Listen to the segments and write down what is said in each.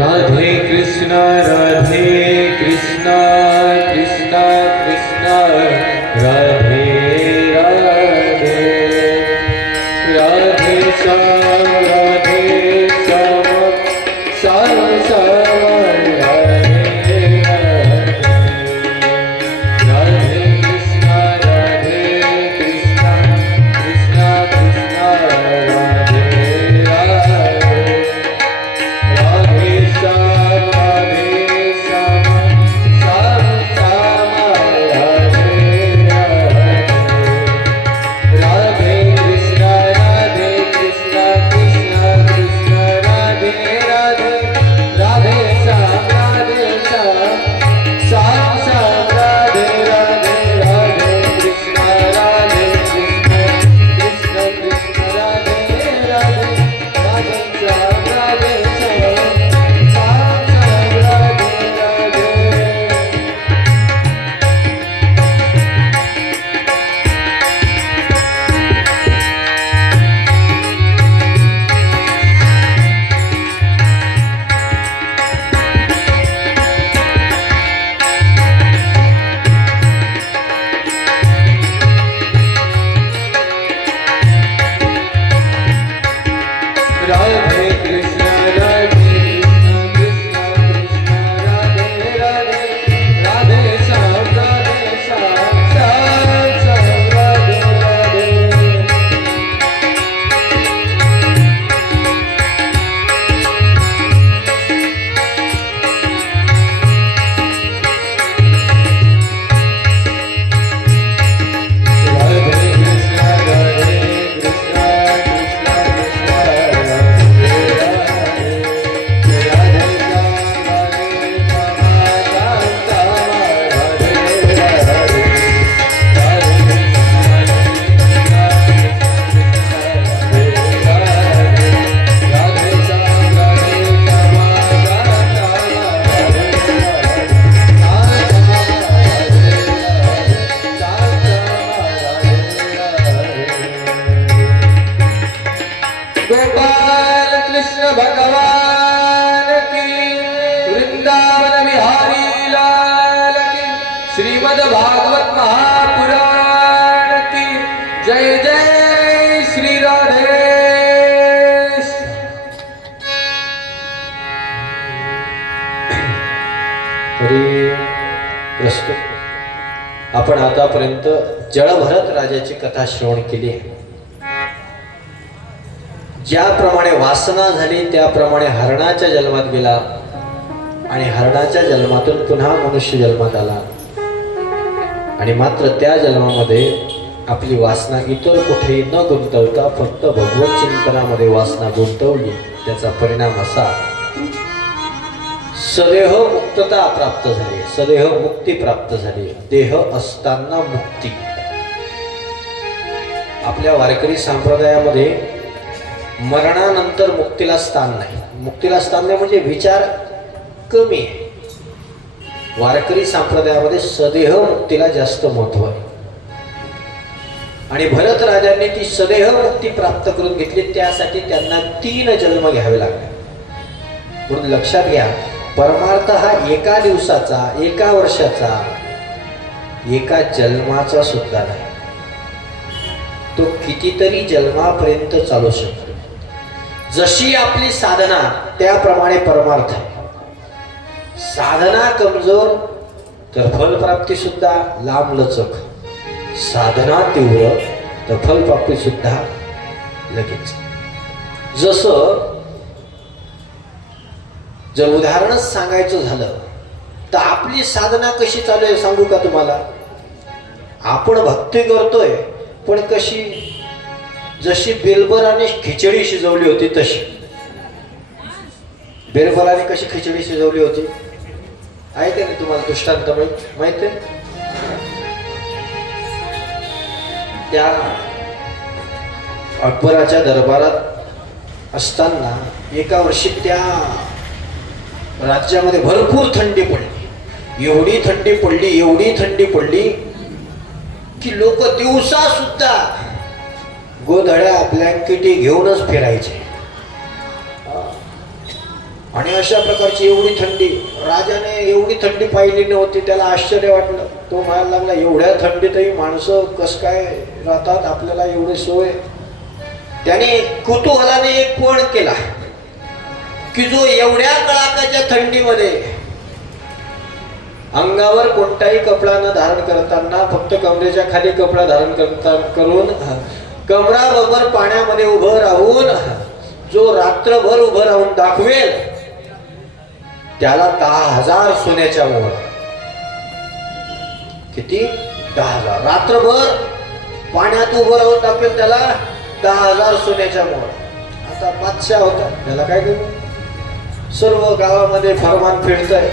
राधे कृष्ण कृष्ण कृष्ण राधे राधे राधे श्याम श्याम श्याम राधे राधे कृष्ण कृष्ण कृष्ण राधे राधे राधे श्याम श्याम श्याम राधे राधे कृष्ण कृष्ण कृष्ण राधे राधे राधे श्याम श्याम श्याम राधे राधे राधे कृष्ण कृष्ण कृष्ण राधे राधे राधे श्याम श्याम श्याम राधे राधे राधे कृष्ण कृष्ण कृष्ण राधे राधे राधे श्याम श्याम श्याम राधे राधे राधे कृष्ण कृष्ण गोपाल कृष्ण भगवान की, वृंदावन बिहारी लाल की, श्रीमद् भागवत महापुराण की जय जय श्री राधे। प्रस्तुत आपण आतापर्यंत जळभरत राजाची कथा श्रवण केली आहे. ज्याप्रमाणे वासना झाली त्याप्रमाणे हरणाच्या जन्मात गेला आणि हरणाच्या जन्मातून पुन्हा मनुष्य जन्मात आला आणि मात्र त्या जन्मामध्ये आपली वासना इतर कुठेही न गुंतवता फक्त भगवत चिंतनामध्ये वासना गुंतवली. त्याचा परिणाम असा सदेह मुक्तता प्राप्त झाली, सदेह मुक्ती प्राप्त झाली. देह असताना मुक्ती. आपल्या वारकरी संप्रदायामध्ये मरणानंतर मुक्तीला स्थान नाही. मुक्तीला स्थान नाही म्हणजे विचार कमी आहे. वारकरी संप्रदायामध्ये सदेह मुक्तीला जास्त महत्व आहे आणि भरत राजांनी ती सदेह मुक्ती प्राप्त करून घेतली. त्यासाठी त्यांना 3 जन्म घ्यावे लागले. म्हणून लक्षात घ्या, परमार्थ हा एका दिवसाचा, एका वर्षाचा, एका जन्माचा सुद्धा नाही. तो कितीतरी जन्मापर्यंत चालू शकतो. जशी आपली साधना त्याप्रमाणे परमार्थ आहे. साधना कमजोर तर फलप्राप्ती सुद्धा लांबलचक, साधना तीव्र तर फलप्राप्ती सुद्धा लगेच. जसं जर उदाहरणच सांगायचं झालं तर आपली साधना कशी चालू आहे सांगू का तुम्हाला. आपण भक्ती करतोय पण कशी, जशी बेलबराने खिचडी शिजवली होती तशी. बेलबराने कशी खिचडी शिजवली होती आहे का नाही तुम्हाला दृष्टांत माहिती आहे. त्या अकबराच्या दरबारात असताना एका वर्षी त्या राज्यामध्ये भरपूर थंडी पडली. एवढी थंडी पडली की लोक दिवसा सुद्धा गोधड्या ब्लँकेटी घेऊनच फिरायचे. आणि अशा प्रकारची एवढी थंडी, राजाने एवढी थंडी पाहिली नव्हती. त्याला आश्चर्य वाटलं. तो म्हणायला लागला, एवढ्या थंडीतही माणसं कस काय राहतात, आपल्याला एवढी सोय. त्याने कुतूहलाने एक पण केला की जो एवढ्या कडाक्याच्या थंडीमध्ये अंगावर कोणताही कपडा न धारण करताना फक्त कमरेच्या खाली कपडा धारण करून कमराबरोबर पाण्यामध्ये उभं राहून जो रात्रभर उभं राहून दाखवेल त्याला 10,000 सोन्याच्या मोहर. किती? 10,000. रात्रभर पाण्यात उभं राहून दाखवेल त्याला 10,000 सोन्याच्या मोहर. आता बादशाह होता, त्याला काय करू? सर्व गावामध्ये फरमान फिरतंय.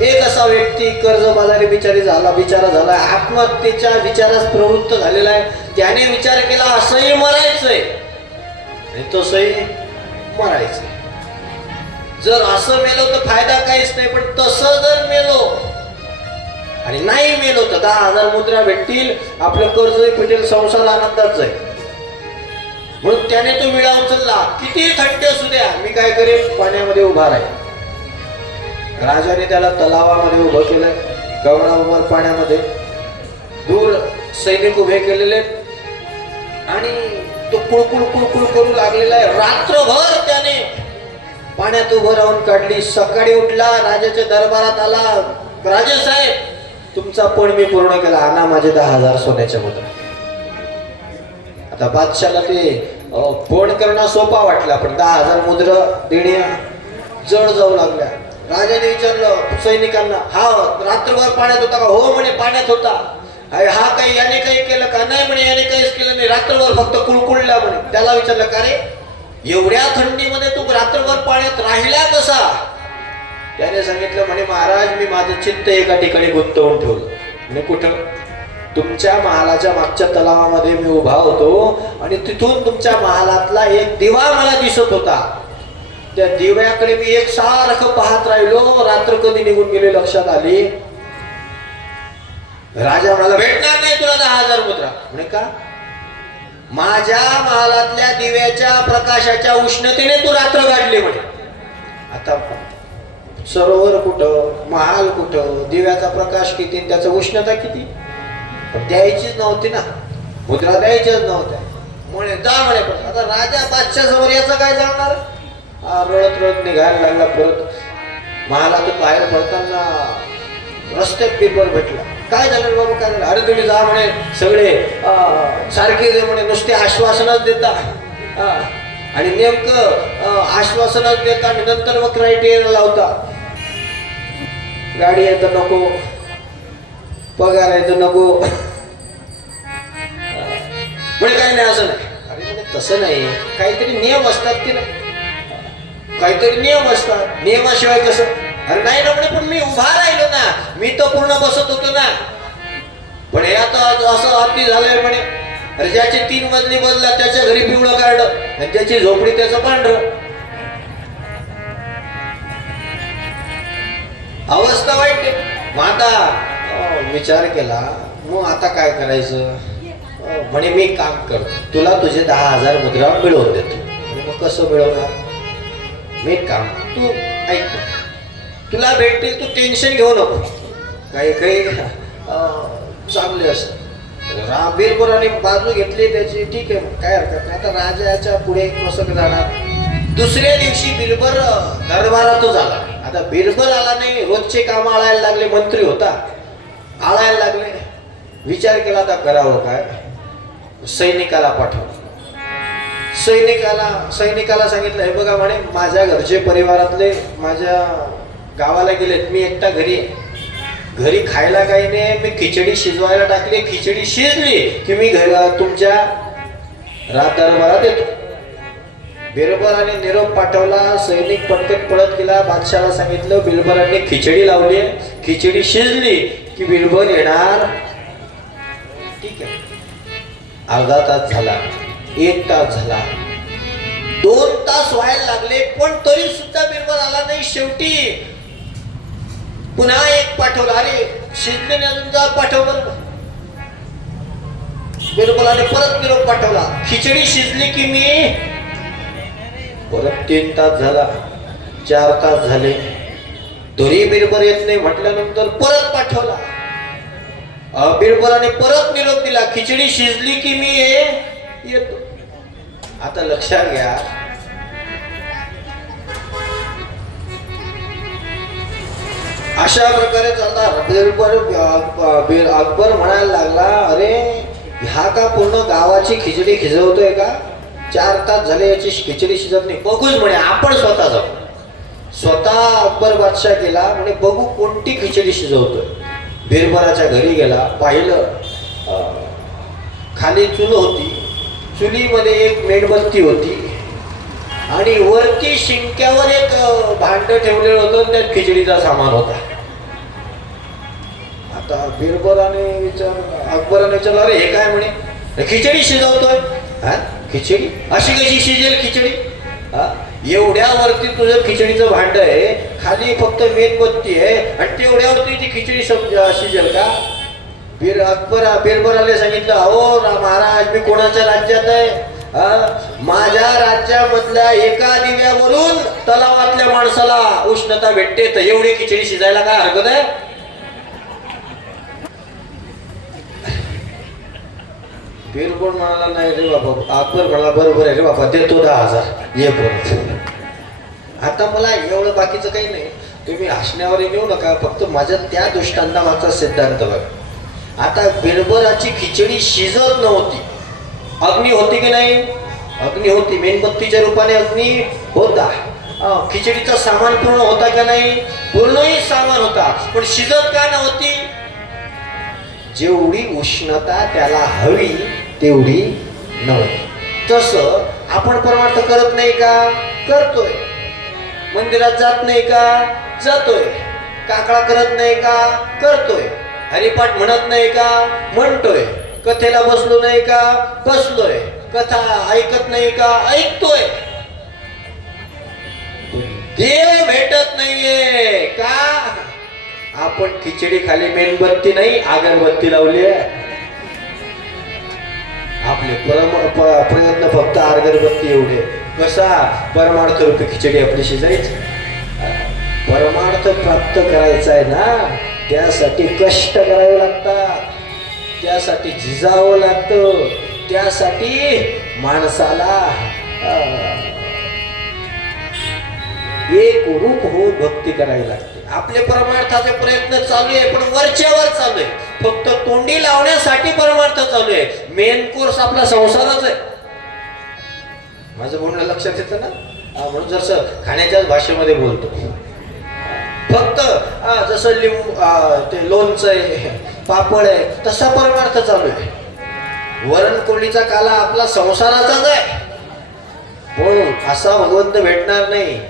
एक असा व्यक्ती कर्जबाजारी बिचारा झाला, आत्महत्येच्या विचारास प्रवृत्त झालेला आहे. त्याने विचार केला असंही मरायचंय आणि तसंही मरायचंय. जर असं मेलो तर फायदा काहीच नाही, पण तसं जर मेलो आणि नाही मेलो तर 10,000 मुद्रा भेटतील, आपलं कर्जही फिटेल, संसार आनंदात जाईल. म्हणून त्याने तो विळा उचलला. किती थंडी असू द्या, मी काय करेन, पाण्यामध्ये उभा राहील. राजाने त्याला तलावामध्ये उभं केलं, कमळावर पाण्यामध्ये. दूर सैनिक उभे केलेले आणि तो कुळकुळ कुळकुळ करू लागलेला आहे. रात्रभर त्याने पाण्यात उभं राहून काढली. सकाळी उठला, राजाच्या दरबारात आला. राजे साहेब, तुमचा पण मी पूर्ण केला, आणा माझे 10,000 सोन्याच्या मुद्रा. आता बादशाला ते फोन करणं सोपा वाटला, पण 10,000 मुद्रा देणे जड जाऊ लागल्या. राजाने विचारलं सैनिकांना, हा रात्रभर पाण्यात होता का? हो म्हणे, पाण्यात होता. हा काही याने काही केलं का? नाही म्हणे, याने काहीच केलं नाही, रात्रभर फक्त कुळकुळला म्हणे. त्याला विचारलं, का रे एवढ्या थंडीमध्ये तू रात्रभर पाण्यात राहिला कसा? त्याने सांगितलं म्हणे, महाराज मी माझं चित्त एका ठिकाणी गुंतवून ठेवलं. म्हणजे कुठं? तुमच्या महालाच्या मागच्या तलावामध्ये मी उभा होतो आणि तिथून तुमच्या महालातला एक दिवा मला दिसत होता. त्या दिव्याकडे मी एक सारखं पाहत राहिलो. रात्र कधी निघून गेले लक्षात आली. राजा म्हणाला, भेटणार नाही तुला 10,000 मुद्रा. म्हणे का? माझ्या महालातल्या दिव्याच्या प्रकाशाच्या उष्णतेने तू रात्र काढली म्हणे. आता सरोवर कुठं, महाल कुठं, दिव्याचा प्रकाश किती, त्याचा उष्णता किती, पण द्यायचीच नव्हती ना, मुद्रा द्यायच्याच नव्हत्या. म्हणे जा म्हणे. पण आता राजा बादशाह समोर याचं काय जाणार? रडत रडत निघायला लागला. परत महालातून बाहेर पडताना रस्त्यात बिरबल भेटला. काय झालं बाबा, काय झालं? अरे तुम्ही जा म्हणे, सगळे सारखे जे म्हणे नुसते आश्वासनच देता आणि नेमकं आश्वासनच देता आणि नंतर मग क्रायटेरिया लावता. गाडी आहे तर नको, पगार आहे तर नको, म्हणजे काही नाही असं नाही. अरे म्हणजे तसं नाही, काहीतरी नियम असतात की नाही, काहीतरी नियम असतात, नियमाशिवाय कसं? अरे नाही ना म्हणे, पण मी उभा राहिलो ना, मी तर पूर्ण बसत होतो ना. पण हे आता असं अति झालंय म्हणे. अरे ज्याचे 3 मजली बदला त्याच्या घरी पिवळं कार्ड आणि त्याची झोपडी त्याचं पांढरं. अवस्था वाईट आहे. मग आता विचार केला, मग आता काय करायचं? म्हणे मी काम करतो, तुला तुझे 10,000 मुद्रा मिळवून देतो. मग कसं मिळवणार? मी काम, तू ऐक, तुला भेटतील, तू टेन्शन घेऊ नको. काही काही चांगले असत. बिरबलाने बाजू घेतली त्याची, ठीक आहे, काय हरकत नाही. आता राजाच्या पुढे कसं जाणार? दुसऱ्या दिवशी बिरबल दरबारातच आला. आता बिरबल आला नाही, रोजचे काम आळायला लागले. मंत्री होता, आळायला लागले. विचार केला आता करावं काय? सैनिकाला पाठवलं. सैनिकाला सांगितलं, हे बघा म्हणे, माझ्या घरचे परिवारातले माझ्या गावाला गेलेत, मी एकटा घरी खायला काही नाही. मी खिचडी शिजवायला टाकली, खिचडी शिजली की मी तुमच्या दरबारात येतो. बिरबलाने निरोप पाठवला. सैनिक पटकन पळत गेला. बादशाला सांगितलं, बिरबलाने खिचडी लावली, खिचडी शिजली की बिरबल येणार. ठीक आहे. अर्धा तास झाला, 1 तास झाला, 2 तास व्हायला लागले, पण तरी सुद्धा बिरबल आला नाही. शेवटी पुन्हा एक पाठवला. अरे शिजले अजून, जा पाठवलं. बिरबलाने परत निरोप पाठवला, खिचडी शिजली की मी. परत 3 तास झाला, 4 तास झाले, तरी बिरबर येत नाही. म्हटल्यानंतर परत पाठवला. बिरबराने परत निरोप दिला, खिचडी शिजली की मी येतो. आता लक्षात घ्या, अशा प्रकारे चालता. अकबर म्हणायला लागला, अरे ह्या का पूर्ण गावाची खिचडी खिजवतोय का? 4 तास झाले याची खिचडी शिजत नाही. बघूच म्हणे, आपण स्वतः जाऊ. स्वतः अकबर बादशाह गेला, म्हणे बघू कोणती खिचडी शिजवतोय. बिरबराच्या घरी गेला, पाहिलं खाली चूल होती, चुलीमध्ये एक मेणबत्ती होती आणि वरती शिंक्यावर एक भांड ठेवलेलं होतं, त्यात खिचडीचा सामान होता. आता बिरबराने अकबराने विचारलं, अरे हे काय? म्हणे खिचडी शिजवतोय. हा, खिचडी अशी कशी शिजेल खिचडी? हा, एवढ्यावरती तुझं खिचडीचं भांड आहे, खाली फक्त मेणबत्ती आहे आणि तेवढ्यावरती ती खिचडी शिजेल का? बिरबराने सांगितलं, अहो महाराज, मी कोणाच्या राज्यात आहे? माझ्या राज्यामधल्या एका दिव्यावरून तलावातल्या माणसाला उष्णता भेटते, तर एवढी खिचडी शिजायला काय हरकत आहे? बिरबल म्हणाला, नाही रे बाबा. अकबर म्हणाला, बरोबर आहे रे बाबा, देतो 10,000 ये परत. आता मला एवढं बाकीचं काही नाही, तुम्ही हसण्यावर येऊ नका, फक्त माझ्या त्या दृष्टांतामागचा सिद्धांत बघा. आता बिरबलाची खिचडी शिजत नव्हती. अग्नी होती की नाही? अग्नी होती, मेणबत्तीच्या रूपाने अग्नी होता. खिचडीचं सामान पूर्ण होता का नाही? पूर्णही सामान होता, पण शिजत का नव्हती? जेवढी उष्णता त्याला हवी तेवढी नव्हती. तसं आपण परमार्थ करत नाही का? करतोय. मंदिरात जात नाही का? जातोय. काकळा करत नाही का? करतोय. हरिपाठ म्हणत नाही का? म्हणतोय. कथेला बसलो नाही का? बसलोय. कथा ऐकत नाही का? ऐकतोय. देव भेटत नाहीये का? आपण खिचडी खाली मेणबत्ती नाही, अगरबत्ती लावली आहे. आपले प्रयत्न फक्त अगरबत्ती एवढे. कसा? परमार्थ रूपी खिचडी आपली शिजायची. परमार्थ प्राप्त करायचा आहे ना, त्यासाठी कष्ट करावे लागतात, त्यासाठी झिजावं लागतं, त्यासाठी माणसाला एक रूप होऊन भक्ती करावी लागते. आपले परमार्थाचे प्रयत्न चालू आहे, पण वरच्यावर चालू आहे. फक्त तोंडी लावण्यासाठी परमार्थ चालू आहे. मेन कोर्स आपला संसारच आहे. माझं बोलणं लक्षात येतं ना? म्हणून जसं खाण्याच्याच भाषेमध्ये बोलतो. फक्त जसं लिंबू ते लोणचं आहे, पापड आहे, तसा परमार्थ चालू आहे. वरणकोळीचा काला आपला संसाराचाच आहे, म्हणून असा भगवंत भेटणार नाही.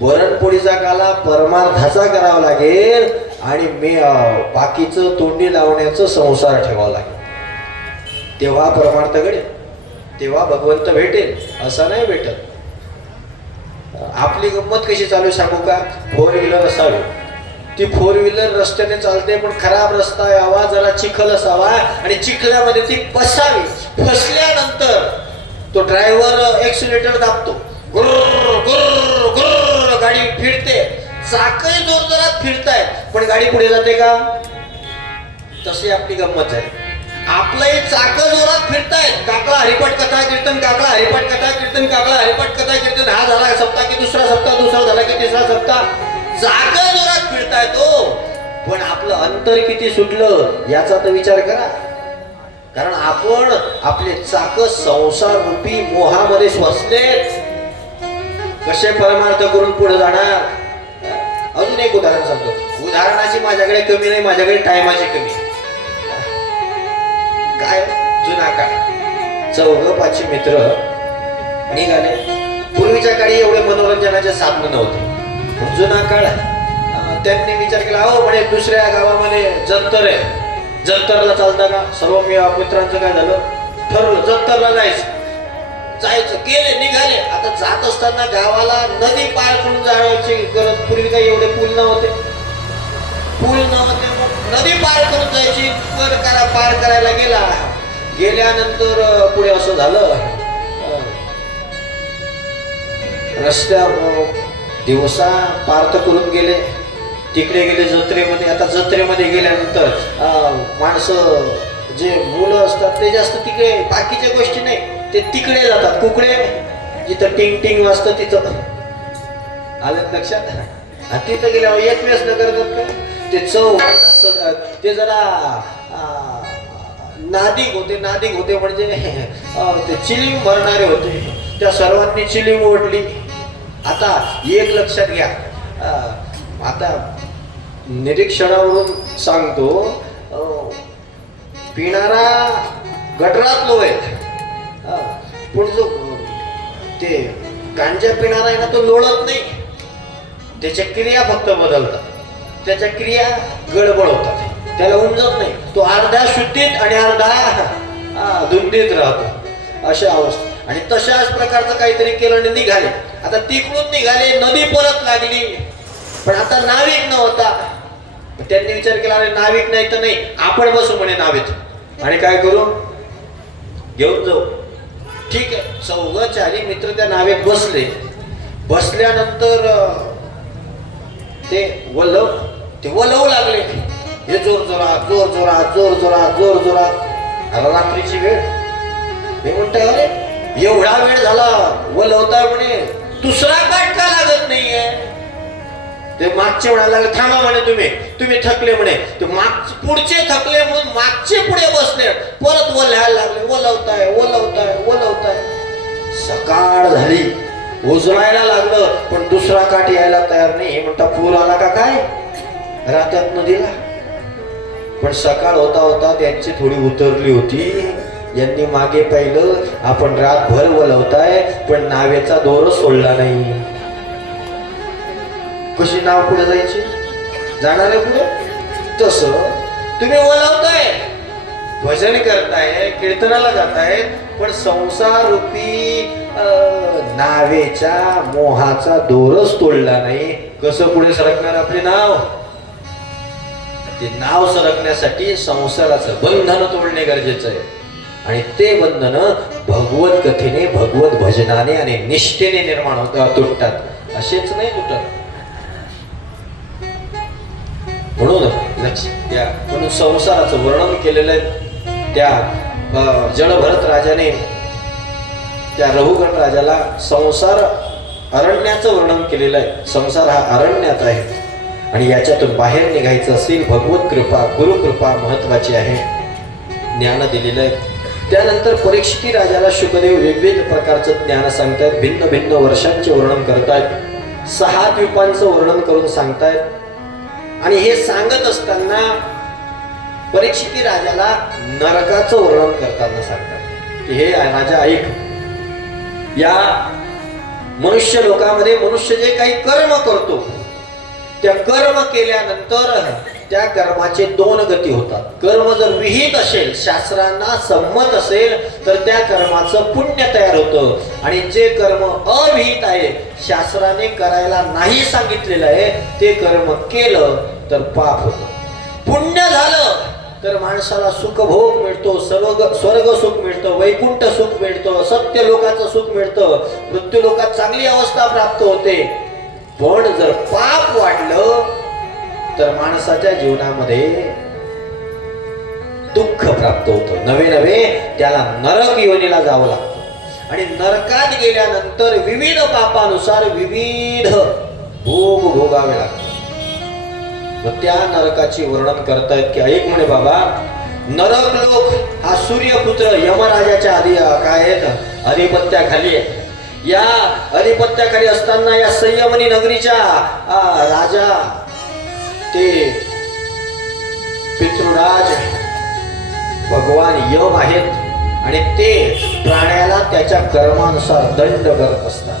वरणपोळीचा काला परमार्थाचा करावा लागेल आणि बाकीचं तोंडी लावण्याचं संसार ठेवावं लागेल. तेव्हा परमार्थ घडेल, तेव्हा भगवंत भेटेल. असं नाही भेटत. आपली गंमत कशी चालू सांगू का? 4 व्हीलर असावी. ती 4 व्हीलर रस्त्याने चालते, पण खराब रस्ता यावा, जरा चिखल असावा आणि चिखल्यामध्ये ती बसावी. फसल्यानंतर तो ड्रायव्हर एक्सिलेटर दाबतो, गुर्र गुर्र गुर्र गाडी फिरते, चाकही जोरजोरात फिरतायत, पण गाडी पुढे जाते का? तशी आपली गंमत आहे. आपलंही चाक जोरात फिरतायत. काकळा हरिपाठ कथा कीर्तन, काकळा हरिपाठ कथा कीर्तन, काकळा हरिपाठ कथा कीर्तन. हा झाला सप्ताह की दुसरा सप्ताह, दुसरा झाला की तिसरा सप्ताह. चाक जोरात फिरतायत हो, पण आपलं अंतर किती सुटलं याचा तर विचार करा. कारण आपण आपले चाक संसार रूपी मोहामध्ये फसलेत. कसे परमार्थ करून पुढे जाणार? अजून एक उदाहरण सांगतो. उदाहरणाची माझ्याकडे कमी नाही, माझ्याकडे टायमाची कमी. काय? जुना काळ. 4-5 मित्र निघाले. पूर्वीच्या काळी एवढे मनोरंजनाचे साधन नव्हते. जुना काळ. त्यांनी विचार केला, अहो म्हणे दुसऱ्या गावामध्ये जंतर आहे, जंतरला चालता का? सर्व मित्रांचं काय झालं, ठरवलं जंतरला जायचं. गेले, निघाले. आता जात असताना गावाला नदी पार करून जायची गरज. पूर्वी काही एवढे पूल नव्हते, नदी पार करून जायची. पार करायला गेल्यानंतर पुढे असं झालं, रस्त्या दिवसा पार्थ करून गेले, तिकडे गेले जत्रेमध्ये. आता जत्रेमध्ये गेल्यानंतर माणसं जे मुलं असतात ते जास्त तिकडे, बाकीच्या गोष्टी नाही, ते तिकडे जातात. कुकडे जिथं टिंग टिंग वाजतं तिथं आलं लक्षात. तिथं गेल्यावर एक वेळेस न करतात का ते चव, ते जरा नादिक होते म्हणजे ते चिलिंग भरणारे होते. त्या सर्वांनी चिलिंग ओढली. आता एक लक्षात घ्या, आता निरीक्षणावरून सांगतो, पिणारा गटरात लो आहे, पण जो ते गांजा पिणारा आहे ना तो लोळत नाही. त्याच्या क्रिया फक्त बदलतात, त्याच्या क्रिया गडबड होतात, त्याला उमजत नाही. तो अर्धा शुद्धीत आणि अर्धा धुंदीत राहतो, अशा अवस्था. आणि तशाच प्रकारचं काहीतरी केलं आणि निघाले. आता तिकडून निघाले, नदी परत लागली, पण आता नाविक नव्हता. त्यांनी विचार केला, अरे नाविक नाही तर नाही, आपण बसू म्हणे नावेत, आणि काय करू, घेऊन जाऊ. ठीक आहे, 4 मित्र त्या नावेत बसले. बसल्यानंतर ते वलवू लागले, हे जोर जोरात जोर जोरात जोर जोरात जोर जोरात. अरे रात्रीची वेळ, हे म्हणताय अरे एवढा वेळ झाला वलवताय म्हणे, दुसरा काट का लागत नाहीये. ते मागचे म्हणायला लागले, थांबा म्हणे, तुम्ही थकले म्हणे. ते पुढचे थकले म्हणून मागचे पुढे बसले, परत वलहायला लागले, वलवताय. सकाळ झाली, उजळायला लागलं, पण दुसरा काठ यायला तयार नाही. हे म्हणता पूर आला का काय रात्यात नदीला. पण सकाळ होता होता त्यांची थोडी उतरली होती. यांनी मागे पाहिलं, आपण रातभर वलवताय पण नावेचा दोर सोडला नाही. कशी नाव पुढे जायची, जाणार आहे पुढे. तसं तुम्ही वलवताय, भजन करताय, कीर्तनाला जाताय, पण संसार रूपी नावेच्या मोहाचा दोरच तोडला नाही. कसं पुढे सरकणार आपले नाव. ते नाव सरकण्यासाठी संसाराचं बंधन तोडणे गरजेचं आहे. आणि ते बंधन भगवत कथेने, भगवत भजनाने आणि निष्ठेने निर्माण होतात, तुटतात. असेच नाही तुटत. म्हणून संसाराचं वर्णन केलेलं आहे त्या जडभरत राजाने. त्या रघुगण राजाला संसार अरण्याचं वर्णन केलेलं आहे. संसार हा अरण्यात आहे आणि याच्यातून बाहेर निघायचं असेल, भगवत कृपा, गुरुकृपा महत्वाची आहे. ज्ञान दिलेलं आहे. त्यानंतर परीक्षिती राजाला शुकदेव वेगवेगळ्या प्रकारचं ज्ञान सांगतायत, भिन्न भिन्न वर्षांचे वर्णन करतायत, 6 द्वीपांचं वर्णन करून सांगतायत. आणि हे सांगत असताना परीक्षिती राजाला नरकाचं वर्णन करताना सांगतात की हे राजा ऐक, या मनुष्य लोकामध्ये मनुष्य जे काही कर्म करतो, त्या कर्म केल्यानंतर त्या कर्माचे 2 गती होतात. कर्म जर विहित असेल, शास्त्रांना संमत असेल, तर त्या कर्माचं पुण्य तयार होतं. आणि जे कर्म अविहित आहे, शास्त्राने करायला नाही सांगितलेलं आहे, ते कर्म केलं तर पाप होतं. पुण्य झालं तर माणसाला सुखभोग मिळतो, स्वर्ग सुख मिळतं, वैकुंठ सुख मिळतं, सत्य लोकाचं सुख मिळतं, मृत्यू लोकात चांगली अवस्था प्राप्त होते. पण जर पाप वाढलं तर माणसाच्या जीवनामध्ये दुःख प्राप्त होतं. नवे त्याला नरक योनीला जावं लागतं. आणि नरकात गेल्यानंतर विविध पापानुसार विविध भोग भोगावे लागतात. मग त्या नरकाची वर्णन करतायत की ऐक म्हणे बाबा, नरक लोक हा सूर्यपुत्र यमराजाच्या आधी काय आहेत, अधिपत्याखाली आहे. या अधिपत्याखाली असताना या संयमनी नगरीच्या राजा ते पितृराज भगवान यम आहेत आणि ते प्राण्याला त्याच्या कर्मानुसार दंड करत असतात.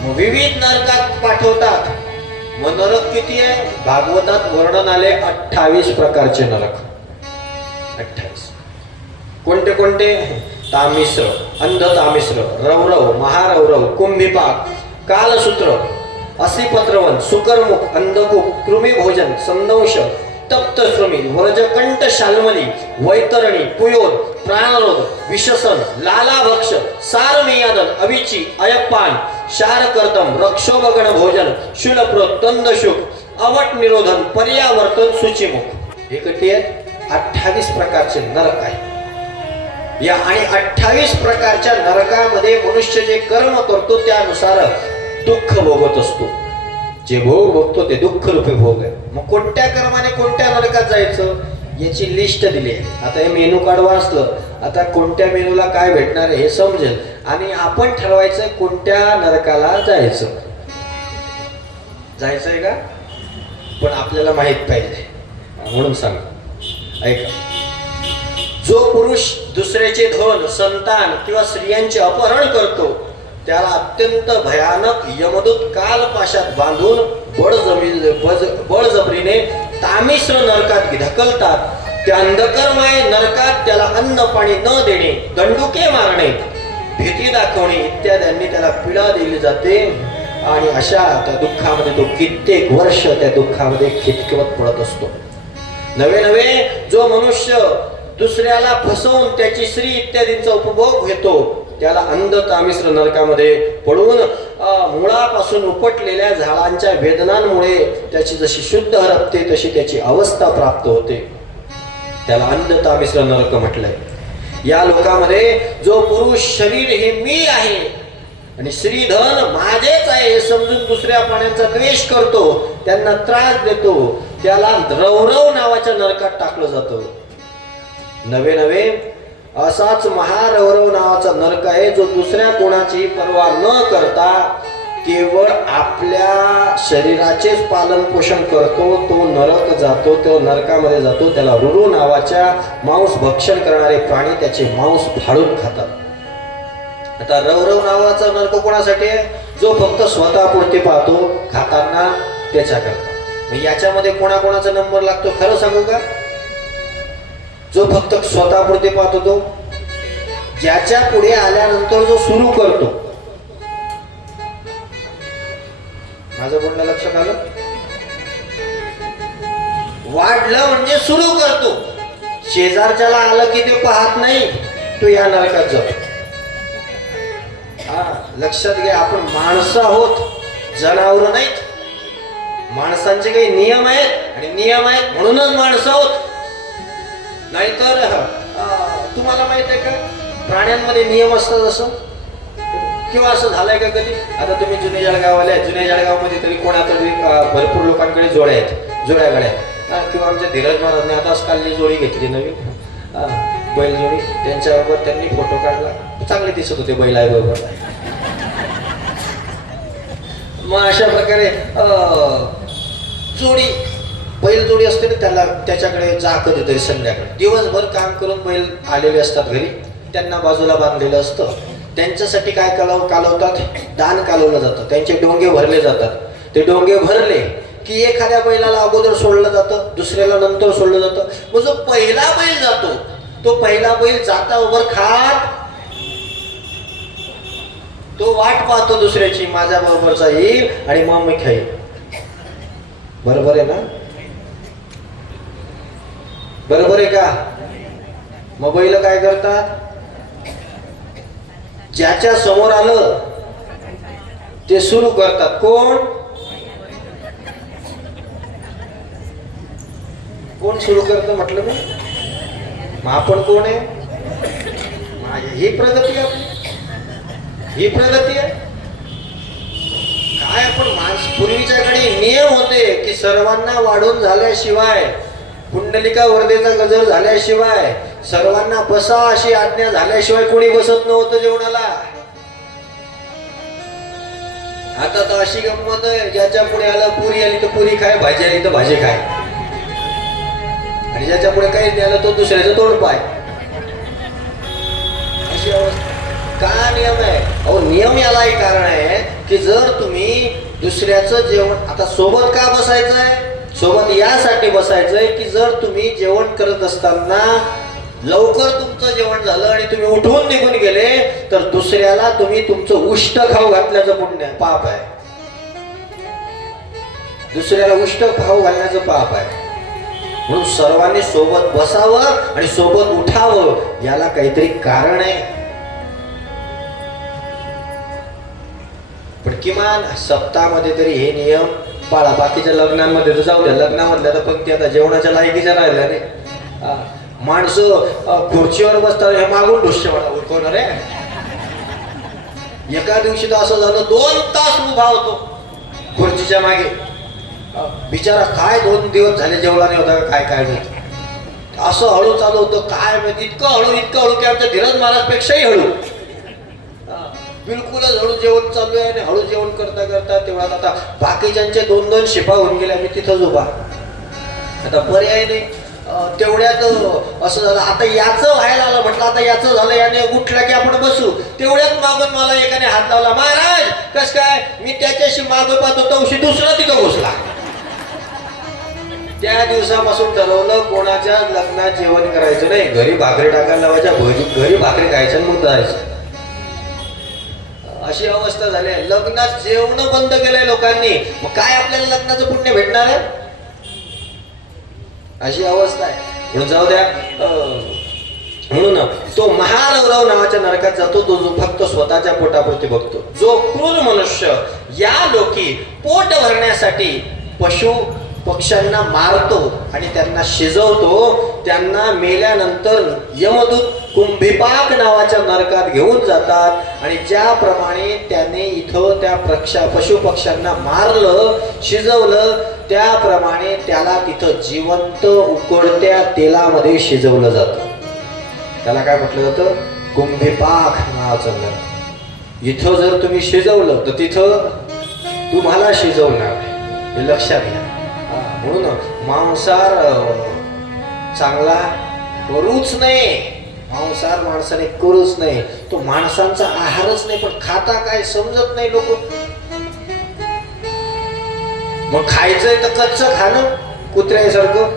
मग विविध नरकात पाठवतात. मग नरक किती आहे, भागवतात वर्णन आले 28 प्रकारचे नरक. 28 कोणते कोणते, तामिश्र, अंध तामिश्र, रौरव, महारौरव, कुंभिपाक, कालसूत्र, असिपत्रवन, सुकरमुख, अंधकूप, कृमिभोजन, संदंश, उत्तप्त श्रमी व्रजकंठ शाल्मली वैतरणी पुयोद प्राणरोध विशसन लालाभक्ष सारमेयादन अविची अयपान शारकर्तम रक्षोभगण भोजन शूलप्र तंदशुक अवट निरोधन पर्यावर्तन सूचिमुख हे किती आहेत 28 प्रकारचे नरक आहे या आणि 28 प्रकारच्या नरकामध्ये मनुष्य जे कर्म करतो त्यानुसार दुःख भोगत असतो जे भोग भोगतो ते दुःख रूपी भोग आहे मग कोणत्या कर्माने कोणत्या नरकात जायचं याची लिस्ट दिली आहे आता हे मेनू कार्ड वाचलं आता कोणत्या मेनूला काय भेटणार आहे हे समजेल आणि आपण ठरवायचं कोणत्या नरकाला जायचं जायचंय का पण आपल्याला माहित पाहिजे म्हणून सांग ऐका जो पुरुष दुसऱ्याचे धन संतान किंवा स्त्रियांचे अपहरण करतो त्याला अत्यंत भयानक यमदूत कालपाशात बांधून बळजबरीने तामिश्र नरकात ढकलतात त्या अंधकर्मय नरकात त्याला अन्न पाणी न देणे दंडुके मारणे भीती दाखवणे इत्यादींनी त्याला पीडा दिली जाते आणि अशा त्या दुःखामध्ये तो कित्येक वर्ष त्या दुःखामध्ये खितखिवत पडत असतो नवे जो मनुष्य दुसऱ्याला फसवून त्याची स्त्री इत्यादींचा उपभोग घेतो त्याला अंध तामिश्र नरकामध्ये पडून मुळापासून उपटलेल्या झाडांच्या वेदनांमुळे त्याची जशी शुद्ध हरपते तशी त्याची अवस्था प्राप्त होते त्याला अंध तामिश्र नरक म्हटलंय या लोकांमध्ये जो पुरुष शरीर हे मी आहे आणि श्रीधन माझेच आहे हे समजून दुसऱ्या प्राण्यांचा द्वेष करतो त्यांना त्रास देतो त्याला रवरव नावाच्या नरकात टाकलं जातं नवे असाच महारवरव नावाचा नरक आहे जो दुसऱ्या कोणाची पर्वा न करता केवळ आपल्या शरीराचेच पालन पोषण करतो तो नरक जातो तो नरकामध्ये जातो त्याला रुरु नावाच्या मांस भक्षण करणारे प्राणी त्याचे मांस फाडून खातात आता रवरव नावाचा नरक कोणासाठी आहे जो फक्त स्वतःपुरते पाहतो खाताना त्याच्याकरता याच्यामध्ये कोणाकोणाचा नंबर लागतो खरं सांगू का जो फक्त स्वतःपुरते पाहतो तो ज्याच्या पुढे आल्यानंतर जो सुरू करतो माझं बोलणं लक्षात आलं वाढलं म्हणजे सुरू करतो शेजारच्याला आलं की ते पाहत नाही तो या नरकात जातो लक्षात घ्या आपण माणसं आहोत जनावर नाहीत माणसांचे काही नियम आहेत आणि नियम आहेत म्हणूनच माणसं आहोत नाहीतर तुम्हाला माहित आहे का प्राण्यांमध्ये नियम असतात असं किंवा असं झालंय का कधी आता तुम्ही जुने जळगाववाले आहेत जुन्या जळगावमध्ये तरी कोणातरी भरपूर लोकांकडे जोड्या आहेत जोड्या गाड्या आहेत किंवा आमच्या धीरज महाराजने आताच कालची जोडी घेतली नवीन बैल जोडी त्यांच्याबरोबर त्यांनी फोटो काढला चांगले दिसत होते बैल आहे बरोबर मग अशा प्रकारे जोडी बैल जोडी असते ना त्याला त्याच्याकडे जा कधीतरी संध्याकाळी दिवसभर काम करून बैल आलेले असतात घरी त्यांना बाजूला बांधलेलं असतं त्यांच्यासाठी काय कालवतात दान कालवलं जातं त्यांचे डोंगे भरले जातात ते डोंगे भरले की एखाद्या बैलाला अगोदर सोडलं जातं दुसऱ्याला नंतर सोडलं जातं मग जो पहिला बैल जातो तो पहिला बैल जाता उभर खात तो वाट पाहतो दुसऱ्याची माझ्या बरोबरचा येईल आणि मग मी खाईल बरोबर आहे ना बरोबर आहे का मग बैल काय करतात ज्याच्या समोर आलं ते सुरू करतात कोण कोण सुरू करतं म्हटलं मी मग आपण कोण आहे ही प्रगती आहे ही प्रगती आहे काय आपण पूर्वीच्या काळी नियम होते की सर्वांना वाढून झाल्याशिवाय कुंडलिका वर्धेचा गजर झाल्याशिवाय सर्वांना बसा अशी आज्ञा झाल्याशिवाय कोणी बसत नव्हतं जेवणाला आता तर अशी गंमत आहे ज्याच्या पुढे आलं पुरी आली तर पुरी खाय भाजी आली तर भाजी खाय आणि ज्याच्या पुढे काहीच नाही आलं तो दुसऱ्याचं तोंड पाय अशी अवस्था का नियम आहे अहो नियम यालाही कारण आहे की जर तुम्ही दुसऱ्याचं जेवण आता सोबत का बसायचंय सोबत यासाठी बसायचंय की जर तुम्ही जेवण करत असताना लवकर तुमचं जेवण झालं आणि तुम्ही उठून निघून गेले तर दुसऱ्याला तुम्ही तुमचं उष्ट खाऊ घातल्याचं पुण्य पाप आहे दुसऱ्याला उष्ट खाऊ घालण्याचं पाप आहे म्हणून सर्वांनी सोबत बसावं आणि सोबत उठावं, याला काहीतरी कारण आहे. पण किमान सप्ताहामध्ये तरी हे नियम पाळा. बाकीच्या लग्नांमध्ये तर जाऊ द्या, लग्नामधल्या तर पंक्ती आता जेवणाच्या लायकीच्या राहिल्या नाही. माणसं खुर्चीवर बसतात, हे मागून दृश्य मला उठवणार आहे. एका दिवशी तर असं झालं 2 तास उभा होतो खुर्चीच्या मागे. बिचारा काय 2 दिवस झाले जेवला नाही होता, काय काय नाही. असं हळू चालू होतं, काय माहिती, इतकं हळू की आमच्या धीरज महाराज पेक्षाही हळू. बिलकुलच हळू जेवण चालू आहे. आणि हळू जेवण करता करता तेवढ्यात आता बाकीच्यांचे 2-2 शिपा होऊन गेले, आम्ही तिथंच उभा. आता पर्याय नाही. तेवढ्यात असं झालं, आता याचं व्हायला आलं. म्हटलं आता याचं झालं, याने उठलं की आपण बसू. तेवढ्यात मागून मला एकाने हात लावला. महाराज कस काय? मी त्याच्याशी मागं पाहतो तवशी दुसरा तिथं घुसला. त्या दिवसापासून ठरवलं कोणाच्या लग्नात जेवण करायचं नाही. घरी भाकरी टाकायला लावायच्या, घरी भाकरी खायच्या मग जायचं. अशी अवस्था झाली आहे. लग्नात जेवण बंद केलंय लोकांनी, मग काय आपल्याला लग्नाचं पुण्य भेटणार आहे? अशी अवस्था आहे. म्हणून जाऊ द्या. म्हणून तो महारवराव नावाच्या नरकात जातो, तो जो फक्त स्वतःच्या पोटापुरती बघतो. जो क्रूर मनुष्य या लोकी पोट भरण्यासाठी पशु पक्ष्यांना मारतो आणि त्यांना शिजवतो, त्यांना मेल्यानंतर यमदूत कुंभिपाक नावाच्या नरकात घेऊन जातात. आणि ज्याप्रमाणे त्याने इथं त्या पशु पक्ष्यांना मारलं, शिजवलं, त्याप्रमाणे त्याला तिथं जिवंत उकडत्या तेलामध्ये शिजवलं जातं. त्याला काय म्हटलं जातं? कुंभिपाक नावाचं नरक. इथं जर तुम्ही शिजवलं तर तिथं तुम्हाला शिजवणार, हे लक्षात घ्या. म्हणून मांसाहार चांगला करूच नाही. मांसाहार माणसाने करूच नाही. तो माणसांचा आहारच नाही, पण खाता काय समजत नाही लोक. मग खायचंय तर कच्चं खाणं कुत्र्यासारखं.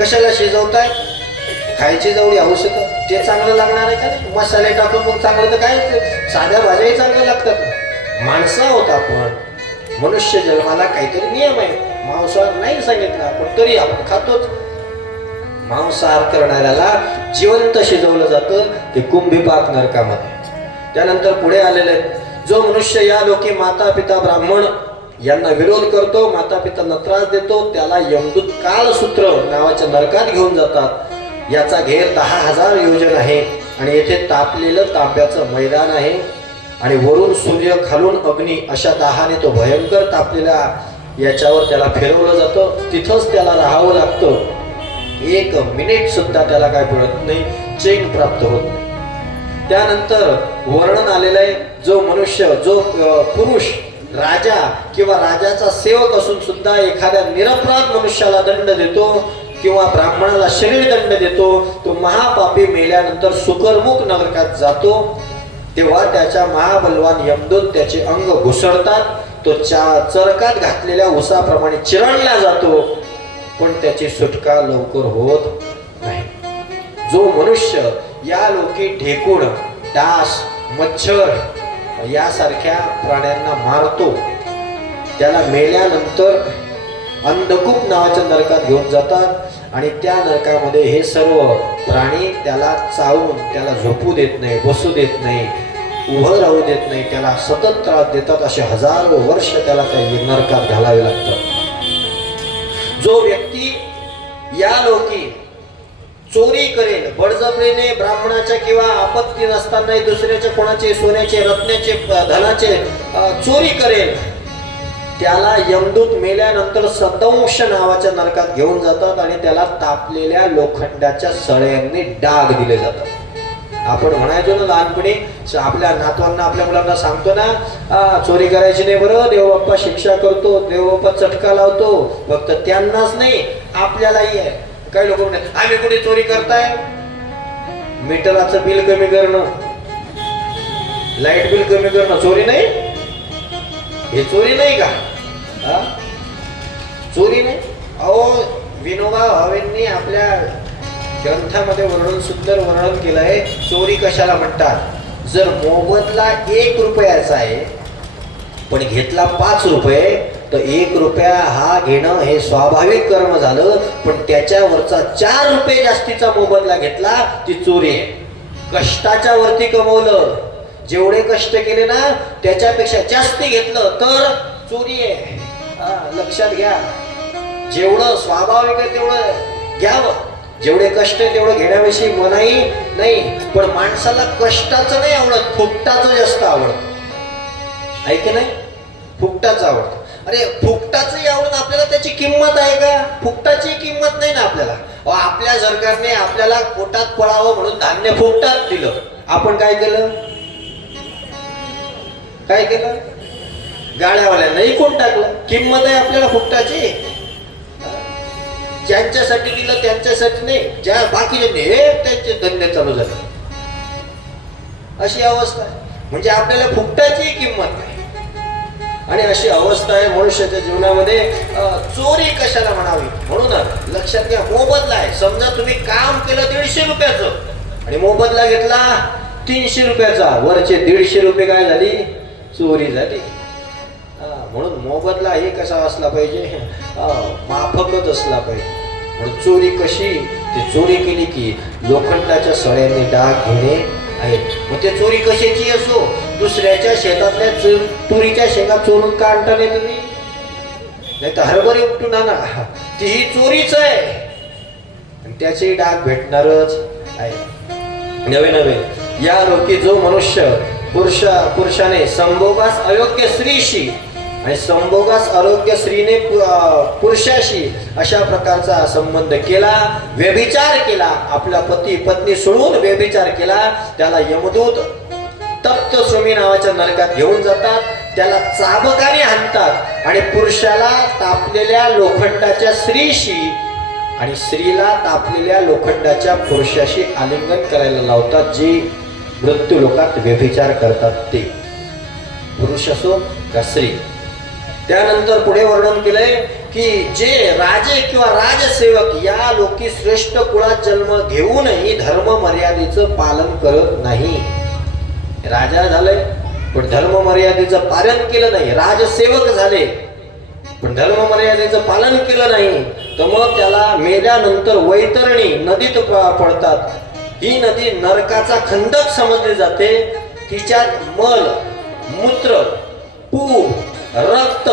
कशाला शिजवताय? खायची जेवढी आवश्यक ते चांगलं लागणार आहे का नाही? मसाले टाकून मग चांगलं तर काय, साध्या भाज्याही चांगल्या लागतात. माणसं आहोत आपण, मनुष्य जन्माला काहीतरी नियम आहे. मांसाहार नाही सांगितला, पण तरी आपण खातोच. मांसाहार करणाऱ्याला जिवंत शिजवलं जातं ते कुंभिपाक नरकामध्ये. त्यानंतर पुढे आलेले जो मनुष्य या लोकी माता पिता ब्राह्मण यांना विरोध करतो, माता पितांना त्रास देतो, त्याला यमदूत कालसूत्र नावाच्या नरकात घेऊन जातात. याचा घेर 10,000 योजन आहे आणि येथे तापलेलं तांब्याचं मैदान आहे. आणि वरून सूर्य खालून अग्नी अशा दाहाने तो भयंकर तापलेला याच्यावर त्याला फिरवलं जातं. तिथंच त्याला राहावं लागतं. 1 मिनिट सुद्धा त्याला काय पडत नाही, चैन प्राप्त होत नाही. त्यानंतर वर्णन आलेलं आहे, जो मनुष्य, जो पुरुष राजा किंवा राजाचा सेवक असून सुद्धा एखाद्या निरपराध मनुष्याला दंड देतो किंवा ब्राह्मणाला शरीर दंड देतो, तो महापापी मेल्यानंतर सुकरमुख नरकात जातो. तेव्हा त्याच्या महाबलवान यमदूत त्याचे अंग घुसळतात. तो चरकात घातलेल्या उसाप्रमाणे चिरडला जातो, पण त्याची सुटका लवकर होत नाही. जो मनुष्य या लोकी ढेकूळ, डास, मच्छर यासारख्या प्राण्यांना मारतो, त्याला मेल्यानंतर अंधकूप नावाच्या नरकात घेऊन जातात. आणि त्या नरकामध्ये हे सर्व प्राणी त्याला चावून, त्याला झोपू देत नाही, बसू देत नाही, उभं राहू देत नाही, त्याला सतत त्रास देतात. असे हजारो वर्ष त्याला त्या नरकात घालावे लागतात. जो व्यक्ती या लोकी चोरी करेल, बळजबरीने ब्राह्मणाच्या किंवा आपत्ती नसतानाही दुसऱ्याचे कोणाचे सोन्याचे, रत्नाचे, धनाचे चोरी करेल, त्याला यमदूत मेल्यानंतर सदंश नावाच्या नरकात घेऊन जातात आणि त्याला तापलेल्या लोखंडाच्या सळ्यांनी डाग दिले जातात. आपण म्हणायचो ना लहानपणी, आपल्या नातवांना, आपल्या मुलांना सांगतो ना, चोरी करायची नाही बरं, देवबाप्पा शिक्षा करतो, देवबाप्पा चटका लावतो. फक्त त्यांनाच नाही, आपल्यालाही आहे. काही लोक म्हणतात आम्ही कुठे चोरी करताय? मीटराचं बिल कमी करणं, लाईट बिल कमी करणं चोरी नाही? हे चोरी नाही का? चोरी नाही? अहो, विनोबा भावेंनी आपल्या ग्रंथामध्ये सुंदर वर्णन केलं आहे. चोरी कशाला म्हणतात? जर मोबदला 1 रुपयाचा आहे पण घेतला 5 रुपये, तर 1 रुपया हा घेणं हे स्वाभाविक कर्म झालं, पण त्याच्यावरचा 4 रुपये जास्तीचा मोबदला घेतला ती चोरी आहे. कष्टाच्या वरती कमवलं, जेवढे कष्ट केले ना त्याच्यापेक्षा जास्ती घेतलं तर चोरी आहे. लक्षात घ्या, जेवढं स्वाभाविक आहे तेवढं घ्यावं, जेवढे कष्ट आहे तेवढं घेण्याविषयी मनाई नाही. पण माणसाला कष्टाचं नाही आवडत, फुकटाचं जास्त आवडत आहे की नाही? फुकटाचं आवडतं. अरे फुकटाचंही आवडत आपल्याला, त्याची किंमत आहे का? फुकटाची किंमत नाही ना आपल्याला. आपल्या सरकारने आपल्याला पोटात पडावं म्हणून धान्य फुकटात दिलं, आपण काय केलं? काय केलं? गाड्यावाल्यांना इकून टाकलं. किंमत आहे आपल्याला फुकटाची. ज्यांच्यासाठी दिलं त्यांच्यासाठी नाही, ज्या बाकीचे त्यांचे धंदे चालू झाले, अशी अवस्था आहे. म्हणजे आपल्याला फुकटाची किंमत नाही. आणि अशी अवस्था आहे मनुष्याच्या जीवनामध्ये. चोरी कशाला म्हणावी? म्हणून लक्षात घ्या, मोबदला आहे. समजा तुम्ही काम केलं 150 रुपयाचं आणि मोबदला घेतला 300 रुपयाचा, वरचे 150 रुपये काय झाली? चोरी झाली. म्हणून मोबदला हे कसा असला पाहिजे? माफकच असला पाहिजे. म्हणून चोरी कशी? ती चोरी केली की लोखंडाच्या सळ्यांनी डाग घेणे आहेत. मग ते चोरी कशाची असो, दुसऱ्याच्या शेतातल्या तुरीच्या शेंगा चोरून का आणता नाही तुम्ही? नाही तर हरभरे उपटून आणा, तीही चोरीच आहे आणि त्याचेही डाग भेटणारच आहे. नवे नवे या लोकी जो मनुष्य पुरुषाने संभोगास अयोग्य स्त्रीशी आणि संभोगास अयोग्य स्त्रीने पुरुषाशी अशा प्रकारचा संबंध केला, व्यभिचार केला, आपला पती पत्नी सोडून व्यभिचार केला, त्याला यमदूत तप्त श्रमी नावाच्या नरकात घेऊन जातात. त्याला चाबकाने हाणतात आणि पुरुषाला तापलेल्या लोखंडाच्या स्त्रीशी आणि स्त्रीला तापलेल्या लोखंडाच्या पुरुषाशी आलिंगन करायला लावतात. जे मृत्यू लोकात व्यभिचार करतात ते पुरुष असो का स्त्री. त्यानंतर पुढे वर्णन केलंय की जे राजे किंवा राजसेवक या लोकी श्रेष्ठ कुळात जन्म घेऊनही धर्म मर्यादेचं पालन करत नाही. राजा झाले पण धर्म मर्यादेचं पालन केलं नाही, राजसेवक झाले पण धर्म मर्यादेचं पालन केलं नाही, तर मग त्याला मेल्यानंतर वैतरणी नदीत पडतात. ही नदी नरकाचा खंदक समजली जाते. तिच्यात मल, मूत्र, पू, रक्त,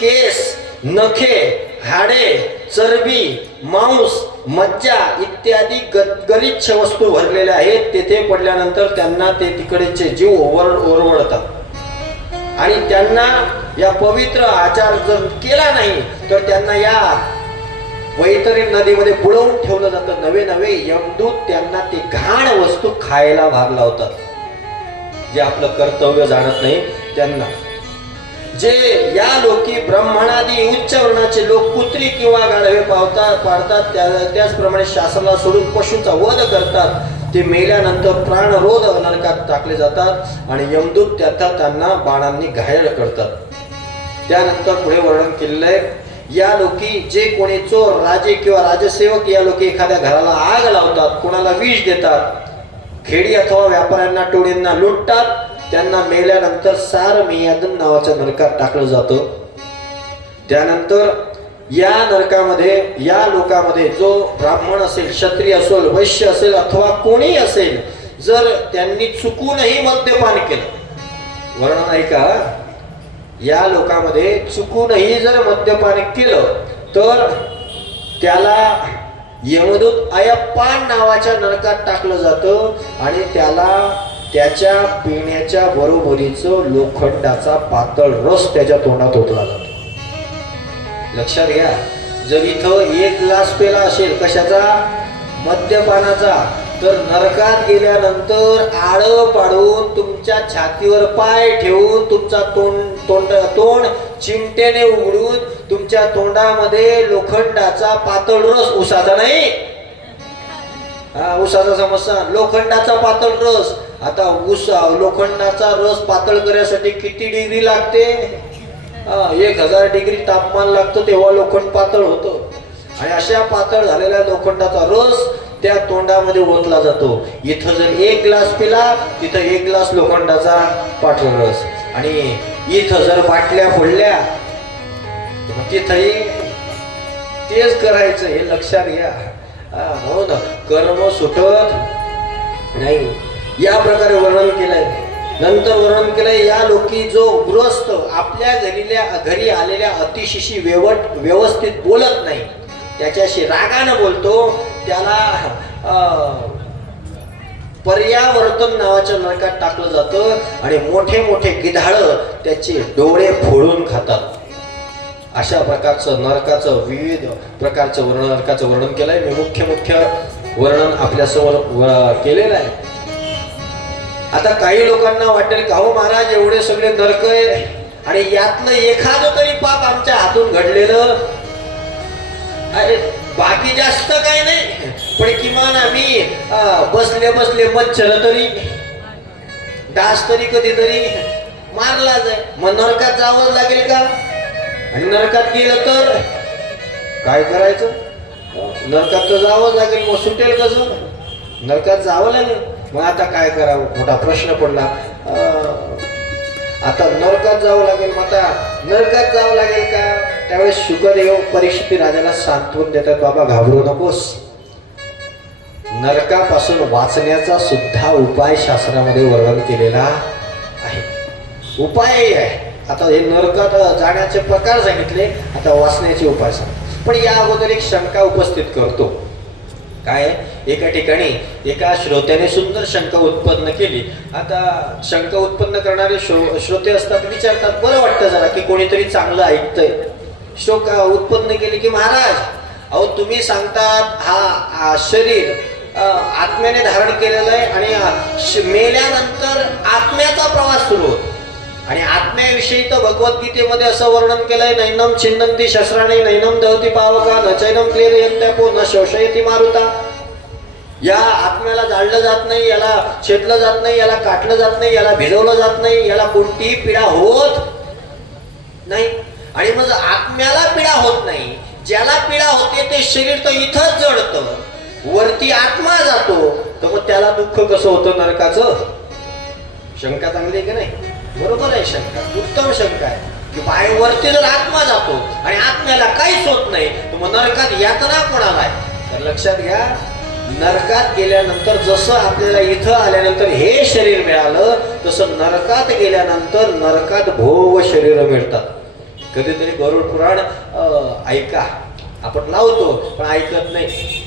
केस, नखे, हाडे, चरबी, मांस, मज्जा इत्यादी गलिच्छ वस्तू भरलेल्या आहेत. तेथे पडल्यानंतर त्यांना ते तिकडेचे जीव ओरडतात आणि त्यांना या पवित्र आचार जर केला नाही तर त्यांना या वैतरी नदीमध्ये बुडवून ठेवलं जातं. नवे नवे यमदूत त्यांना ते घाण वस्तू खायला भाग लावतात. जे आपलं कर्तव्य जाणत नाही त्यांना. जे या लोकी ब्राह्मणादी उच्च वर्णाचे लोक कुत्री किंवा गाढवे पाळतात त्याचप्रमाणे शास्त्राला सोडून पशूचा वध करतात. ते मेल्यानंतर प्राणरोध नरकात टाकले जातात आणि यमदूत त्यांना बाणांनी घायल करतात. त्यानंतर पुढे वर्णन केलेलं आहे, या लोकी जे कोणी चोर, राजे किंवा राजसेवक या लोकी एखाद्या घराला आग लावतात, कोणाला विष देतात, खेडी अथवा व्यापाऱ्यांना टोळींना लुटतात, त्यांना मेल्यानंतर सार मियादन नावाच्या नरकात टाकलं जातं. त्यानंतर या नरकामध्ये या लोकामध्ये जो ब्राह्मण असेल, क्षत्रिय असेल, वैश्य असेल अथवा कोणी असेल, जर त्यांनी चुकूनही मद्यपान केलं, वर्णन आहे का, या लोकांमध्ये चुकूनही जर मद्यपान केलं तर त्याला यमदूत अयप्पान नावाच्या नरकात टाकलं जातं आणि त्याला त्याच्या पिण्याच्या बरोबरीचं लोखंडाचा पातळ रस त्याच्या तोंडात ओतला जातो. लक्षात घ्या, जर इथं 1 ग्लास पेला असेल कशाचा, मद्यपानाचा, तर नरकात गेल्यानंतर आळं पाडून तुमच्या छातीवर पाय ठेवून तुमचा तोंड चिमटेने उघडून तुमच्या तोंडामध्ये लोखंडाचा पातळ रस, उसाचा नाही, उसाचा समजसा, लोखंडाचा पातळ रस. आता लोखंडाचा रस पातळ करण्यासाठी किती डिग्री लागते? 1000 डिग्री तापमान लागतं तेव्हा लोखंड पातळ होतं. आणि अशा पातळ झालेल्या लोखंडाचा रस त्या तोंडामध्ये ओतला जातो. इथं जर 1 ग्लास पिला, तिथं 1 ग्लास लोखंडाचा पातळ रस. आणि इथं जर बाटल्या फोडल्या मग तिथंही तेच करायचं हे लक्षात घ्या. म्हणून कर्म सुटत नाही. या प्रकारे वर्णन केलंय. नंतर वर्णन केलंय या लोकी जो गृहस्थ आपल्या घरी आलेल्या अतिशीशी व्यवस्थित बोलत नाही, त्याच्याशी रागानं बोलतो, त्याला पर्यावर्तन नावाच्या नरकात टाकलं जातं आणि मोठे मोठे गिधाळं त्याचे डोळे फोडून खातात. अशा प्रकारचं नरकाचं विविध प्रकारचं नरकाचं वर्णन केलंय. मी मुख्य वर्णन आपल्यासमोर केलेलं आहे. आता काही लोकांना वाटेल का हो महाराज एवढे सगळे नरक आहे आणि यातलं एखादं तरी पाप आमच्या हातून घडलेलं अरे बाकी जास्त काही नाही, पण किमान आम्ही बसले मच्छर तरी डास तरी कधीतरी मारला जाय. मग नरकात जावं लागेल का? आणि नरकात गेलं तर काय करायचं? नरकात तर जावं लागेल. मग सुटेल कसं? नरकात जावं लागेल. मग आता काय करावं? मोठा प्रश्न पडला. आता नरकात जावं लागेल. मग आता नरकात जावं लागेल का? त्यावेळेस शुकदेव परीक्षित राजाला सांत्वन देतात, बाबा घाबरू नकोस, नरकापासून वाचण्याचा सुद्धा उपाय शास्त्रामध्ये वर्णन केलेला आहे. उपायही आहे. आता हे नरकात जाण्याचे प्रकार सांगितले, आता वाचण्याचे उपाय सांग. पण या अगोदर एक शंका उपस्थित करतो. काय? एका ठिकाणी एका श्रोत्याने सुंदर शंका उत्पन्न केली. आता शंका उत्पन्न करणारे श्रोते असतात, विचारतात, बरं वाटतं जरा की कोणीतरी चांगलं ऐकतंय. शंका उत्पन्न केली की महाराज अहो तुम्ही सांगतात हा शरीर आत्म्याने धारण केलेलं आहे आणि मेल्यानंतर आत्म्याचा प्रवास सुरू होतो. आणि आत्म्याविषयी तर भगवद्गीतेमध्ये असं वर्णन केलंय, नैनम छिन्नंती शस्त्राने नैनम दहती पावका न चैनम क्लेदयन्त्यापो न शोषयति मारुता. या आत्म्याला जाळलं जात नाही, याला छेदलं जात नाही, याला काटलं जात नाही, याला भिजवलं जात नाही, याला कोणतीही पीडा होत नाही. आणि मग आत्म्याला पीडा होत नाही, ज्याला पीडा होते ते शरीर तर इथंच जडतं, वरती आत्मा जातो, तर मग त्याला दुःख कसं होतं नरकाचं? शंका चांगली आहे की नाही? बरोबर आहे शंका, उत्तम शंका आहे की बाहेरवरती जर आत्मा जातो आणि आत्म्याला काहीच होत नाही, तर मग नरकात यातना कोणाला आहे? तर लक्षात घ्या, नरकात गेल्यानंतर जसं आपल्याला इथं आल्यानंतर हे शरीर मिळालं, तसं नरकात गेल्यानंतर नरकात भोग शरीर मिळतात. कधीतरी गरुड पुराण ऐका, आपण लावतो पण ऐकत नाही.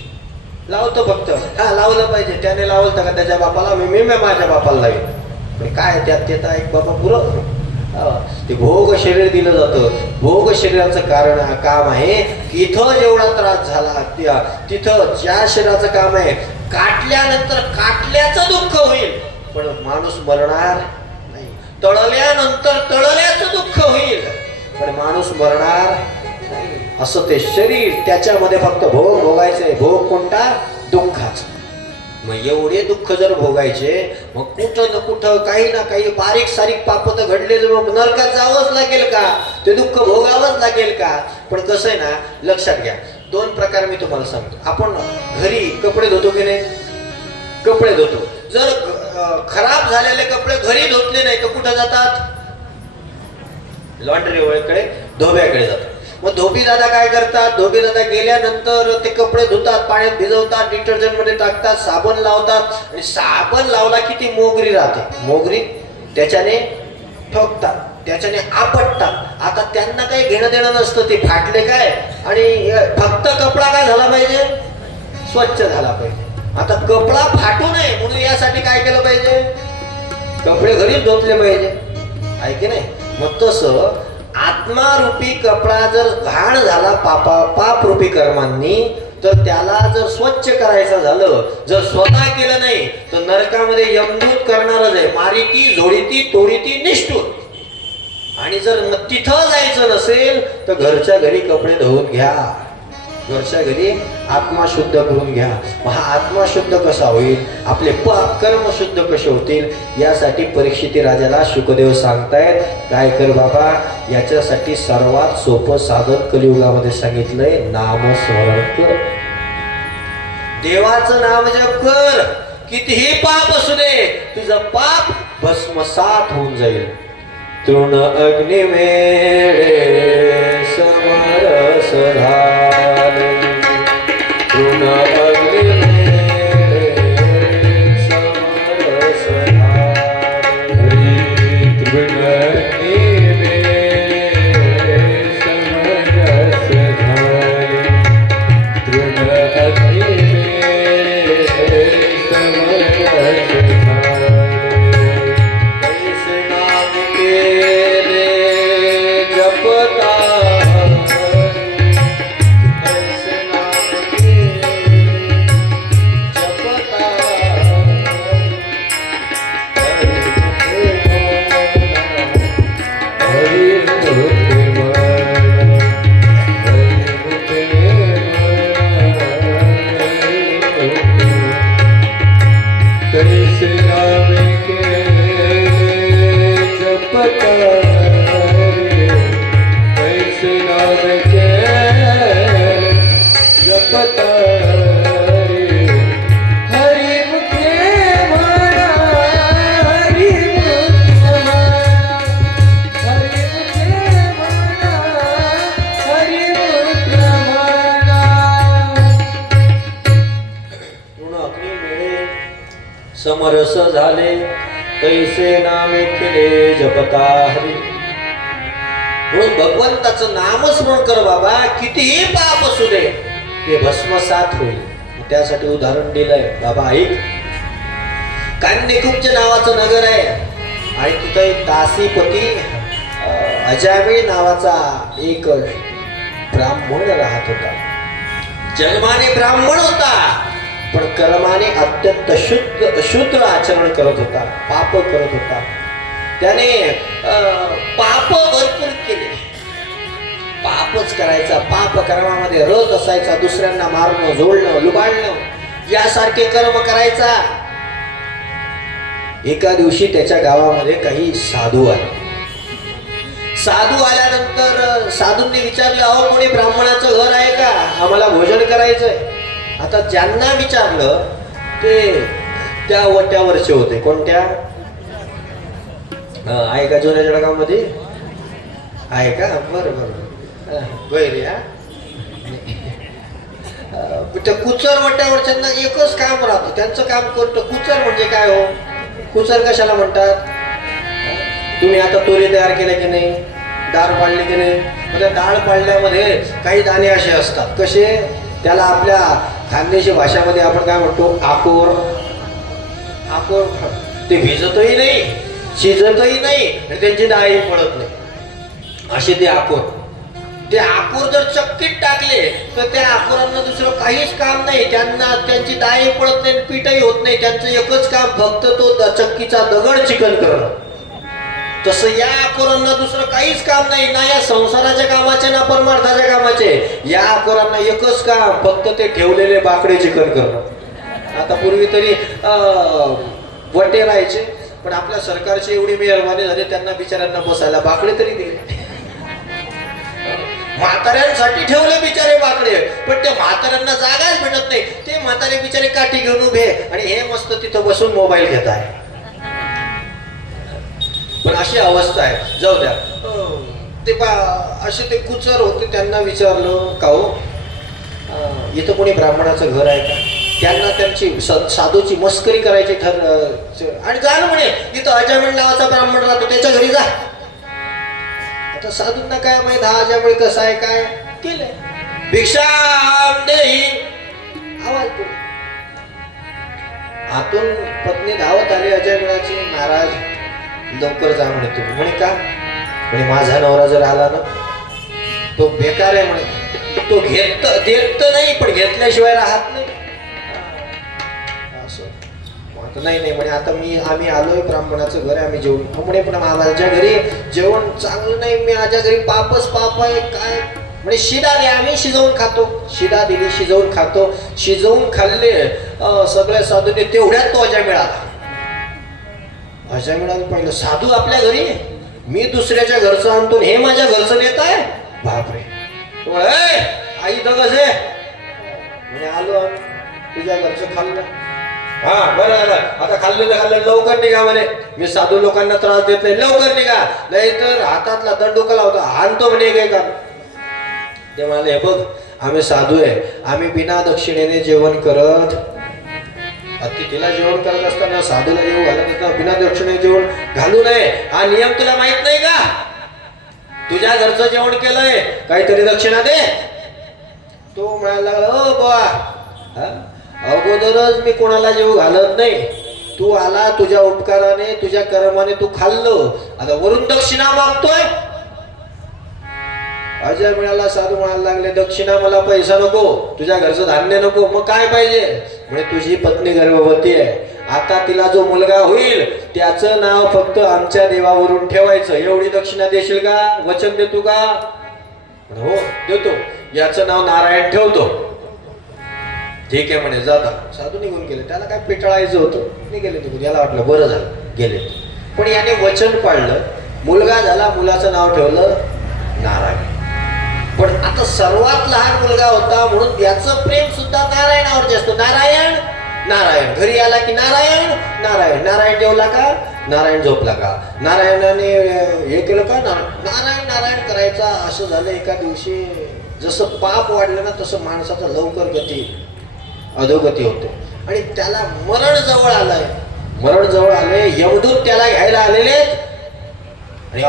लावतो फक्त, हा लावलं पाहिजे, त्याने लावलं का त्याच्या बापाला, मी माझ्या बापाला लावेल. काय त्यात ते तर एक बाबा पुरं ते भोग शरीर दिलं जातं. भोग शरीराचं कारण काम आहे की इथं जेवढा त्रास झाला तिथं ज्या शरीराचं काम आहे, काटल्यानंतर काटल्याचं दुःख होईल पण माणूस मरणार नाही. तळल्यानंतर तळल्याचं दुःख होईल पण माणूस मरणार नाही. असं ते शरीर, त्याच्यामध्ये फक्त भोग भोगायचंय. भोग कोणता? दुःखाचा. मग एवढे दुःख जर भोगायचे, मग कुठं ना कुठं काही ना काही बारीक सारीक पाप तर घडले, मग नरकात जावंच लागेल का? ते दुःख भोगावंच लागेल का? पण कसं आहे ना, लक्षात घ्या, दोन प्रकार मी तुम्हाला सांगतो. आपण घरी कपडे धुतो की नाही? कपडे धुतो. जर खराब झालेले कपडे घरी धुतले नाही तर कुठं जातात? लॉन्ड्री वळकडे, धोब्याकडे जातात. मग धोबी दादा काय करतात? धोबी दादा गेल्यानंतर ते कपडे धुतात, पाण्यात भिजवतात, डिटर्जंट मध्ये टाकतात, साबण लावतात आणि साबण लावला की ती मोगरी राहते. मोगरी त्याच्याने ठोकतात, त्याच्याने आपटतात. आता त्यांना काही घेणं देणं नसतं, ते फाटले काय, आणि फक्त कपडा काय झाला पाहिजे? स्वच्छ झाला पाहिजे. आता कपडा फाटू नये म्हणून यासाठी काय केलं पाहिजे? कपडे घरीच धुतले पाहिजे, आहे की नाही? मग तसं आत्मारूपी कपडा जर घाण झाला पाप रूपी कर्मांनी, तर त्याला जर स्वच्छ करायचं झालं, जर स्वतः केलं नाही तर नरकामध्ये यमदूत करणारच आहे. मारिती, झोडीती, तोडीती, निष्ठूर. आणि जर तिथं जायचं नसेल तर घरच्या घरी कपडे धुवून घ्या, घरच्या घरी आत्मा शुद्ध करून घ्या. हा आत्मा शुद्ध कसा होईल, आपले पाप कर्म शुद्ध कसे होतील, यासाठी परीक्षित राजाला शुकदेव सांगतायत, काय कर बाबा, याच्यासाठी सर्वात सोपं साधन कलियुगामध्ये सांगितलंय, नामस्मरण कर. देवाचं नाम जप कर. कितीही पाप असू दे, तुझं पाप भस्मसात होऊन जाईल. तृण अग्निमेळे समरस झाले तृण अग्नी मेले समरस झाले तृणग्नी मेले समरस झाले तृण अग्नी मेले समरस झाले कैसे नाम केले जपता कैसे नाम केले जपता हरि मुखे कैसे नाम के जपता कैसे नाम के जपता हरि मुखे मारा हरि मुखे मारा हरि मुखे मारा हरि मुखे मारा तृण अग्नी मेळे समरस झाले कैसे नामे केले जपता हरी म्हणून भगवंताचं नामस्मरण कर बाबा कितीही पाप असू दे ते भस्मसात होईल त्यासाठी उदाहरण दिलंय बाबा ऐक कान्यकुब्ज नावाचं नगर आहे आणि तिथं एक दासीपती अजामिळ नावाचा एक ब्राह्मण राहत होता जन्माने ब्राह्मण होता पण कर्माने अत्यंत अशुद्ध आचरण करत होता पाप करत होता त्याने पाप भरपूर केले पापच करायचा पाप कर्मामध्ये रत असायचा दुसऱ्यांना मारणं जोडणं लुबाडणं यासारखे कर्म करायचा एका दिवशी त्याच्या गावामध्ये काही साधू आले साधू आल्यानंतर साधूंनी विचारलं अहो कोणी ब्राह्मणाचं घर आहे का आम्हाला भोजन करायचंय आता ज्यांना विचारलं ते त्या वट्यावरचे होते कोणत्या आहे का जुन्या जळगावमध्ये आहे का बरं बरं गैरी हा त्या कुचर वट्यावरच्यांना एकच काम राहतं त्यांचं काम करतं कुचर म्हणजे काय हो कुचर कशाला म्हणतात तुम्ही आता तोरी तयार केल्या की नाही डाळ पाडली की नाही त्या डाळ पाडल्यामध्ये काही दाणे असे असतात कसे त्याला आपल्या खानदेशी भाषामध्ये आपण काय म्हणतो आकोर आकोर ते भिजतही नाही शिजतही नाही आणि त्यांची डाळही पडत नाही असे ते आकोर जर चक्कीत टाकले तर त्या आकोरांना दुसरं काहीच काम नाही त्यांना त्यांची डाळही पडत नाही पीठही होत नाही त्यांचं एकच काम फक्त तो चक्कीचा दगड चिकन करणं तसं या आकोरांना दुसरं काहीच काम नाही ना या संसाराच्या कामाचे ना परमार्थाच्या कामाचे या आकोरांना एकच काम फक्त ते ठेवलेले बाकडे चिकन करणं आता पूर्वी तरी वटे राहायचे पण आपल्या सरकारची एवढी मेहरबानी झाली त्यांना बिचाऱ्यांना बसायला बाकडे तरी दिले म्हाताऱ्यांसाठी ठेवले बिचारे बाकडे पण त्या म्हाताऱ्यांना जागाच भेटत नाही ते म्हातारे बिचारे काठी घेऊन उभे आणि हे मस्त तिथं बसून मोबाईल घेत आहे पण अशी अवस्था आहे जाऊ द्या ते असे ते कुचर होते त्यांना विचारलं का हो इथं कोणी ब्राह्मणाचं घर आहे का त्यांना त्यांची साधूची मस्करी करायची आणि जा ना म्हणे इथं अजामिळ नावाचा ब्राह्मण राहतो त्याच्या घरी जा आता साधूंना काय माहित हा अजामिळ कसा आहे काय केलंय भिक्षा आवाज आतून पत्नी धावत आली अजामिळाची महाराज लवकर जा म्हणे तुम्ही म्हणे का म्हणे माझा नवरा जर आला ना तो बेकार आहे म्हणे तो देत नाही पण घेतल्याशिवाय राहत नाही असं नाही म्हणे आता आम्ही आलोय ब्राह्मणाचं घर आहे आम्ही जेवण म्हणे पण माझ्या घरी जेवण चांगलं नाही मी माझ्या घरी पापच पाप आहे काय म्हणे शिदा दे आम्ही शिजवून खातो शिदा दिली शिजवून खातो शिजवून खाल्ले सगळ्या साधूने तेवढ्यात तो अजामिळा मिळालं पहिलं साधू आपल्या घरी मी दुसऱ्याच्या घरचं आणतो हे माझ्या घरचं नेत आहे बापरे आई दगज आहे म्हणे आलो तुझ्या घरचं खाल्लं हा बरं आता खाल्लं लवकर निघा म्हणे मी साधू लोकांना त्रास देत नाही लवकर निघा नाही तर हातातला दंडुका लावतो हाणतो म्हणे काय का ते म्हणाले, हे बघ आम्ही साधू आहे, आम्ही बिना दक्षिणेने जेवण करत. अतिथीला जेवण करत असताना साधूला जेवण घालत असताना बिना दक्षिणेने जेवण घालू नये हा नियम तुला माहित नाही का? तुझ्या घरचं जेवण केलंय, काहीतरी दक्षिणा दे. तो म्हणायला लागला, ओ बुवा, अगोदरच मी कोणाला जेव घालत नाही, तू आला तुझ्या उपकाराने तुझ्या कर्माने तू खाल्लं, आता वरून दक्षिणा मागतोय. अजय म्हणाला, साधू म्हणायला लागले, दक्षिणा मला पैसा नको, तुझ्या घरचं धान्य नको, मग काय पाहिजे? म्हणजे तुझी पत्नी गर्भवती आहे, आता तिला जो मुलगा होईल त्याचं नाव फक्त आमच्या देवावरून ठेवायचं, एवढी दक्षिणा देशील का? वचन देतो का? हो देतो, याचं नाव नारायण ठेवतो. ठीक आहे म्हणे, जाता. साधू निघून गेले, त्याला काय पेटाळायचं होतं, निघाले निघून. याला वाटलं बरं झालं गेले, पण याने वचन पाळलं, मुलगा झाला, मुलाचं नाव ठेवलं नारायण. पण आता सर्वात लहान मुलगा होता म्हणून त्याचं प्रेम सुद्धा नारायणावर जास्त. नारायण नारायण, घरी आला की नारायण नारायण. नारायण जेवला का? नारायण झोपला का? नारायणाने हे केलं का? नारायण नारायण करायचा. असं झालं एका दिवशी, जसं पाप वाढलं ना तसं माणसाचं लवकर गती अधोगती होते आणि त्याला मरण जवळ आलंय. मरण जवळ आले, यमदूत त्याला घ्यायला आलेले आणि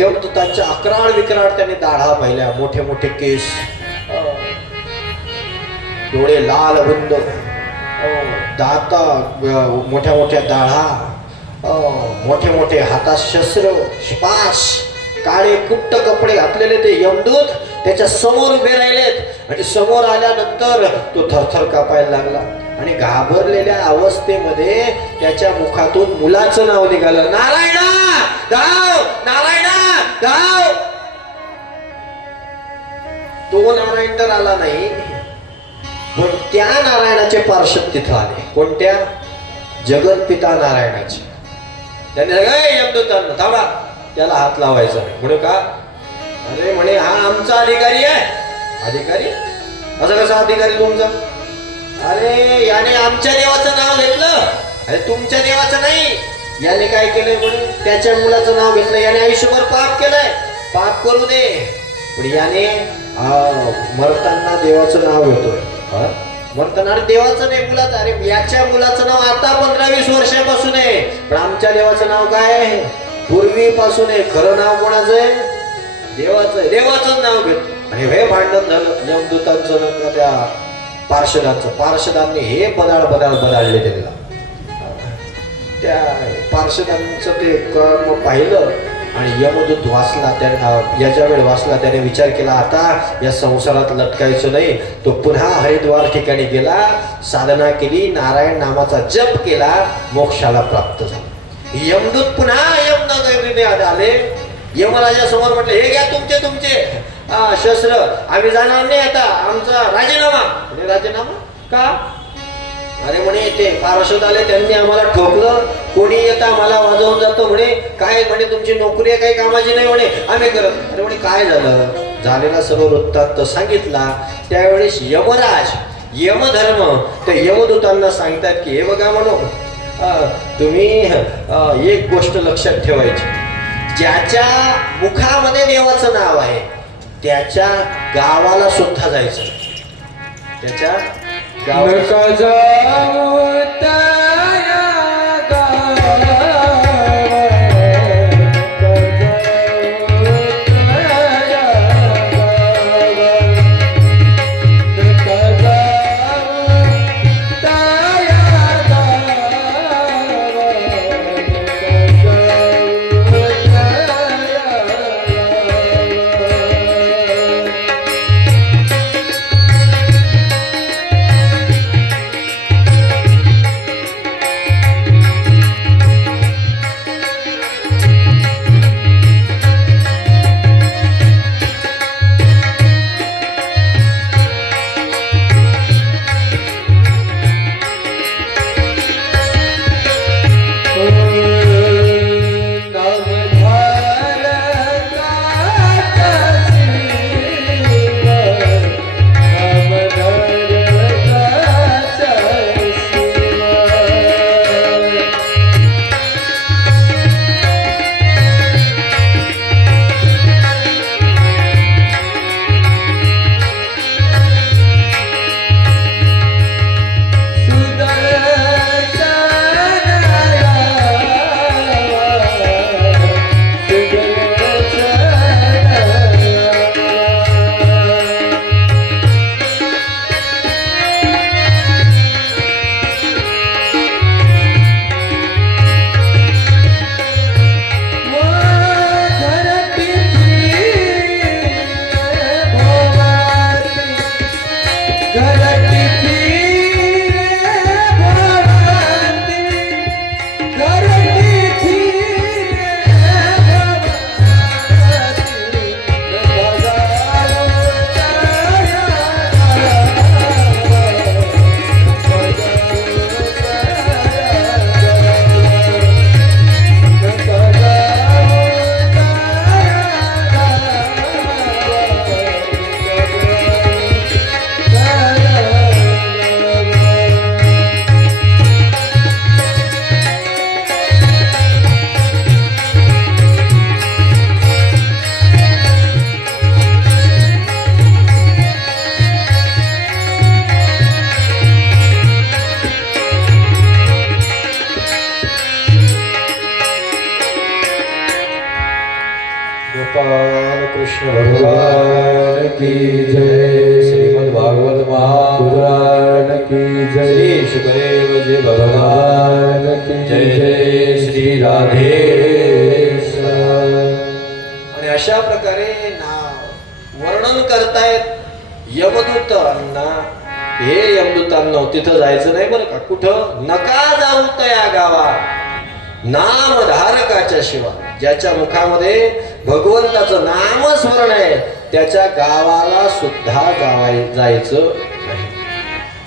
यमदूतांच्या अकराळ विक्राळ त्याने दाढा पाहिल्या, मोठे मोठे केस, डोळे लाल बुंद, दात मोठ्या मोठ्या दाढा, मोठे मोठे हातात शस्त्र श्वास, काळे कुट्ट कपडे घातलेले ते यमदूत त्याच्या समोर उभे राहिलेत. आणि समोर आल्यानंतर तो थरथर कापायला लागला आणि घाबरलेल्या अवस्थेमध्ये त्याच्या मुखातून मुलाचं नाव निघालं, नारायणा धाव, नारायणा धाव. तो नारायण तर आला नाही, पण त्या नारायणाचे पार्षद तिथं आले. कोणत्या? जगतपिता नारायणाचे. त्याने यमदूतांना थांबा, त्याला हात लावायचा नाही. म्हणू का? अरे म्हणे, हा आमचा अधिकारी आहे. अधिकारी? असं कसा अधिकारी तुमचा? अरे याने आमच्या देवाचं नाव घेतलं. अरे तुमच्या देवाचं नाही, याने काय केलंय म्हणे, त्याच्या मुलाचं नाव घेतलं. याने आयुष्यभर पाप केलंय, पाप करू दे, पण याने मरताना देवाचं नाव घेतोय. मरताना देवाचं नाही, मुलाचं. अरे याच्या मुलाचं नाव आता 15-20 वर्षापासून आहे, पण आमच्या देवाचं नाव काय आहे? पूर्वीपासून आहे. खरं नाव कोणाचं आहे? देवाचं आहे. देवाचं नाव घेतो. आणि हे भांडण झालं यमदूतांचं त्या पार्षदांचं. पार्षदांनी हे बदाडले त्यांना. त्या पार्षदांचं ते कर्म पाहिलं आणि यमदूत वाचला. याच्या वेळ वाचला, त्याने विचार केला, आता या संसारात लटकायचं नाही. तो पुन्हा हरिद्वार ठिकाणी गेला, साधना केली, नारायण नामाचा जप केला, मोक्षाला प्राप्त झाला. यमदूत पुन्हा यमनगरीने आले. यमराजा समोर म्हटलं, हे घ्या तुमचे शस्त्र, आम्ही जाणार नाही आता, आमचा राजीनामा. राजीनामा का? अरे म्हणे, ते पार्षद आले, त्यांनी आम्हाला ठोकलं, कोणी येता मला वाजवून जातो म्हणे. काय म्हणे, तुमची नोकरी काही कामाची नाही म्हणे, आम्ही करत. अरे म्हणे, काय झालं? झालेला सर्व वृत्तांत सांगितला. त्यावेळेस यमराज, यमधर्म त्या यमदूतांना सांगतात की, हे बघा म्हणून, तुम्ही एक गोष्ट लक्षात ठेवायची, ज्याच्या मुखामध्ये देवाचं नाव आहे त्याच्या गावाला सुद्धा जायचं. त्याच्या कृष्ण भगवान की जय. श्रीमद भागवत महापुराण की जय. श्री शुकदेव जी भगवान की जय. जय श्री राधेश्वर. आणि अशा प्रकारे वर्णन करतायत यमदूतांना. हे यमदूतांना तिथं जायचं नाही बरं का. कुठं? नका जाऊ त्या गावात नामधारकाच्या शिवाय. ज्याच्या मुखामध्ये भगवंताचं नामस्मरण आहे त्याच्या गावाला सुद्धा जायचं नाही.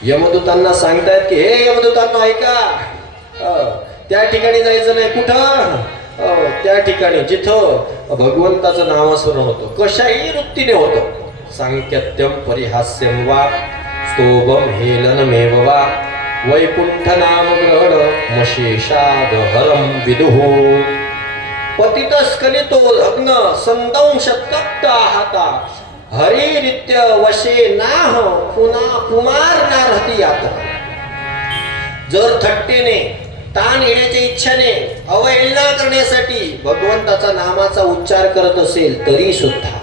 यमदूतांना सांगतायत की हे यमदूतांना ऐका, त्या ठिकाणी जायचं नाही. कुठं? त्या ठिकाणी जिथं भगवंताचं नामस्मरण होतं, कशाही वृत्तीने होतं. सांकेत्यम परिहास्यम वा स्तोभम हेलनमेव वा वैकुंठ नाम ग्रहण मशेषाद हरम विदुः पतितस्खलितो लग्न संदंश तप्त हाता हरिरित्य वशे नाह पुन्हा कुमार नारहती यात. जर थट्टेने ताण येण्याच्या इच्छेने अवहेलना करण्यासाठी भगवंताचा नामाचा उच्चार करत असेल तरी सुद्धा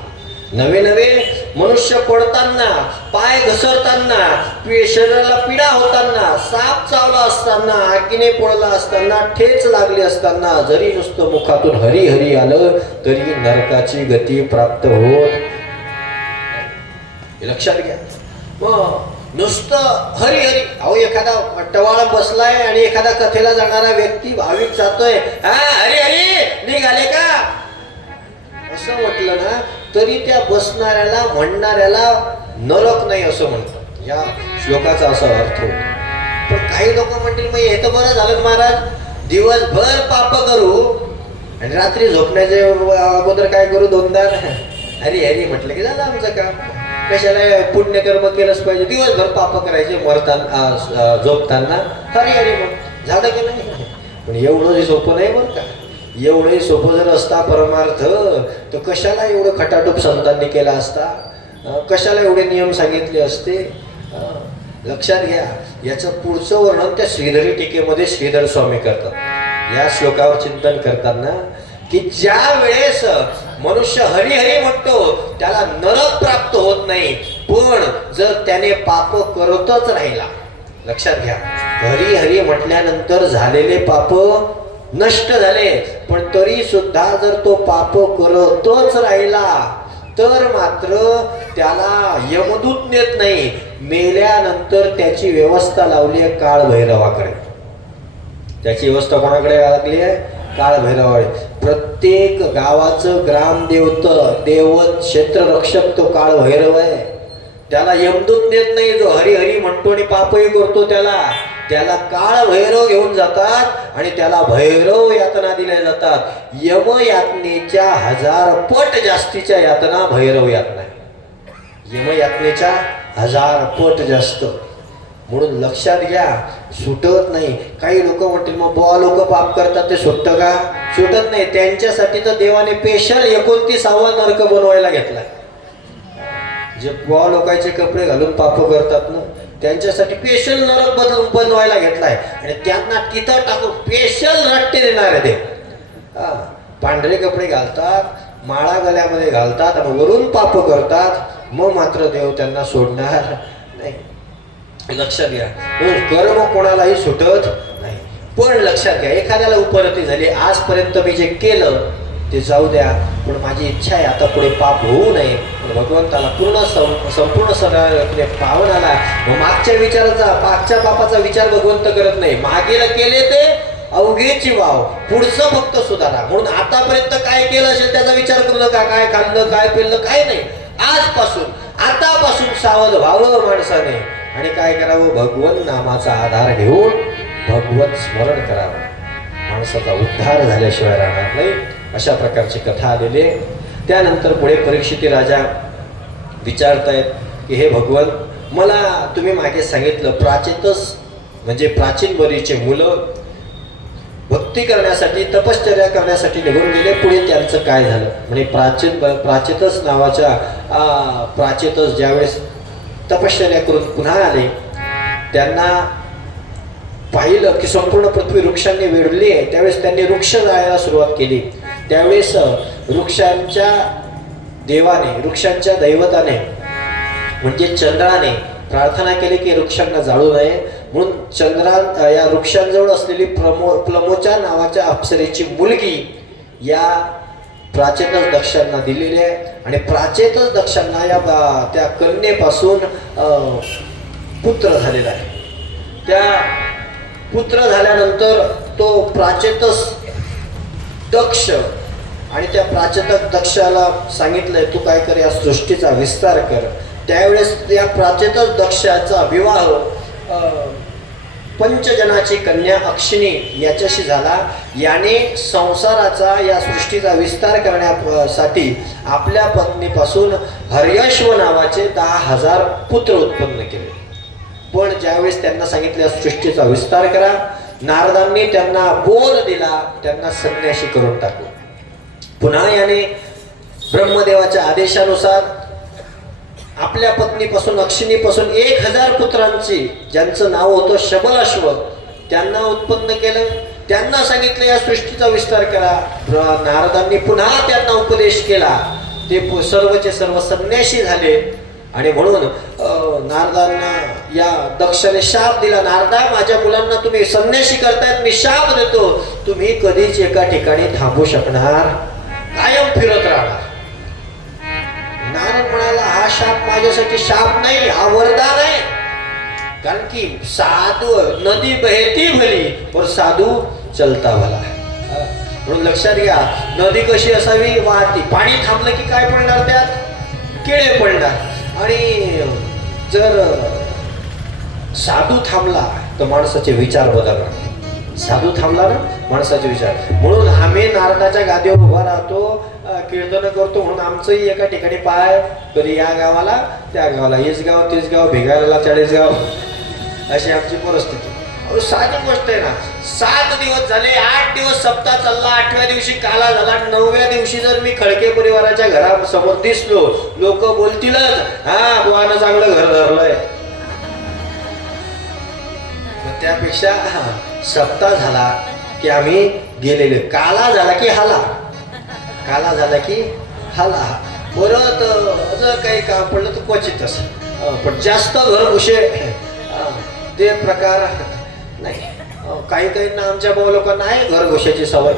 नवे नवे मनुष्य पडताना, पाय घसरताना, शरीराला पीडा होताना, साप चावला असताना, आगीने पडला असताना, ठेच लागली असताना जरी नुसतं मुखातून हरी हरी आलं तरी नरकाची गती प्राप्त होत. लक्षात घ्या. मग नुसतं हरी हरी. अहो एखादा टवाळ बसलाय आणि एखादा कथेला जाणारा व्यक्ती भाविक जातोय, हा हरी हरी निघाले का असं म्हटलं ना तरी त्या बसणाऱ्याला म्हणणाऱ्याला नरक नाही असं म्हणतात. या श्लोकाचा असा अर्थ होतो. पण काही लोक म्हणतील मग हे तर बरं झालं महाराज, दिवसभर पाप करू आणि रात्री झोपण्याच्या अगोदर काय करू दोनदा हरी हरी म्हटलं की झालं आमचं काम. कशाला पुण्यकर्म केलंच पाहिजे, दिवसभर पाप करायचे, मरताना झोपताना हरी हरी मग झालं की नाही. पण एवढं सोपं नाही बरं का. एवढे सोपं जर असता परमार्थ तर कशाला एवढं खटाटोप संतांनी केला असता, कशाला एवढे नियम सांगितले असते. लक्षात घ्या. याचं पुढचं वर्णन त्या श्रीधरी टीकेमध्ये श्रीधर स्वामी करतात. या श्लोकावर चिंतन करताना की ज्या वेळेस मनुष्य हरी हरी म्हणतो त्याला नरक प्राप्त होत नाही, पण जर त्याने पाप करतच राहिला. लक्षात घ्या. हरी हरी म्हटल्यानंतर झालेले पाप नष्ट झाले, पण तरी सुद्धा जर तो पाप करतच राहिला तर मात्र त्याला यमदूत नेत नाही. मेल्यानंतर त्याची व्यवस्था लावली आहे काळभैरवाकडे. त्याची व्यवस्था कोणाकडे लागली आहे? काळभैरवाकडे. प्रत्येक गावाचं दैवत क्षेत्ररक्षक तो काळभैरव आहे. त्याला यमदूत नेत नाही. जो हरी हरी म्हणतो आणि पापही करतो त्याला काळ भैरव घेऊन जातात आणि त्याला भैरव यातना दिल्या जातात. यम यातनेच्या 1000 पट जास्तीच्या यातना भैरव यातना. यम यातनेच्या 1000 पट जास्त. म्हणून लक्षात घ्या, सुटत नाही. काही लोक म्हणतील मग बुवा लोक पाप करतात ते सुटतं का? सुटत नाही. त्यांच्यासाठी तर देवाने स्पेशल 29वा नरक बनवायला घेतलाय. जे बुवा लोकांचे कपडे घालून पाप करतात ना त्यांच्यासाठी स्पेशल नरक बनवायला घेतलाय आणि त्यांना तिथं टाकून स्पेशल रट्टे देणार आहे देव. पांढरे कपडे घालतात, माळा गळ्यामध्ये घालतात आणि वरून पाप करतात, मग मात्र देव त्यांना सोडणार नाही. लक्षात घ्या. कर्म कोणालाही सुटत नाही. पण लक्षात घ्या, एखाद्याला उपरती झाली, आजपर्यंत मी जे केलं ते जाऊ द्या, पण माझी इच्छा आहे आता पुढे पाप होऊ नये. भगवंताला संपूर्ण सगळ्या पावन आला. मागच्या पापाचा विचार भगवंत करत नाही. मागेला केले ते अवघेची वाव, पुढचं फक्त सुधारा. म्हणून आतापर्यंत काय केलं असेल त्याचा विचार करू नका. काय खाल्लं, काय पिल्लं, काय नाही. आतापासून सावध व्हावं माणसाने आणि काय करावं? भगवंत नामाचा आधार घेऊन भगवत स्मरण करावं. माणसाचा उद्धार झाल्याशिवाय राहणार नाही. अशा प्रकारची कथा आलेली आहे. त्यानंतर पुढे परीक्षित राजा विचारतायत की हे भगवंत, मला तुम्ही मागे सांगितलं प्राचेतस म्हणजे प्राचीन बरीचे मुलं भक्ती करण्यासाठी तपश्चर्या करण्यासाठी निघून गेले. पुढे त्यांचं काय झालं? म्हणजे प्राचेतस नावाच्या प्राचेतस ज्यावेळेस तपश्चर्या करून पुन्हा आले, त्यांना पाहिलं की संपूर्ण पृथ्वी वृक्षांनी वेढली आहे. त्यावेळेस त्यांनी वृक्ष जाळायला सुरुवात केली. त्यावेळेस वृक्षांच्या देवाने, वृक्षांच्या दैवताने म्हणजे चंद्राने प्रार्थना केली की वृक्षांना जाळू नये, म्हणून या वृक्षांजवळ असलेली प्लमोचा नावाच्या अप्सरेची मुलगी या प्राचेतस दक्षांना दिलेली आहे. आणि प्राचेतस दक्षांना या त्या कन्येपासून पुत्र झालेला आहे. त्या पुत्र झाल्यानंतर तो प्राचेतस दक्ष, आणि त्या प्राचेतस दक्षाला सांगितलंय तू काय कर, या सृष्टीचा विस्तार कर. त्यावेळेस या प्राचेतस दक्षाचा विवाह पंचजनाची कन्या अक्षिणी याच्याशी झाला. याने संसाराचा, या सृष्टीचा विस्तार करण्यासाठी आपल्या पत्नीपासून हर्यश्व नावाचे 10,000 पुत्र उत्पन्न केले. पण ज्यावेळेस त्यांना सांगितलं सृष्टीचा विस्तार करा, नारदांनी त्यांना बोध दिला, त्यांना संन्याशी करून टाकलं. पुन्हा याने ब्रह्मदेवाच्या आदेशानुसार आपल्या पत्नीपासून अक्षिणीपासून 1,000 पुत्रांची, ज्यांचं नाव होतं शबलाश्व, त्यांना उत्पन्न केलं. त्यांना सांगितलं या सृष्टीचा विस्तार करा. नारदांनी पुन्हा त्यांना उपदेश केला. ते सर्वचे सर्व संन्याशी झाले. आणि म्हणून नारदांना या दक्षाने शाप दिला, नारदा माझ्या मुलांना तुम्ही संन्याशी करतायत, मी शाप देतो, तुम्ही कधीच एका ठिकाणी थांबू शकणार, कायम फिरत राहणार. नारद म्हणाला हा शाप माझ्यासाठी शाप नाही, हा वरदान आहे. कारण की साधू नदी बहती भली और साधू चलता भला. म्हणून लक्षात घ्या, नदी कशी असावी, वाहती. पाणी थांबलं की काय पडणार, त्यात किडे पडणार. आणि जर साधू थांबला तर माणसाचे विचार बदलणार. साधू थांबला ना माणसाचे विचार. म्हणून आम्ही नारदाच्या गादीवर उभा राहतो, कीर्तन करतो. म्हणून आमचंही एका ठिकाणी पाय, कधी या गावाला त्या गावाला, हेच गाव तेच गाव, भिगायला 40 गाव, अशी आमची परिस्थिती. साधी गोष्ट आहे ना. 7 दिवस झाले, 8 दिवस सप्ताह चालला, 8व्या दिवशी काला झाला, 9व्या दिवशी जर मी खडके परिवाराच्या घरासमोर दिसलो, लोक बोलतीलच हा बुवानं चांगलं घर धरलंय. त्यापेक्षा सप्ताह झाला की आम्ही गेलेले, काला झाला की हाला, काला झाला की हाला. परत जर काही काम पडलं तर क्वचितच, पण जास्त घर घुसे ते प्रकार नाही. काही काहींना आमच्या भाऊ लोकांना आहे घर घुशाची सवय.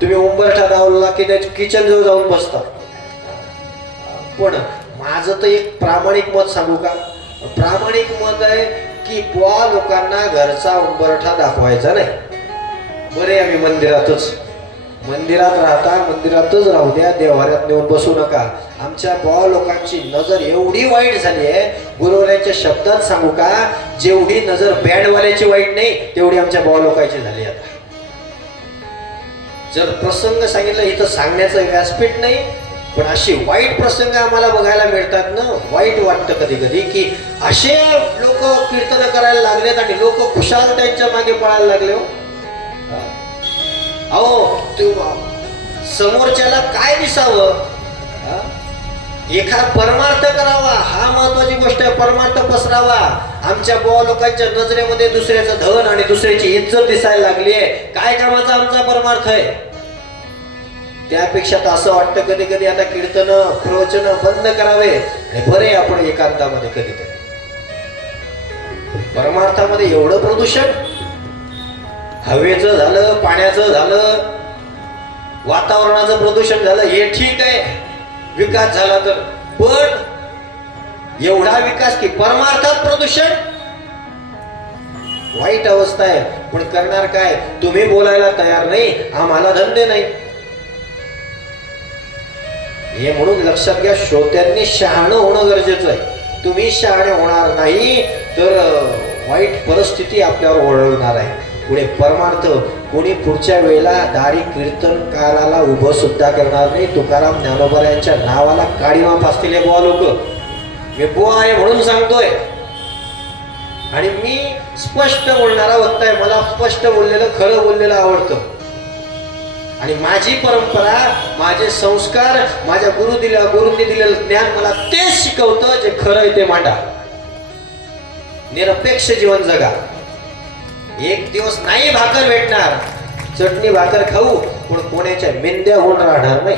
तुम्ही उंबरठा दावला की त्या किचन जवळ जाऊन बसता. पण माझं तर एक प्रामाणिक मत सांगू का, प्रामाणिक मत आहे की बुवा लोकांना घरचा उंबरठा दाखवायचा नाही. बरे आम्ही मंदिरात राहता, मंदिरातच राहू द्या, देवाऱ्यात नेऊन बसू नका. आमच्या बुवा लोकांची नजर एवढी वाईट झाली आहे, गुरुवाराच्या शब्दात सांगू का, जेवढी नजर बँडवाल्याची वाईट नाही तेवढी आमच्या बुवा लोकांची झाली. आता जर प्रसंग सांगितलं, इथं सांगण्याचं व्यासपीठ नाही, पण अशी वाईट प्रसंग आम्हाला बघायला मिळतात ना. वाईट वाटतं कधी कधी की असे लोक कीर्तन करायला लागलेत आणि लोक खुशाल त्यांच्या मागे पळायला लागले. अहो समोरच्याला काय दिसावं, एखादा परमार्थ करावा, हा महत्वाची गोष्ट आहे. परमार्थ पसरावा. आमच्या बुवा लोकांच्या नजरेमध्ये दुसऱ्याचं धन आणि दुसऱ्याची इज्जत दिसायला लागली आहे. काय कामाचा आमचा परमार्थ आहे. त्यापेक्षा तर असं वाटतं कधी कधी आता कीर्तन प्रवचन बंद करावे आणि बरे आपण एकांतामध्ये कधीतरी. परमार्थामध्ये एवढं प्रदूषण, हवेचं झालं, पाण्याचं झालं, वातावरणाचं प्रदूषण झालं, हे ठीक आहे, विकास झाला तर. पण एवढा विकास की परमार्थात प्रदूषण, वाईट अवस्था आहे. पण करणार काय, तुम्ही बोलायला तयार नाही, आम्हाला धंदे नाही. हे म्हणून लक्षात घ्या, श्रोत्यांनी शहाणं होणं गरजेचं आहे. तुम्ही शहाणे होणार नाही तर वाईट परिस्थिती आपल्यावर ओढवणार आहे. पुढे परमार्थ कोणी पुढच्या वेळेला दारी कीर्तनकाराला उभं सुद्धा करणार नाही. तुकाराम ज्ञानोबा यांच्या नावाला काडीमाप असतील हे बुवा लोक. मी बुवा आहे म्हणून सांगतोय आणि मी स्पष्ट बोलणारा वक्ता आहे. मला स्पष्ट बोललेलं, खरं बोललेलं आवडतं. आणि माझी परंपरा, माझे संस्कार, माझ्या गुरूंनी दिलेलं ज्ञान मला तेच शिकवतं जे खरं आहे ते मांडा. निरपेक्ष जीवन जगा. एक दिवस नाही भाकर भेटणार, चटणी भाकर खाऊ, पण कोणाच्या मेंद्या होऊन राहणार नाही.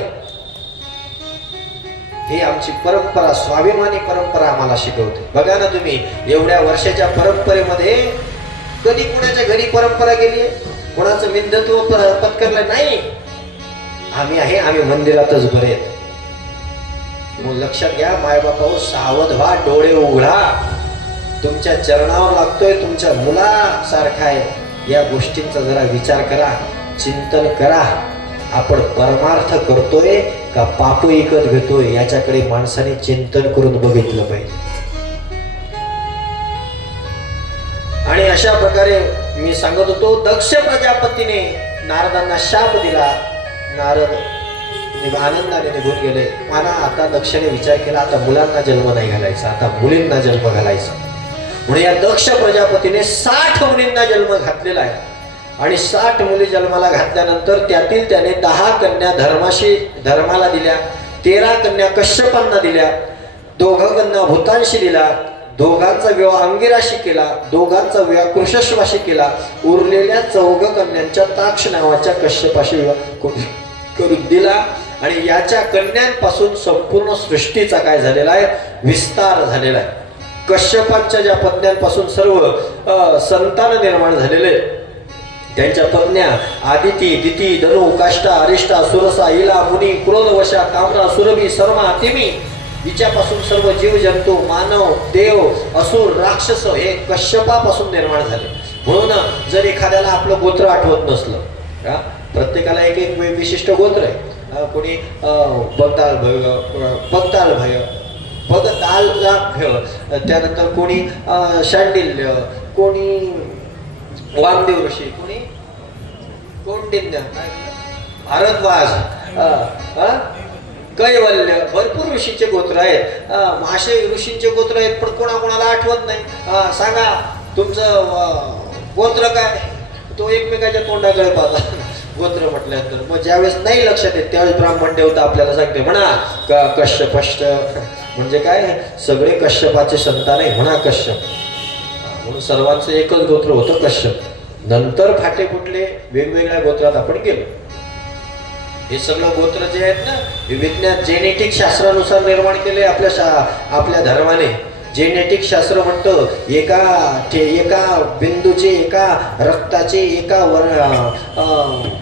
ही आमची परंपरा, स्वाभिमानी परंपरा आम्हाला शिकवते. बघा ना तुम्ही, एवढ्या वर्षाच्या परंपरेमध्ये कधी कुणाच्या घरी परंपरा गेली, कोणाचं मिंदत्व पत्करलं नाही. आम्ही मंदिरातच बरे आहेत. मग लक्षात घ्या मायबापाओ, सावध व्हा, डोळे उघडा. तुमच्या चरणावर लागतोय, तुमच्या मुलासारखा आहे. या गोष्टींचा जरा विचार करा, चिंतन करा. आपण परमार्थ करतोय का पाप विकत घेतोय, याच्याकडे माणसाने चिंतन करून बघितलं पाहिजे. आणि अशा प्रकारे मी सांगत होतो, दक्ष प्रजापतीने नारदांना शाप दिला. नारद आनंदाने निघून गेले. मला आता दक्षने विचार केला, आता मुलांना जन्म नाही घालायचा, आता मुलींना जन्म घालायचा. म्हणून या दक्ष प्रजापतीने 60 मुलींना जन्म घातलेला आहे. आणि 60 मुली जन्माला घातल्यानंतर त्यातील त्याने 10 कन्या धर्माला दिल्या, 13 कन्या कश्यपांना दिल्या, 2 कन्या भूतांशी दिला, 2घांचा विवाह अंगिराशी केला, 2घांचा विवाह कृशश्वाशी केला. उरलेल्या 4 कन्यांच्या ताक्ष नावाच्या कश्यपाशी विवाह करून दिला. आणि याच्या कन्यांपासून संपूर्ण सृष्टीचा काय झालेला आहे, विस्तार झालेला आहे. कश्यपांच्या ज्या पत्न्यांपासून सर्व संतान निर्माण झालेले, त्यांच्या पत्न्या आदिती, दिती, धनु, काष्टा, अरिष्टा, सुरसा, इला, मुनी, क्रोधवशा, कामरा, सुरभी, शर्मा, तिमी, हिच्यापासून सर्व जीव जंतू, मानव, देव, असुर, राक्षस हे कश्यपापासून निर्माण झाले. म्हणून जर एखाद्याला आपलं गोत्र आठवत नसलं, प्रत्येकाला एक एक विशिष्ट गोत्र आहे. कोणी बगतालभय, त्यानंतर कोणी शांडिल्य, कोणी वामदेव ऋषी, कोणी कौंडिन्य, भारद्वाज, कैवल्य, भरपूर ऋषीचे गोत्र आहेत. असे ऋषींचे गोत्र आहेत, पण कोणाकोणाला आठवत नाही. सांगा तुमचं गोत्र काय, तो एकमेकाच्या तोंडाकडे पाहता गोत्र म्हटल्यानंतर. मग ज्यावेळेस नाही लक्षात येत त्यावेळेस ब्राह्मण देवता आपल्याला सांगते, म्हणा कश्यपष्ट, म्हणजे काय, सगळे कश्यपाचे संतान आहे, म्हणा कश्यप. म्हणून सर्वांचं एकच गोत्र होतं कश्यप. नंतर फाटे फुटले, वेगवेगळ्या गोत्रात आपण गेलो. हे सगळं गोत्र जे आहेत ना, हे विज्ञान जेनेटिक शास्त्रानुसार निर्माण केले आपल्या धर्माने. जेनेटिक शास्त्र म्हणतं एका बिंदूचे, एका रक्ताचे, एका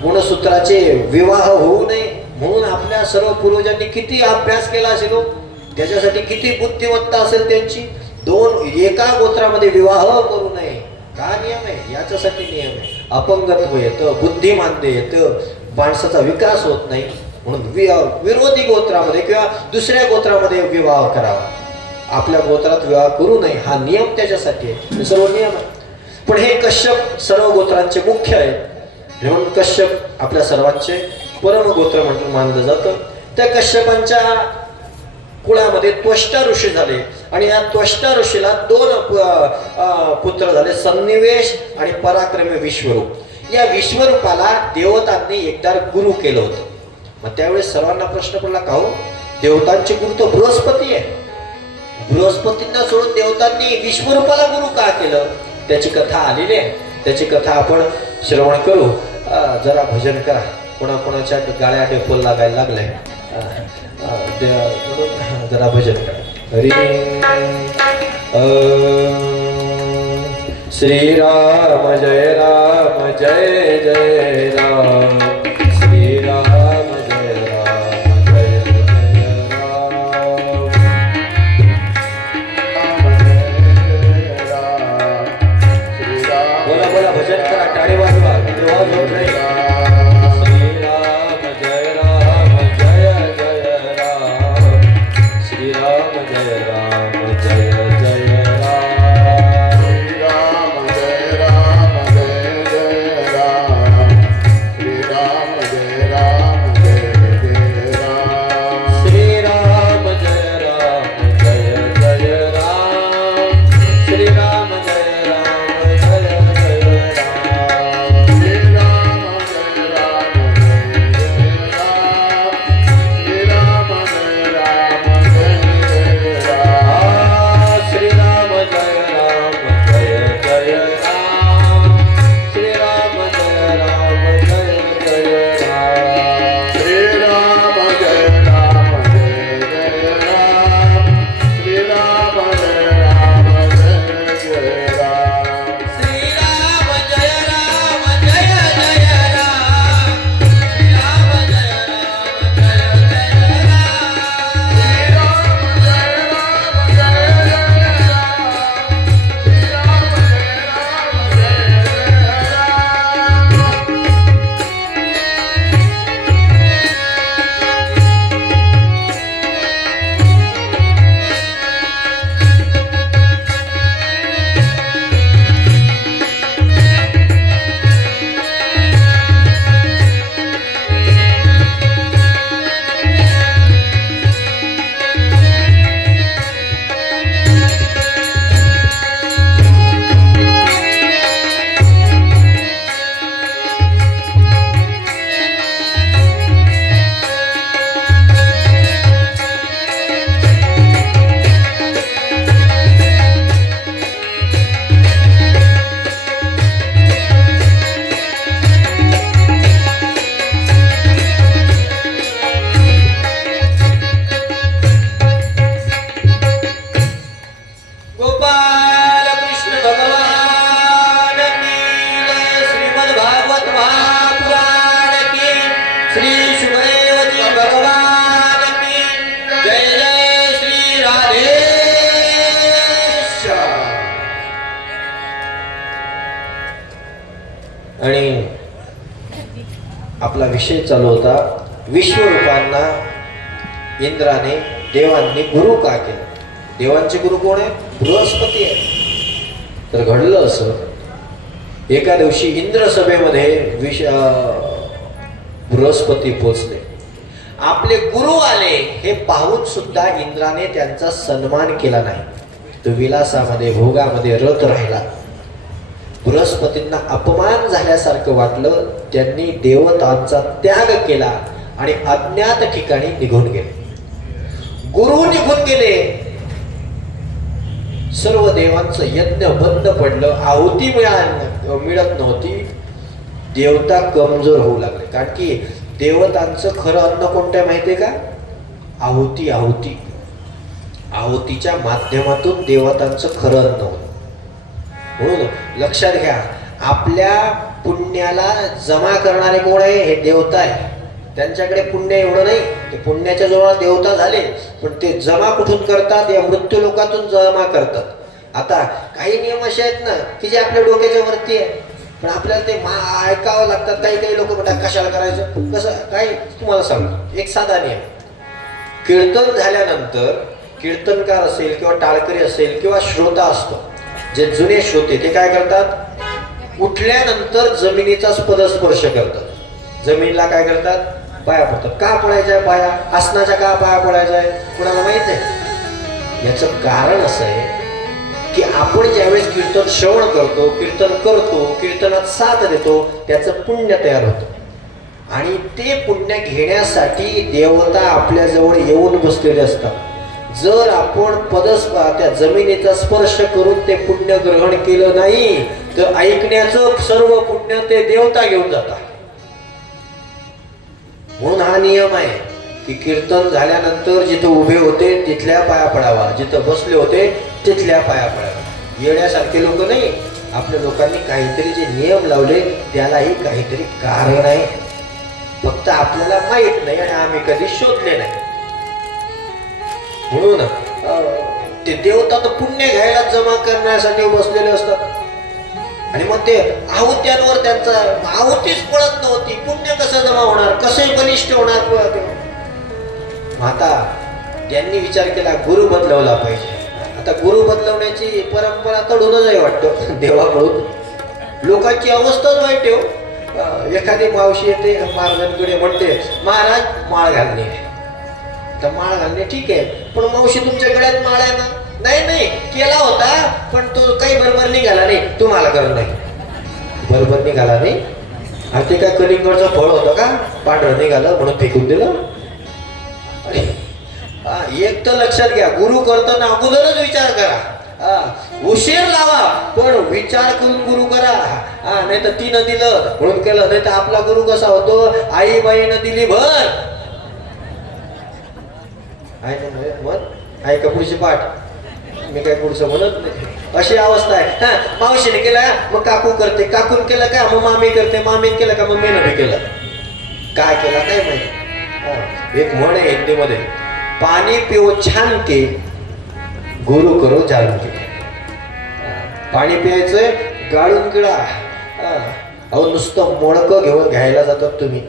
गुणसूत्राचे विवाह होऊ नये म्हणून आपल्या सर्व पूर्वजांनी किती अभ्यास केला असेल, त्याच्यासाठी किती बुद्धिमत्ता असेल त्यांची. एका गोत्रामध्ये विवाह करू नये. का नियम आहे, याच्यासाठी नियम आहे. अपंगत्व येतं, बुद्धिमांद्य येतं, माणसाचा विकास होत नाही. म्हणून विरोधी गोत्रामध्ये किंवा दुसऱ्या गोत्रामध्ये विवाह करावा. आपल्या गोत्रात विवाह करू नये, हा नियम त्याच्यासाठी आहे. हे सर्व नियम आहे. पण हे कश्यप सर्व गोत्रांचे मुख्य आहे, म्हणून कश्यप आपल्या सर्वांचे परम गोत्र म्हणून मानलं जातं. त्या कश्यपांच्या कुळामध्ये त्वष्टा ऋषी झाले. आणि या त्वष्टा ऋषीला 2 पुत्र झाले, सन्निवेश आणि पराक्रमी विश्वरूप. या विश्वरूपाला देवतांनी एकदा गुरु केलं होतं. मग त्यावेळेस सर्वांना प्रश्न पडला, का हो देवतांचे गुरु तर बृहस्पती आहे, बृहस्पतींना सोडून देवतांनी विश्वरूपाला गुरु का केलं? त्याची कथा आलेली आहे. त्याची कथा आपण श्रवण करू. जरा भजन करा. कोणाकोणाच्या गाळ्या डेपोल लागायला लागल्या, जरा भजन करा. हरी श्रीराम जय राम जय जय राम, श्रीराम जय राम जय जय राम. बोला बोला भजन करा, टाळी वाजवा, देवा झोप नाही. श्रीराम जय राम जय जय राम, श्रीराम जय राम जय जय राम, राम जय राम जय जय राम, श्री राम आणि आपला विषय चालू होता विश्वरूपांना इंद्राने देवांनी गुरु का केलं. देवांचे गुरु कोण आहे? बृहस्पती आहे. तर घडलं असं एका दिवशी इंद्र सभेमध्ये बृहस्पती पोचले. आपले गुरु आले हे पाहून सुद्धा इंद्राने त्यांचा सन्मान केला नाही. तो विलासामध्ये भोगामध्ये रत राहिला. बृहस्पतींना अपमान झाल्यासारखं वाटलं. त्यांनी देवतांचा त्याग केला आणि अज्ञात ठिकाणी निघून गेले. गुरु निघून गेले. सर्व देवांचं यज्ञ बंद पडलं. आहुती मिळत नव्हती. देवता कमजोर होऊ लागले. कारण की देवतांचं खरं अन्न कोणतं माहितीये का? आहुती. आहुती आहुतीच्या माध्यमातून देवतांचं खरं अन्न होतं. म्हणून लक्षात घ्या, आपल्या पुण्याला जमा करणारे कोण आहे? हे देवता आहे. त्यांच्याकडे पुण्य एवढं नाही. ते पुण्याच्या जवळ देवता झाले, पण ते जमा कुठून करतात? या मृत्यू लोकातून जमा करतात. आता काही नियम असे आहेत ना की जे आपल्या डोक्याच्या वरती आहे, पण आपल्याला ते ऐकावं लागतात. काही काही लोक म्हणतात कशाला करायचं, कसं काय. तुम्हाला सांगतो एक साधा नियम. कीर्तन झाल्यानंतर कीर्तनकार असेल किंवा टाळकरी असेल किंवा श्रोता असतो, जे जुने श्रोते ते काय करतात? उठल्यानंतर जमिनीचा पदस्पर्श करतात. जमिनीला काय करतात? पाया पडतात. का पडायच्या पाया? आसनाच्या का पाया पडायचा आहे? कुणाला माहित आहे? याचं कारण असं आहे की आपण ज्यावेळेस कीर्तन श्रवण करतो, कीर्तन करतो, कीर्तनात साथ देतो, त्याचं पुण्य तयार होतं. आणि ते पुण्य घेण्यासाठी देवता आपल्याजवळ येऊन बसलेले असतात. जर आपण त्या जमिनीचा स्पर्श करून ते पुण्य ग्रहण केलं नाही तर ऐकण्याचं सर्व पुण्य ते देवता घेऊन जातात. म्हणून हा नियम आहे की कीर्तन झाल्यानंतर जिथं उभे होते तिथल्या पाया पडावा, जिथं बसले होते तिथल्या पाया पडावा. येण्यासारखे लोक नाही. आपल्या लोकांनी काहीतरी जे नियम लावले त्यालाही काहीतरी कारण आहे. फक्त आपल्याला माहित नाही आणि आम्ही कधी शोधले नाही. म्हणून ते देवता तर पुण्य घ्यायला जमा करण्यासाठी बसलेले असतात. आणि मग ते आहुत्यांवर त्यांचा आहुतीच पळत नव्हती. पुण्य कसं जमा होणार, कसे बलिष्ठ होणार? आता त्यांनी विचार केला गुरु बदलवला पाहिजे. आता गुरु बदलवण्याची परंपरा कडूनच आहे वाटतं देवाकडून. लोकांची अवस्थाच वाईट आहे. एखादी मावशी येते महाराजांकडे म्हणते महाराज माळ घालणे. तर माळ घालणे ठीक आहे, पण मावशी तुमच्या गळ्यात माळ आहे ना? नाही नाही केला होता, पण तो काही बरोबर निघाला नाही. तुम्हाला करत नाही. बरोबर निघाला नाही? आणि ते काय कलिंगडचं फळ होतं का? पांढरं निघालं म्हणून फेकून दिलं? अरे एक तर लक्षात घ्या, गुरु करताना अगोदरच विचार करा. उशीर लावा पण विचार करून गुरु करा. नाही तर तिनं दिलं म्हणून केलं. नाही तर आपला गुरु कसा होतो? आई बाईनं दिली भर. आहे का पुढची पाठ? मी काय पुढचं म्हणत नाही. अशी अवस्था आहे. मावशीने केला मग काकू करते, काकून केलं का मग मामी करते, मामीने केलं का मग मेनं बी केलं. काय केलं काय माहिती. एक म्हण आहे हिंदीमध्ये, पाणी पिओ छान के गुरु करो जान के. पाणी प्यायचंय गाळून गिळा. अहो नुसतं मळकं घ्यायला जातात तुम्ही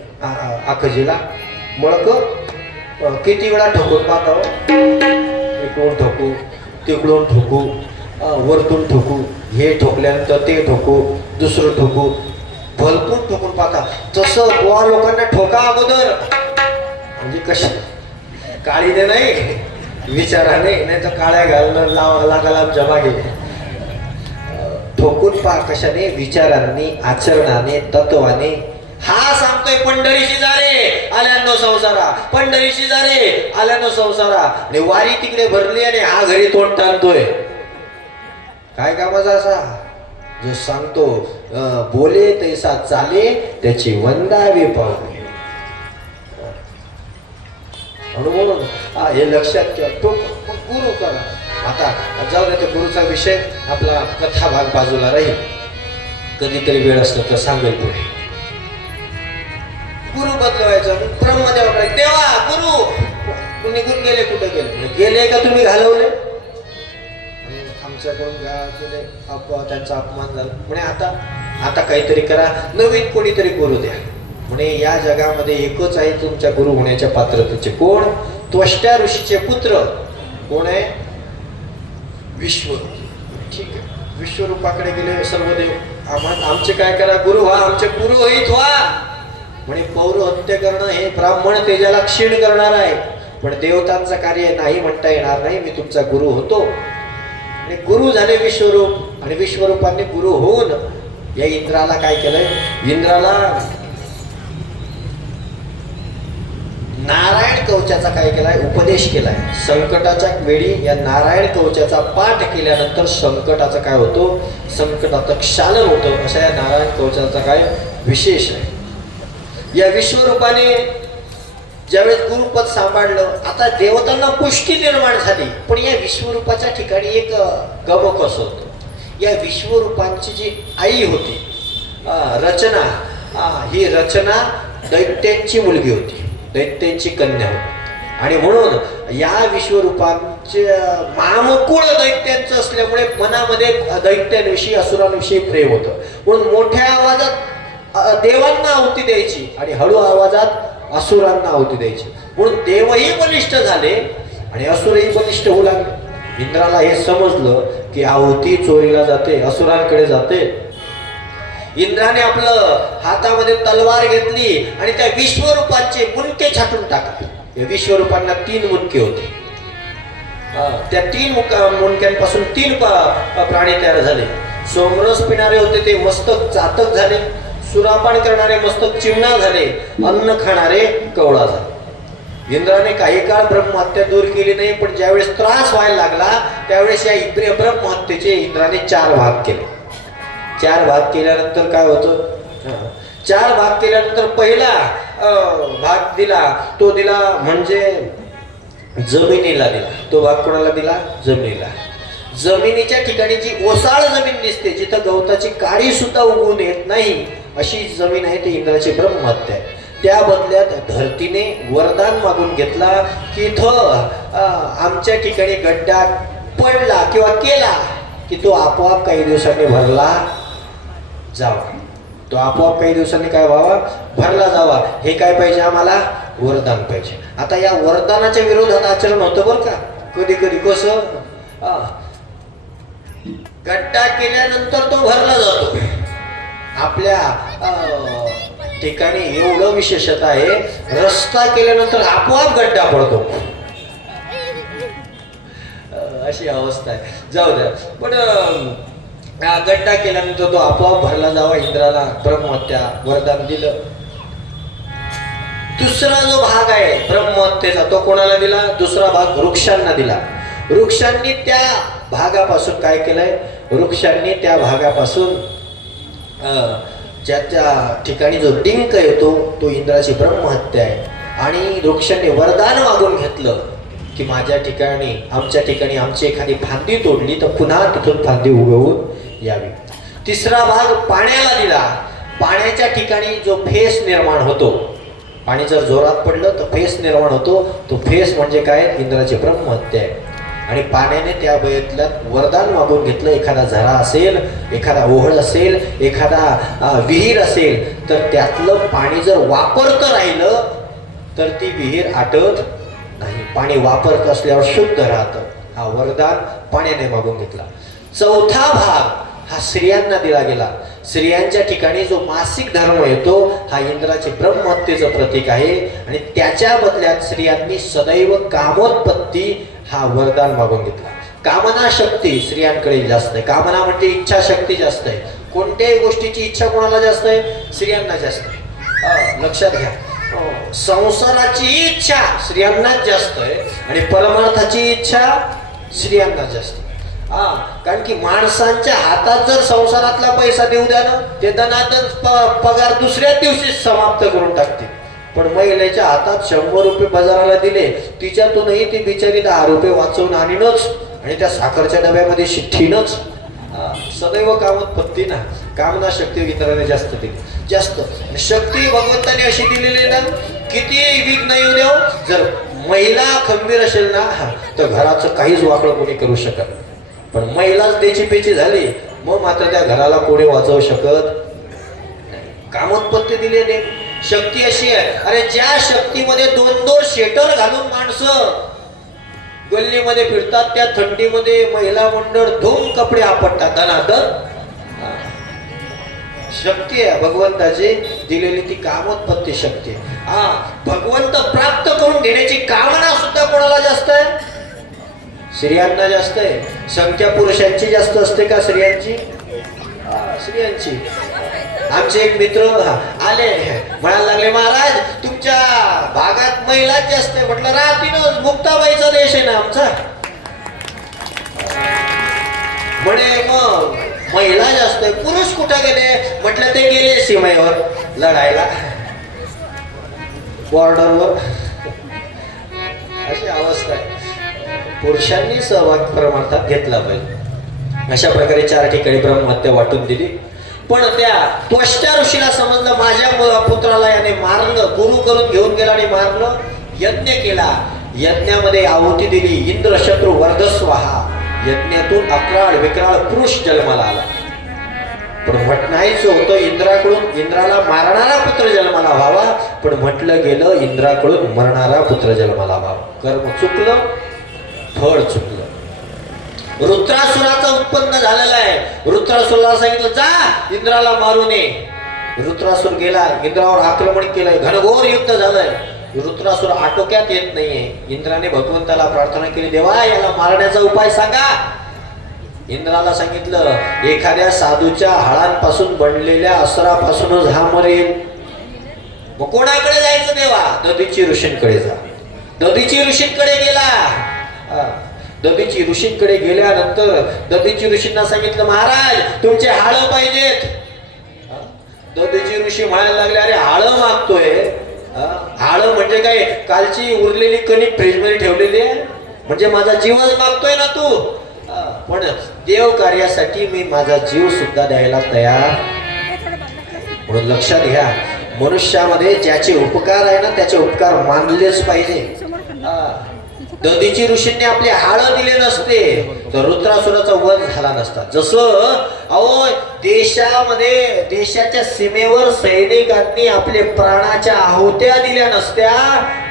आखजीला. मळकं किती वेळा ठोकून पाहता. इकडून ठोकू, तिकडून ठोकू, वरतून ठोकू, हे ठोकल्यानंतर ते ठोकू, दुसरं ठोकू, भरपूर ठोकून पाहता. तसं गोवा लोकांना ठोका अगोदर. म्हणजे कशी काळी दे नाही विचाराने, नाही तर काळ्या घालणं लागाला जमा घे. ठोकून पहा कशाने? विचारांनी, आचरणाने, तत्वाने. हा सांगतोय पंढरीशी जा रे आल्यानो संसारा, पंढरीशी जा रे आल्यानो संसारा. आणि वारी तिकडे भरली आणि हा घरी तोंड टाळतोय. काय कामाचा असा जो सांगतो बोले तैसा चाले त्याची वंदावी पावले. म्हणून हे लक्षात ठेवा. तो गुरु करा. आता जाऊ दे, गुरुचा विषय आपला कथा भाग बाजूला राहील. कधीतरी वेळ असला तर सांगेल पुढे. गुरु बदलवायचा ब्रह्मदेवाकडे, देवा गुरु निघून गेले. कुठे गेले? गेले का तुम्ही घालवले? आमच्याकडून गेले, त्यांचा अपमान झाला म्हणे. आता आता काहीतरी करा, नवीन कोणीतरी गुरु द्या. म्हणे या जगामध्ये एकच आहे तुमच्या गुरु होण्याच्या पात्रतेचे. कोण? त्वष्ट्या ऋषीचे पुत्र. कोण आहे? विश्वरूप. ठीक आहे, विश्वरूपाकडे गेले सर्व देव. आमचे काय करा? गुरु व्हा, आमचे पुरोहित व्हा. म्हणे पौरोहत्य करणं हे ब्राह्मण तेजाला क्षीण करणार आहे, पण देवतांचं कार्य नाही म्हणता येणार नाही. मी तुमचा गुरु होतो. आणि गुरु झाले विश्वरूप. आणि विश्वरूपांनी गुरु होऊन या इंद्राला काय केलंय? इंद्राला नारायण कवचाचा काय केलाय? उपदेश केलाय. संकटाच्या वेळी या नारायण कवचाचा पाठ केल्यानंतर संकटाचं काय होतं? संकटाचं क्षालन होतं. अशा या नारायण कवचाचा काय विशेष आहे. या विश्वरूपाने ज्यावेळेस गुरुपद सांभाळलं, आता देवतांना पुष्टी निर्माण झाली. पण या विश्वरूपाच्या ठिकाणी एक गमक असं होतं. या विश्वरूपांची जी आई होती रचना, ही रचना दैत्यांची मुलगी होती, दैत्यांची कन्या होती. आणि म्हणून या विश्वरूपांचे मामकुळ दैत्यांचं असल्यामुळे मनामध्ये दैत्यांविषयी असुरांविषयी प्रेम होतं. म्हणून मोठ्या आवाजात देवांना आहुती द्यायची आणि हळू आवाजात असुरांना आहुती द्यायची. म्हणून देवही बलिष्ठ झाले आणि असुरही बलिष्ठ होऊ लागले. इंद्राला हे समजलं की आहुती चोरीला जाते, असुरांकडे जाते. इंद्राने आपलं हातामध्ये तलवार घेतली आणि त्या विश्वरूपांचे मुंडके छाटून टाकले. या विश्वरूपांना 3 मुंडके होते. त्या 3 मुंडक्यांपासून 3 प्राणी तयार झाले. सोमरस पिणारे होते ते मस्तक चातक झाले, सुरापान करणारे मस्तक चिमणा झाले, अन्न खाणारे कवळा झाले. इंद्राने काही काळ ब्रह्महत्या दूर केली नाही, पण ज्यावेळेस त्रास व्हायला लागला त्यावेळेस या ब्रह्महत्येचे इंद्राने 4 भाग केले. 4 भाग केल्यानंतर काय होतं? 4 भाग केल्यानंतर पहिला भाग दिला, तो दिला म्हणजे जमिनीला दिला. तो भाग कोणाला दिला? जमिनीला. जमिनीच्या ठिकाणी जी ओसाळ जमीन दिसते, जिथं गवताची काडी सुद्धा उगवून येत नाही, अशी जमीन आहे ती इंद्राची ब्रह्महत्या आहे. त्या बदल्यात धरतीने वरदान मागून घेतला की इथं आमच्या ठिकाणी गड्डा पडला किंवा केला की तो आपोआप काही दिवसांनी भरला जावा. तो आपोआप काही दिवसांनी काय व्हावा? भरला जावा. हे काय पाहिजे आम्हाला? वरदान पाहिजे. आता या वरदानाच्या विरोधात आचरण होतं बरं का कधी कधी. कसं? गड्डा केल्यानंतर तो भरला जातो. आपल्या ठिकाणी एवढं विशेषता आहे, रस्ता केल्यानंतर आपोआप गड्डा पडतो. अशी अवस्था आहे. जाऊ द्या. पण गड्डा केल्यानंतर तो आपोआप भरला जावा. इंद्राला ब्रह्महत्या वरदान दिलं. दुसरा जो भाग आहे ब्रह्महत्येचा तो कोणाला दिला? दुसरा भाग वृक्षांना दिला. वृक्षांनी त्या भागापासून काय केलंय? वृक्षांनी त्या भागापासून ज्या त्या ठिकाणी जो डिंक येतो तो इंद्राची ब्रह्महत्या आहे. आणि वृक्षांनी वरदान मागून घेतलं की माझ्या ठिकाणी, आमच्या ठिकाणी आमची एखादी फांदी तोडली तर पुन्हा तिथून फांदी उगवून यावी. तिसरा भाग पाण्याला दिला. पाण्याच्या ठिकाणी जो फेस निर्माण होतो, पाणी जर जोरात पडलं तर फेस निर्माण होतो. तो फेस म्हणजे काय? इंद्राची ब्रह्महत्या आहे. आणि पाण्याने त्या बयतल्यात वरदान मागून घेतलं. एखादा झरा असेल, एखादा ओहळ असेल, एखादा विहीर असेल, तर त्यातलं पाणी जर वापरतं राहिलं तर ती विहीर आटत नाही. पाणी वापरत असल्यावर शुद्ध राहतं. हा वरदान पाण्याने मागून घेतला. चौथा भाग हा स्त्रियांना दिला गेला. स्त्रियांच्या ठिकाणी जो मासिक धर्म येतो हा इंद्राचे ब्रह्महत्येचं प्रतीक आहे. आणि त्याच्या बदल्यात स्त्रियांनी सदैव कामोत्पत्ती हा वरदान मागून घेतला. कामना शक्ती स्त्रियांकडे जास्त आहे. कामना म्हणजे इच्छा शक्ती जास्त आहे. कोणत्याही गोष्टीची इच्छा कोणाला जास्त आहे? स्त्रियांना जास्त आहे. लक्षात घ्या. संसाराची इच्छा स्त्रियांनाच जास्त आहे आणि परमार्थाची इच्छा स्त्रियांनाच जास्त आहे. कारण की माणसांच्या हातात जर संसारातला पैसा देऊ द्या ना, ते दनादन पगार दुसऱ्याच दिवशी समाप्त करून टाकतील. पण महिलेच्या हातात 100 रुपये बाजाराला दिले, तिच्यातूनही ती बिचारी 10 रुपये वाचवून आणीनच आणि त्या साखरच्या डब्यामध्ये शिठ्ठीनच. सदैव कामोत्पत्ती ना. कामना शक्ती इतरांनी जास्त दिली. जास्त शक्ती भगवंताने अशी दिलेली ना, किती विघ्न येऊ द्याव, जर महिला खंबीर असेल ना तर घराचं काहीच वाकडं कोणी करू शकत. पण महिलाच त्याची पेची झाली मग मात्र त्या घराला कोणी वाचवू शकत कामोत्पत्ती दिलेली शक्ती अशी आहे. अरे ज्या शक्तीमध्ये 2-2 शेटर घालून माणसं गल्लीमध्ये फिरतात, त्या थंडीमध्ये महिला मंडळ धूम कपडे आपटतात. धनाधन शक्ती आहे भगवंताची दिलेली, ती कामोत्पत्ती शक्ती. हा, भगवंत प्राप्त करून घेण्याची कामना सुद्धा कोणाला जास्त आहे? स्त्रियांना जास्त आहे. संख्या पुरुषांची जास्त असते का स्त्रियांची? स्त्रियांची. आमचे एक मित्र आले, म्हणायला लागले, महाराज तुमच्या भागात महिलाच जास्त आहे. म्हटलं राहतीनच, मुक्ताबाईचा देश आहे ना आमचा. म्हणे मग महिला जास्त आहे, पुरुष कुठं गेले? म्हटलं ते गेले सीमेवर लढायला, बॉर्डरवर. अशी अवस्था आहे. पुरुषांनी सहभाग प्रमाणात घेतला पाहिजे. अशा प्रकारे 4 ठिकाणी ब्रह्महत्या वाटून दिली. पण त्या त्वष्टा ऋषीला समजलं, माझ्या पुत्राला याने मारलं, गुरु करून घेऊन गेला आणि मारलं. यज्ञ केला, यज्ञामध्ये आहुती दिली. इंद्र शत्रू वर्धस्वाहा. यज्ञातून अक्राळ विक्राळ पुरुष जन्माला आला. पण म्हटणायचं होतं इंद्राकडून इंद्राला मारणारा पुत्र जन्माला व्हावा, पण म्हटलं गेलं इंद्राकडून मरणारा पुत्र जन्माला व्हावा. कर्म चुकलं, फळ चुकलं. रुद्रासुराचं उत्पन्न झालेलं आहे. रुद्रासुराला सांगितलं जा इंद्राला मारू नये. रुद्रासुर गेला, इंद्रावर आक्रमण केलंय, घनघोर युद्ध झालंय. रुद्रासुर आटोक्यात येत नाहीये. इंद्राने भगवंताला प्रार्थना केली, देवा याला मारण्याचा उपाय सांगा. इंद्राला सांगितलं, एखाद्या साधूच्या हाडांपासून बनलेल्या अस्त्रापासूनच हा मरेल. मग कोणाकडे जायचं देवा? दधीची ऋषींकडे जा. दधीची ऋषींकडे गेला. दधीची ऋषींकडे गेल्यानंतर दधीची ऋषींना सांगितलं, महाराज तुमचे हाड पाहिजेत. दधीची ऋषी म्हणायला लागले, अरे हाड मागतोय? हाड म्हणजे काय? कालची उरलेली कणिक फ्रीज मध्ये ठेवलेली आहे म्हणजे माझा जीवच मागतोय ना तू? पण देव कार्यासाठी मी माझा जीव सुद्धा द्यायला तयार. म्हणून लक्षात घ्या, मनुष्यामध्ये ज्याचे उपकार आहे ना त्याचे उपकार मानलेच पाहिजे. दधीची ऋषींनी आपले हाड दिले नसते तर रुद्रासुराचा वध झाला नसता. जसं अहो देशामध्ये देशाच्या सीमेवर सैनिकांनी आपले प्राणाच्या आहुत्या दिल्या नसत्या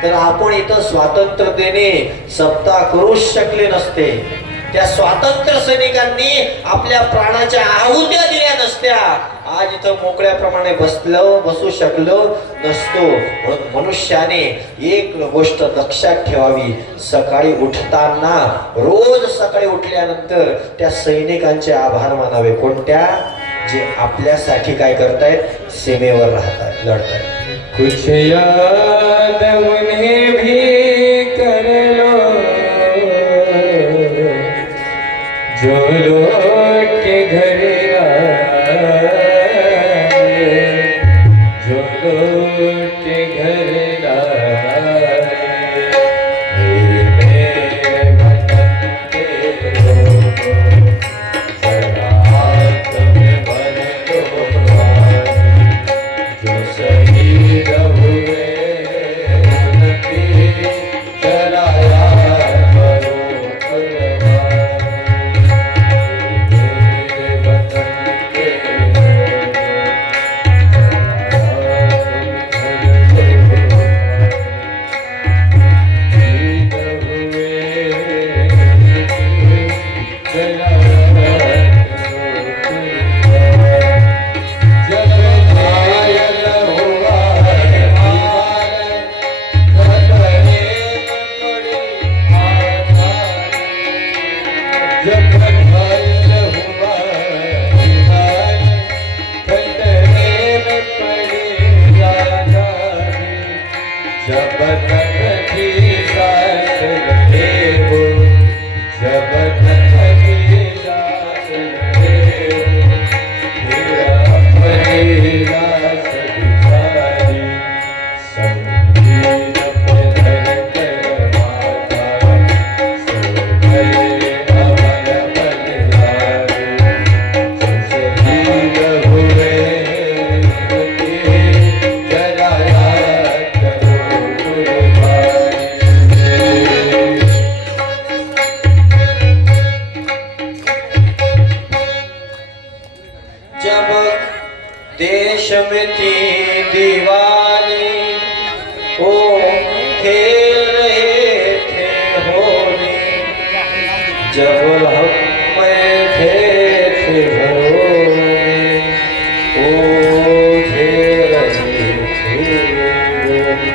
तर आपण इथं स्वातंत्र्य देणे सप्ताह करूच शकले नसते. त्या स्वातंत्र्य सैनिकांनी आपल्या प्राणाच्या आहुत्या दिल्या नसत्या आज इथं मोकळ्याप्रमाणे बसू शकलो नसतो. मनुष्याने एक गोष्ट लक्षात ठेवावी, सकाळी उठताना रोज सकाळी उठल्यानंतर त्या सैनिकांचे आभार मानावे. कोणत्या? जे आपल्यासाठी काय करतायत? सीमेवर राहतायत, लढतायत. कुछ याद उन्हें भी कर लो जो लौट के घर आए, जो लौट के घर आए. मेरे वतन के लोगों, जरा हाथ में भर लो जो शहीद हुए उनकी जरा याद करो कुर्बान. मेरे वतन के लोगों, शहीद हुए उनकी जरा याद करो कुर्बान. जब घायल हुआ हाल, खतरे में पड़ी आजादी. जब घायल हुआ हाल, खतरे में पड़ी आजादी. जब तक थी सांस लगे हो, जब तक थी सांस लगे हो, मेरा अपनी रास दिखाई. संगीत पे धड़कर माता, सो गए अमर बलिहारी. जो शहीद हुए उनकी जरा याद करो कुर्बानी. जब देश में थी दीवानी, ओ खेल रहे थे होली, जब हम में थे घरों में, ओ खेल रहे थे होली.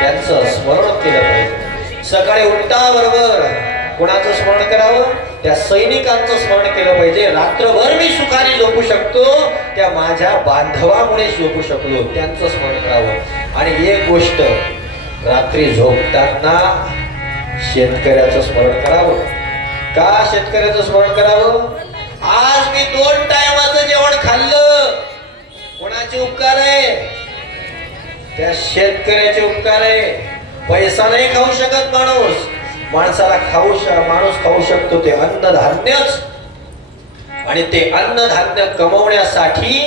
त्यांचं स्मरण केलं पाहिजे. सकाळी उठल्याबरोबर कोणाचं स्मरण करावं? त्या सैनिकांचं स्मरण केलं पाहिजे. रात्रभर मी सुखाने झोपू शकतो, त्या माझ्या बांधवामुळे झोपू शकलो, त्यांचं स्मरण करावं. आणि एक गोष्ट, रात्री झोपताना शेतकऱ्याचं स्मरण करावं. का शेतकऱ्याचं स्मरण करावं? आज मी 2 टायमाचं जेवण खाल्लं, कोणाचे उपकार आहे? त्या शेतकऱ्याचे उपकार आहे. पैसा नाही खाऊ शकत माणूस, माणसाला माणूस खाऊ शकतो ते अन्नधान्यच. आणि ते अन्नधान्य कमवण्यासाठी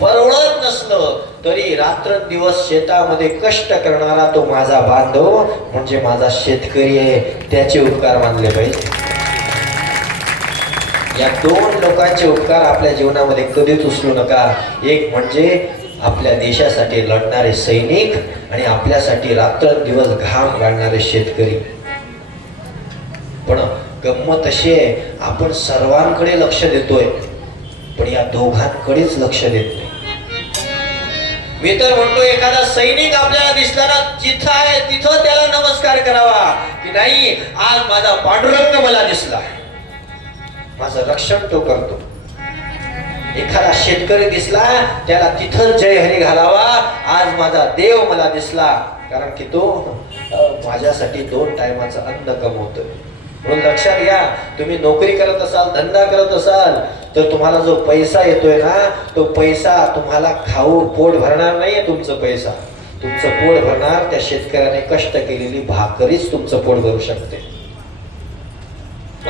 परवडत नसलं तरी रात्रंदिवस शेतामध्ये कष्ट करणारा तो माझा बांधव म्हणजे माझा शेतकरी आहे, त्याचे उपकार मानले पाहिजे. या 2 लोकांचे उपकार आपल्या जीवनामध्ये कधीच उचलू नका. एक म्हणजे आपल्या देशासाठी लढणारे सैनिक आणि आपल्यासाठी रात्रंदिवस घाम गाळणारे शेतकरी. पण गंमत अशी आहे, आपण सर्वांकडे लक्ष देतोय पण या दोघांकडेच लक्ष देत नाही. मी तर म्हणतो एखादा सैनिक आपल्याला दिसला ना, जिथं आहे तिथं त्याला नमस्कार करावा, की नाही आज माझा पांडुरंग मला दिसला, माझं रक्षण तो करतो. एखादा शेतकरी दिसला त्याला तिथं जय हरी घालावा, आज माझा देव मला दिसला, कारण की तो माझ्यासाठी 2 टायमाचं अन्न कमवतोय. म्हणून लक्षात घ्या, तुम्ही नोकरी करत असाल, धंदा करत असाल तर तुम्हाला जो पैसा येतोय ना, तो पैसा तुम्हाला खाऊ पोट भरणार नाहीये. तुमचं पोट भरणार त्या शेतकऱ्याने कष्ट केलेली भाकरीच तुमचं पोट भरू शकते.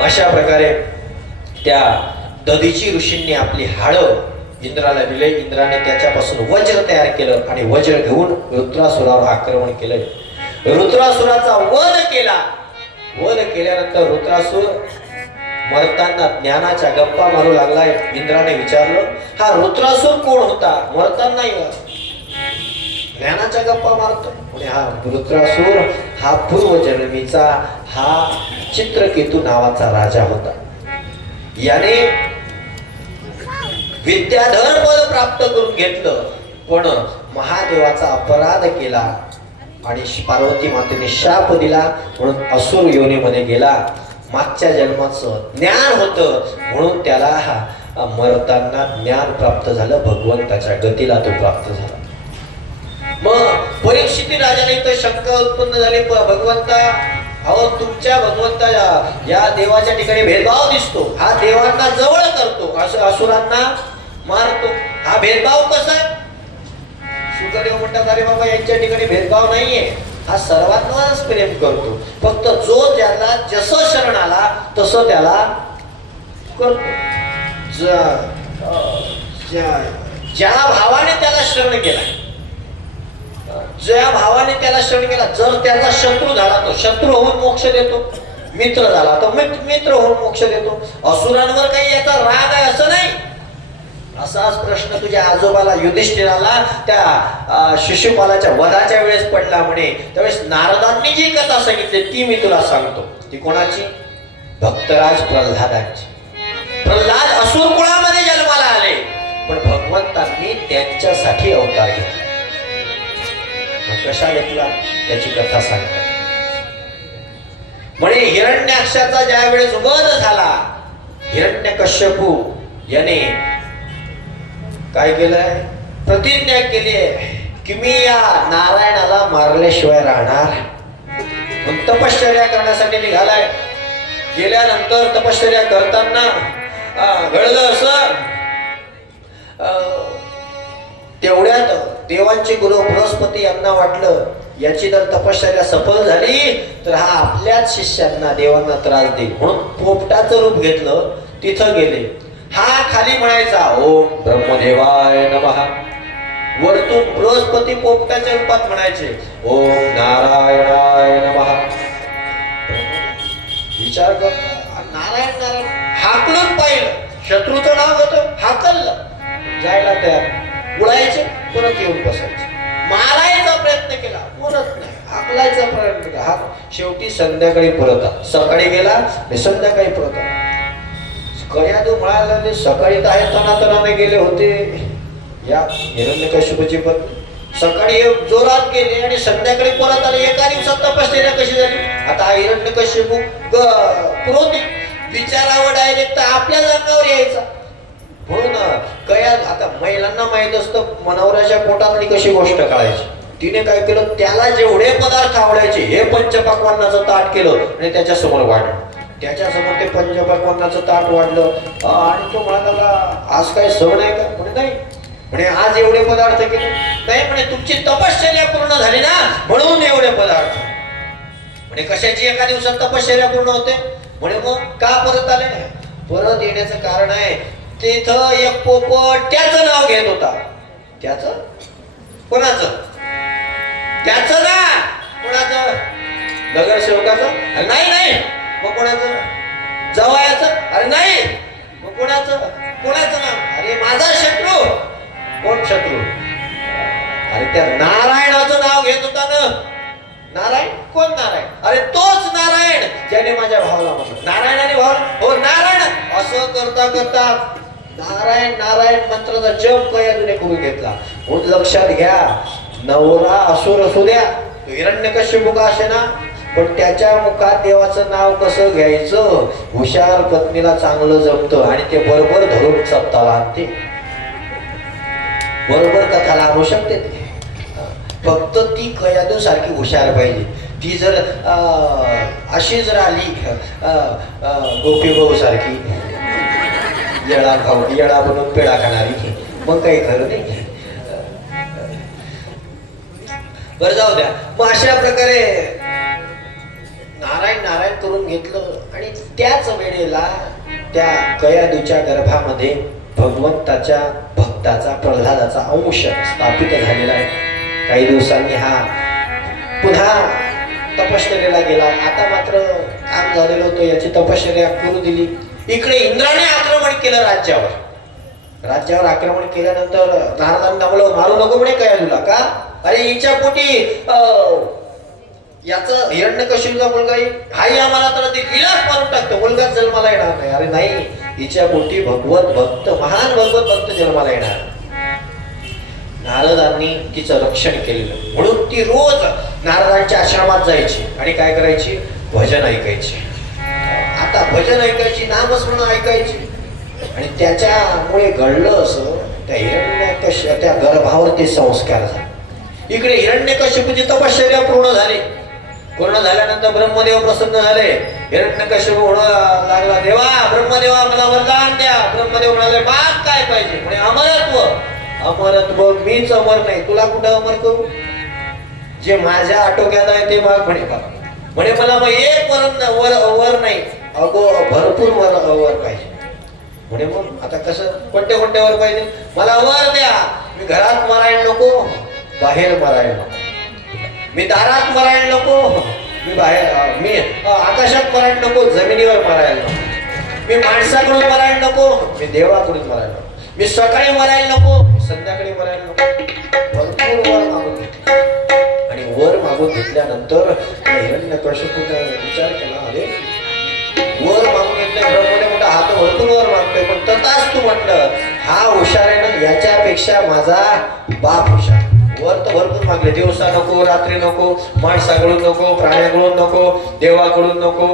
अशा प्रकारे त्या दधीची ऋषींनी आपली हाडं इंद्राला दिले. इंद्राने त्याच्यापासून वज्र तयार केलं आणि वज्र घेऊन रुद्रासुरावर आक्रमण केलं. रुद्रासुराचा वध केला. वध केल्यानंतर रुद्रासुर मरताना ज्ञानाच्या गप्पा मारू लागलाय. इंद्राने विचारलं, हा रुद्रासुर कोण होता? मरताना ज्ञानाच्या गप्पा मारतो. म्हणजे हा रुद्रासुर हा पूर्वजन्मीचा हा चित्रकेतू नावाचा राजा होता. याने विद्याधर पद प्राप्त करून घेतलं, पण महादेवाचा अपराध केला आणि पार्वती मातेने शाप दिला, म्हणून असुर योनीमध्ये गेला. मागच्या जन्माचं ज्ञान होतं म्हणून त्याला मरताना ज्ञान प्राप्त झालं, भगवंताच्या गतीला तो प्राप्त झाला. मग परीक्षित राजाने तर शंका उत्पन्न झाली, भगवंता अहो तुमच्या भगवंताला या देवाच्या ठिकाणी भेदभाव दिसतो, हा देवांना जवळ करतो, असुरांना मारतो, हा भेदभाव कसा? शुकदेव म्हणतात, अरे बाबा यांच्या ठिकाणी भेदभाव नाहीये, हा सर्वांनाच प्रेम करतो, फक्त जो ज्याला जसं शरण आला तसं त्याला करतो. ज्या भावाने त्याला शरण केला, ज्या भावाने त्याला शरण केला, जर त्याचा शत्रू झाला तो शत्रू होऊन मोक्ष देतो, मित्र झाला तर मित्र होऊन मोक्ष देतो. असुरांवर काही याचा राग आहे असं नाही. असाच प्रश्न तुझ्या आजोबाला युधिष्ठिराला त्या शिशुपालाच्या वधाच्या वेळेस पडला म्हणे. त्यावेळेस नारदांनी जी कथा सांगितली ती मी तुला सांगतो. ती कोणाची? भक्तराज प्रल्हादांची. प्रल्हाद असुर कुळामध्ये जन्माला आले, पण भगवंतांनी त्यांच्यासाठी अवतार घेतला. कशा घेतला त्याची कथा सांगतात. म्हणे हिरण्याक्षाचा ज्या वेळेस वध झाला, हिरण्यकश्यपू याने काय केलंय? प्रतिज्ञा केली आहे की मी या नारायणाला मारल्याशिवाय राहणार. तपश्चर्या करण्यासाठी निघालाय. गेल्यानंतर तपश्चर्या करताना घडलं असं, तेवढ्यात देवांचे गुरु बृहस्पती यांना वाटलं याची जर तपश्चर्या सफल झाली तर हा आपल्याच शिष्यांना देवांना त्रास देईल, म्हणून पोपटाचं रूप घेतलं. तिथं गेले. हा खाली म्हणायचा ओम ब्रह्मदेवाय नमः, वरतून बृहस्पती पोपटाच्या रूपात म्हणायचे ओम नारायणाय नमः. विचार कर, नारायण नारायण हाकलून पाहिलं, शत्रूचं नाव होतं, हाकललं, जायला तयार संध्याकाळी परत आला. सकाळी गेला आणि संध्याकाळी परत आला. कळ्यादू म्हणाला ते सकाळी तर आहे तणातणाने गेले होते या हिरण्यकश्यपूची पत्नी. सकाळी जोरात गेले आणि संध्याकाळी परत आले. एका दिवसात तपश्चर्या कशी झाली? आता हा हिरण्यकश्यपू क्रोधिक विचारावर डायरेक्ट आपल्याच अंगावर यायचा. म्हणून कया आता महिलांना माहित असतं मनवऱ्याच्या पोटातली कशी गोष्ट कळायची. तिने काय केलं, त्याला जेवढे पदार्थ आवडायचे हे पंचपक्वान्नाचं ताट केलं आणि त्याच्या समोर वाढलं. त्याच्यासमोर ते पंचपक्वान्नाचं ताट वाढलं आणि तो म्हणाला, आज काय सण आहे का? म्हणे नाही. म्हणे आज एवढे पदार्थ केले? नाही. म्हणे तुमची तपश्चर्या पूर्ण झाली ना म्हणून एवढे पदार्थ. म्हणे कशाची एका दिवसात तपश्चर्या पूर्ण होते? म्हणे मग का परत आले? परत येण्याचं कारण आहे, तिथं एक पोपट त्याचं नाव घेत होता. त्याचं? कोणाचं? त्याचं ना. कोणाचं? नगरसेवकाचं? अरे नाही नाही. मग कोणाचं? जवायाचं? अरे नाही. मग कोणाचं? कोणाचं नाव? अरे माझा शत्रू. कोण शत्रू? अरे त्या नारायणाचं नाव घेत होता ना. नारायण? कोण नारायण? अरे तोच नारायण ज्याने माझ्या भावाला म्हटलं. नारायणाने भाव? हो नारायण. असं करता करता नारायण नारायण मंत्राचा जप कयाने करून घेतला. म्हणून लक्षात घ्या, नवरा असुर असू द्या, हिरण्यकश्यपू का असे ना, पण त्याच्या मुखात देवाचं नाव कसं घ्यायचं हुशार पत्नीला चांगलं जमतं आणि ते बरोबर धरून सत्ताला आणते, बरोबर कथाला आणू शकते. फक्त ती कयादू सारखी हुशार पाहिजे. ती जर अशी जर आली गोपी भाऊ सारखी येडा बनून पेढा खाणारी, मग काही खरं नाही. बरं जाऊ द्या. मग अशा प्रकारे नारायण नारायण करून घेतलं आणि त्याच वेळेला त्या कयादूच्या गर्भामध्ये भगवंताच्या भक्ताचा प्रल्हादाचा अंश स्थापित झालेला आहे. काही दिवसांनी हा पुन्हा तपश्चर्याला गेला. आता मात्र काम झालेलं होतं, याची तपश्चर्या करू दिली. इकडे इंद्राने आक्रमण केलं राज्यावर. राज्यावर आक्रमण केल्यानंतर नारदांना म्हणलं, मारू नको म्हणे कयादूला. का? अरे हिच्या पोटी याचं हिरण्यकश्यपूचा मुलगा हाही आम्हाला तर ते हिलाच मारून टाकतो, मुलगाच जन्माला येणार नाही. अरे नाही, हिच्या पोटी भगवत भक्त, महान भगवत भक्त जन्माला येणार. नारदांनी तिचं रक्षण केलेलं. म्हणून ती रोज नारदांच्या आश्रमात जायची आणि काय करायची? भजन ऐकायची. आता भजन ऐकायची, नामस्मरण ऐकायची. आणि त्याच्यामुळे घडलं असं, त्या हिरण्यकश्यप त्या गर्भावर ते संस्कार झाले. इकडे हिरण्यकश्यपूची तपश्चर्या पूर्ण झाली. पूर्ण झाल्यानंतर ब्रह्मदेव प्रसन्न झाले. हिरण्यकश्यप म्हणू लागला, देवा ब्रह्मदेवा मला वरदान द्या. ब्रह्मदेव म्हणाले, माग काय पाहिजे? म्हणे अमरत्व. अमरत्व? मीच अमर नाही, तुला कुठं अमर करू? जे माझ्या आटोक्यात आहे ते माग. म्हणे मला मग एक वर नाही, अगो भरपूर वर पाहिजे. म्हणे मग आता कसं? कोणते कोणते वर पाहिजे? मला वर द्या. मी घरात मरायला नको, बाहेर मरायला नको. मी दारात मरायला नको, मी बाहेर मी आकाशात मरायला नको, जमिनीवर मरायला नको. मी माणसाकडून मरायला नको, मी देवाकडून मरायला नको. मी सकाळी मरायला नको, मी संध्याकाळी मरायला नको. भरपूर वर मागून घेतले. आणि वर मागून घेतल्यानंतर हिरण्यकश्यपूने विचार केला, अरे वर मागून घेतलं, ब्रह्मने मोठा हात भरपूर वर मागतोय, पण तथाच तू म्हटलं हा हुशार आहे ना, याच्यापेक्षा माझा बाप हुशार. वर तर भरपूर मागले, दिवसा नको, रात्री नको, माणसाकडून नको, प्राण्याकडून नको, देवाकडून नको.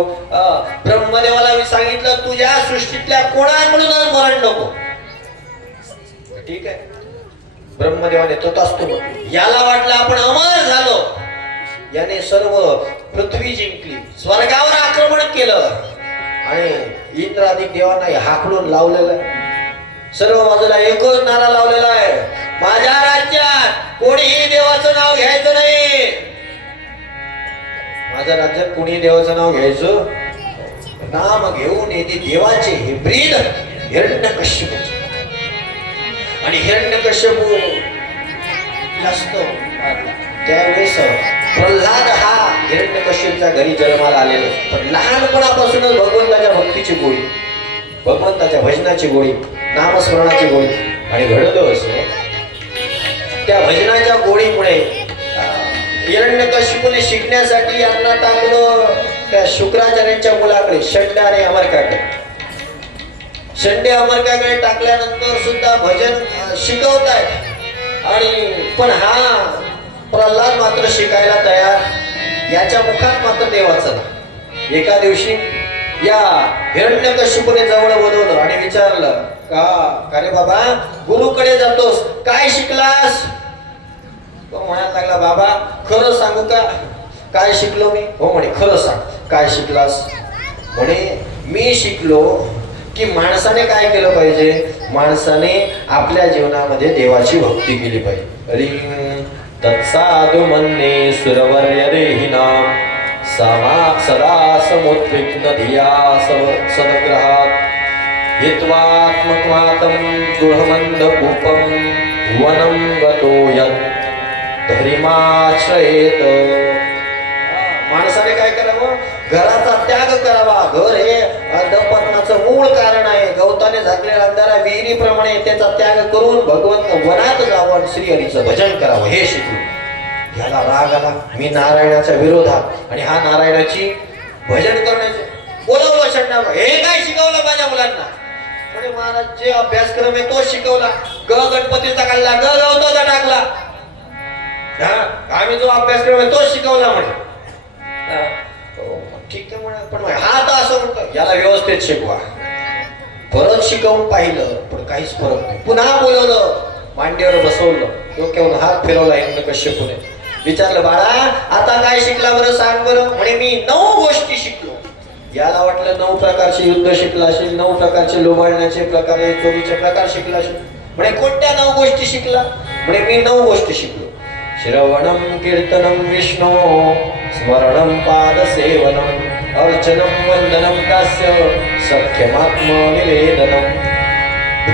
ब्रह्मदेवाला मी सांगितलं तुझ्या सृष्टीतल्या कोणाकडूनच मरण नको. ठीक आहे. ब्रह्मदेवाने तोच तो याला वाटलं आपण अमर झालो, याने सर्व पृथ्वी जिंकली, स्वर्गावर आक्रमण केलं आणि इंद्रादिक देवांना हाकडून लावलेलं आहे. सर्व बाजूला एकच नारा लावलेला आहे, माझ्या राज्यात कोणीही देवाचं नाव घ्यायचं नाही. माझ्या राज्यात कोणीही देवाचं नाव घ्यायचं. नाम घेऊन येते देवाचे हे ब्रीद हिरण्यकश्यपू. आणि हिरण्यकश्यपू जास्त त्यावेळेस प्रल्हाद हा हिरण्यकश्यपूच्या घरी जन्माला आलेला. पण लहानपणापासूनच भगवंताच्या भक्तीची गोळी, भगवंताच्या भजनाची गोळी, नामस्मरणाची गोळी. आणि घडलं असं त्या भजनाच्या गोळीमुळे हिरण्यकश्यपूने शिकण्यासाठी यांना टाकलं त्या शुक्राचार्यांच्या मुलाकडे शंड आणि अमरकाकडे शंडे अमरकाकडे टाकल्यानंतर सुद्धा भजन शिकवतायत आणि पण हा प्रल्हाद मात्र शिकायला तयार याच्या मुखात मात्र देवाचं नाव. एका दिवशी या हिरण्यकश्यपूने जवळ बोलवलं आणि विचारलं का रे बाबा गुरुकडे जातोस काय शिकलास. तो म्हणायला लागला बाबा खरं सांगू का काय शिकलो मी. हो म्हणे खरं सांग काय शिकलास. म्हणे मी शिकलो की माणसाने काय केलं पाहिजे माणसाने आपल्या जीवनामध्ये देवाची भक्ती केली पाहिजे. रिंग तत्साधु मन्ये सुरवर्य देहिना सदा समुद्विग्न धिया सदग्रहात् हित्वात्मकमातं गृहमन्धकूपं वनं गतो यत् धरिमाश्रयेत. माणसाने काय करावं घराचा त्याग करावा. घर हे अधपतनाचं मूळ कारण आहे. गवताने झाकलेला अंधारा विहिरीप्रमाणे त्याचा त्याग करून भगवंत वनात जावं श्रीहरीचं भजन करावं हे शिकलो. याला राग आला. मी नारायणाच्या विरोधात आणि हा नारायणाची भजन करण्याचे बोलवलं शंडा. हे काय शिकवलं माझ्या मुलांना. म्हणजे महाराज जे अभ्यासक्रम आहे तो शिकवला. ग गणपतीचा काढला ग गवताचा टाकला. आम्ही जो अभ्यासक्रम आहे तो शिकवला म्हणे. ठीक आहे म्हणा पण हा तर असं म्हणतो याला व्यवस्थित शिकवा. परत शिकवून पाहिलं पण काहीच फरक नाही. पुन्हा बोलवलं मांडीवर बसवलं डोक्यावरून हात फिरवला हिरण्यकश्यपूने. विचारलं बाळा आता काय शिकला बरं सांग बरं. म्हणे मी 9 गोष्टी शिकलो. याला वाटलं 9 प्रकारचे युद्ध शिकला असेल 9 प्रकारचे लोभाळण्याचे प्रकार चोरीचे प्रकार शिकला असेल. म्हणे कोणत्या 9 गोष्टी शिकला. म्हणे मी 9 गोष्टी शिकलो. श्रवणं कीर्तनं विष्णो स्मरणं पादसेवनं अर्चनं वंदनं तस्य सख्यमात्मनिवेदनं.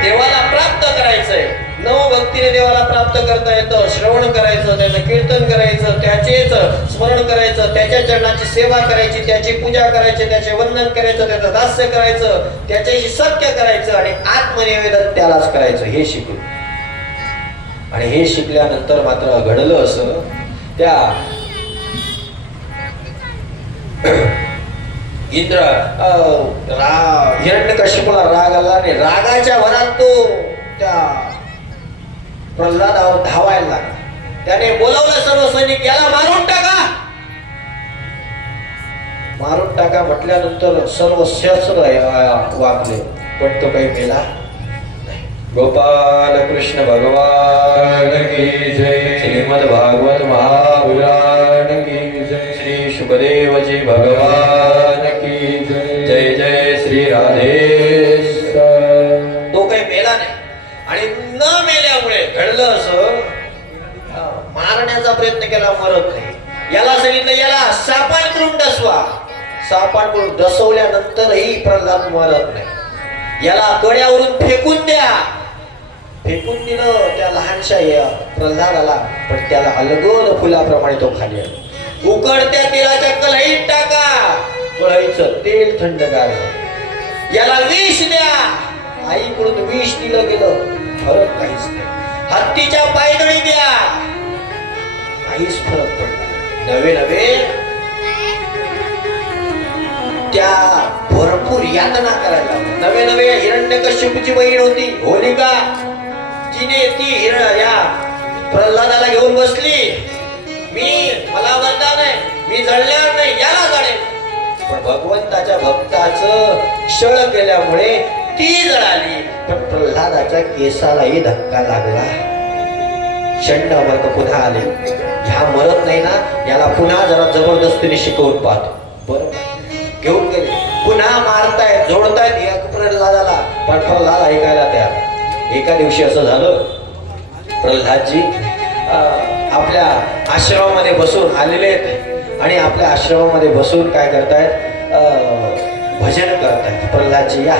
देवाला प्राप्त करायचंय. 9 भक्तीने देवाला प्राप्त करता येतं. श्रवण करायचं त्याचं कीर्तन करायचं त्याचेच स्मरण करायचं त्याच्या चरणाची सेवा करायची त्याची पूजा करायची त्याचे वंदन करायचं त्याचं दास्य करायचं त्याच्याशी सख्य करायचं आणि आत्मनिवेदन त्यालाच करायचं हे शिकलो. आणि हे शिकल्यानंतर मात्र घडलं असं त्या इंद्र हिरण्यकश्यपूला राग आला आणि रागाच्या भरात तो त्या प्रल्हादावर धावायला लागला. त्याने बोलावलं सर्व सैनिक याला मारून टाका. मारून टाका म्हटल्यानंतर सर्व शस्त्र वागले पण तो काही मेला. गोपाल कृष्ण भगवान की जय. श्रीमद भागवत महापुराण की जय. श्री शुकदेव जी भगवान की जय. जय जय श्री राधेश. तो काही मेला नाही आणि न मेल्यामुळे घडलं असं मारण्याचा प्रयत्न केला मरत नाही. याला सांगितलं याला सापान करून डसवा. सापान करून डसवल्यानंतरही प्रल्हाद मरत नाही. याला कड्यावरून फेकून द्या. फेकून दिलं त्या लहानशा प्रल्हादाला पण त्याला अलगद फुलाप्रमाणे तो खाली आला. उकडत्या तेलाच्या कढईत टाका. कढईचं तेल थंडगार. याला विष द्या. आईकडून विष दिलं गेलं फरक काहीच नाही. हत्तीच्या पायदळी द्या काहीच फरक पडला. नवे नवे त्या भरपूर यातना करायला. नवे नवे हिरण्यकश्यपूची बहीण होती होलिका. तिने ती या प्रल्हादाला घेऊन बसली. मला वरदान आहे मी जळल्यावर नाही याला जळेल. पण भगवंताच्या भक्ताचं छळ केल्यामुळे ती जळाली. पण प्रल्हादाच्या केसालाही धक्का लागला. शंड अमर्क पुन्हा आले. ह्या मरत नाही ना याला पुन्हा जरा जबरदस्तीने शिकवून पाहतो. बरोबर घेऊन गेले. पुन्हा मारतायत जोडतायत प्रल्हादाला पण प्रल्हाद ऐकायला तयार. एका दिवशी असं झालं प्रल्हादजी आपल्या आश्रमामध्ये बसून आलेले आहेत आणि आपल्या आश्रमामध्ये बसून काय करतायत भजन करतायत. प्रल्हादजी या.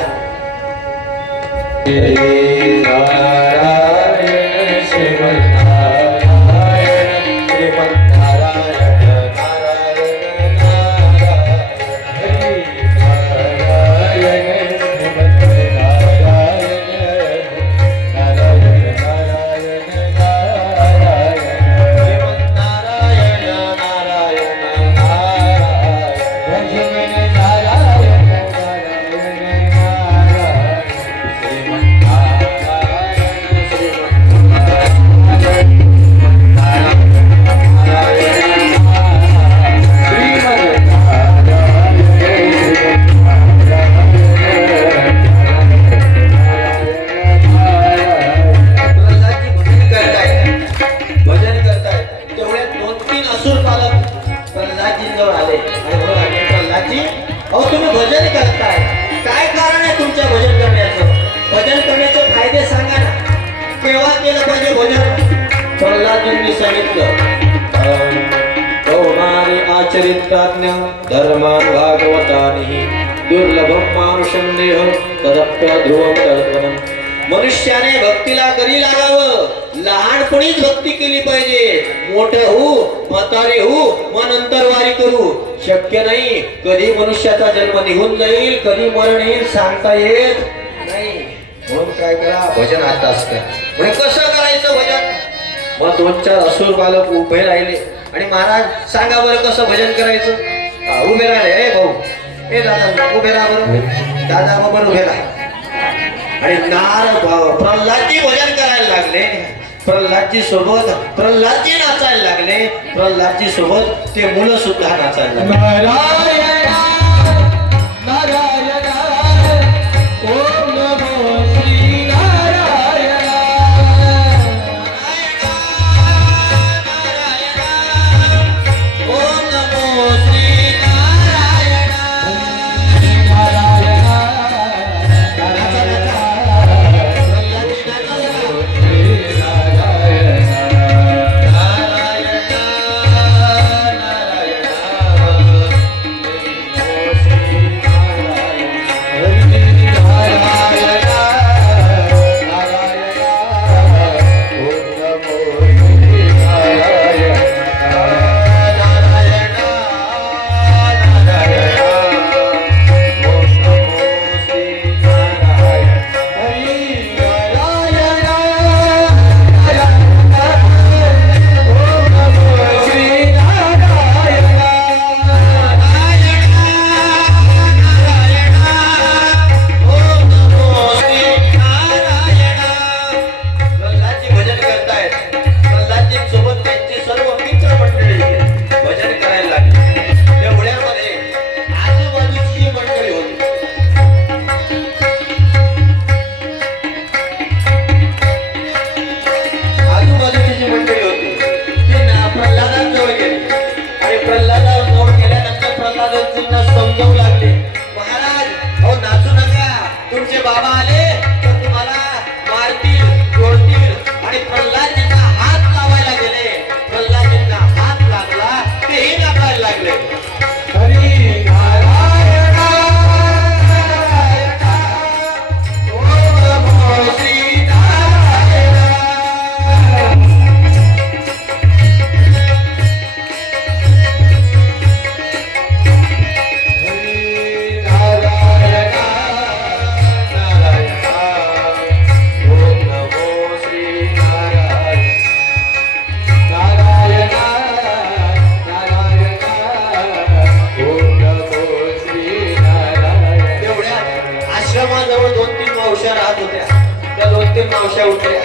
भजन प्रल्हादजींनी सांगितलं. कौमारी आचरित प्राज्ञा धर्मान भागवतानि दुर्लभम मानुषम देह तदप्य ध्रुवम कल्पनम. मनुष्याने भक्तीला कधी लागावं, लहानपणीच भक्ती केली पाहिजे. मोठं होऊ, म्हातारे होऊ, मग नंतर वारी करू शक्य नाही. कधी मनुष्याचा जन्म निघून जाईल, कधी मरण येईल सांगता येत नाही. म्हणून काय करा, भजन आताच करा. म्हणजे कसं करायचं भजन? मग 2-4 असुर बालक उभे राहिले आणि महाराज सांगा बरं कसं भजन करायचं. उभे राहिले. ए भाऊ, ए दादा उभे राहा बरं. दादा बरोबर उभे राहा. आणि प्रल्हादजी भजन करायला लागले. प्रल्हादजी सोबत प्रल्हादजी नाचायला लागले. प्रल्हादजी सोबत ते मुलं सुद्धा नाचायला लागले. नारायण नारायण ओम नमो श्री नारायण. ओम नमो श्री नारायण. नारायण मावश्या उठल्या.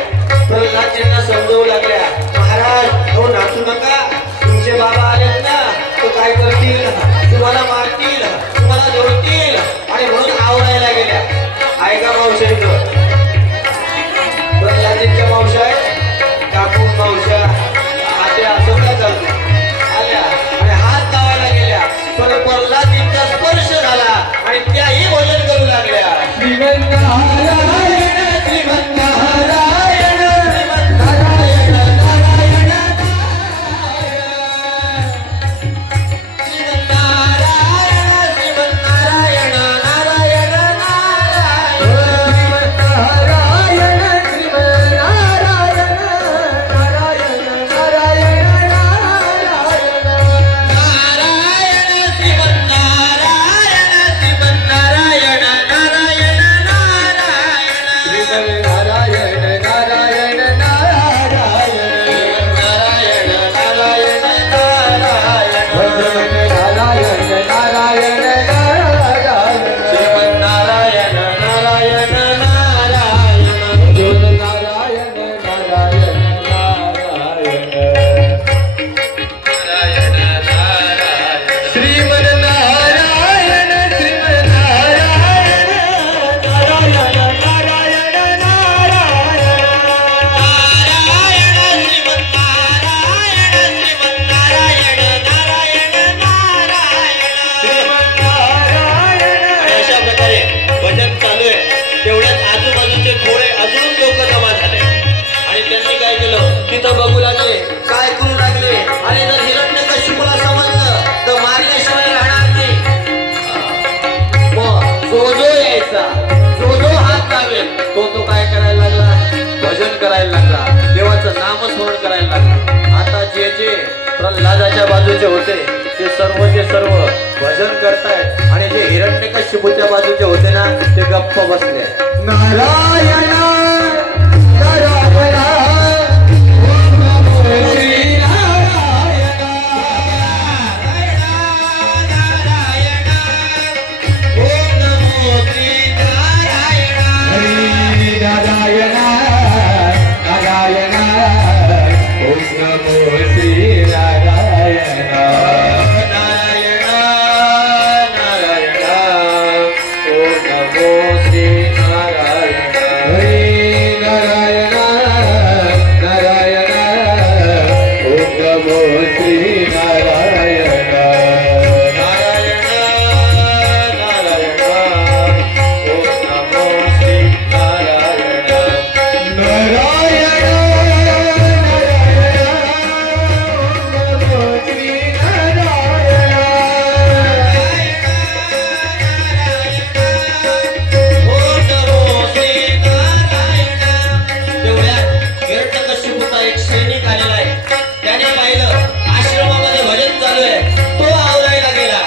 प्रल्हादजींना समजवू लागल्या, महाराज हो नाचू नका, तुमचे बाबा आलेत ना, तो काय करतील, तुम्हाला मारतील, तुम्हाला जोडतील, आणि म्हणून आवरायला गेल्या. ऐका मावश्या, प्रल्हादजींच्या मावश्या काकू मावश्या आत्या सगळ्या चालतो आल्या आणि हात लावायला गेल्या. पण प्रल्हादजींचा स्पर्श झाला आणि त्याही भजन करू लागल्या. बाजूचे होते ते सर्व भजन करतायत आणि जे हिरण्यकशिपूच्या बाजूचे होते ना ते गप्प बसले. नारायण नारायण ओम नमो श्री नारायण नारायण ओम नमो श्री नारायण हरी नारायण नारायण ओम नमो श्री नारायण नारायण नारायण ओम नमो श्री नारायण हरी नारायण नारायण ओम नमो श्री नारायण नारायण नारायण ओम नमो श्री नारायण नारायण एक सैनिक आलेला आहे. त्याने पाहिलं आश्रमामध्ये भजन चालू आहे. तो आवरायला गेला.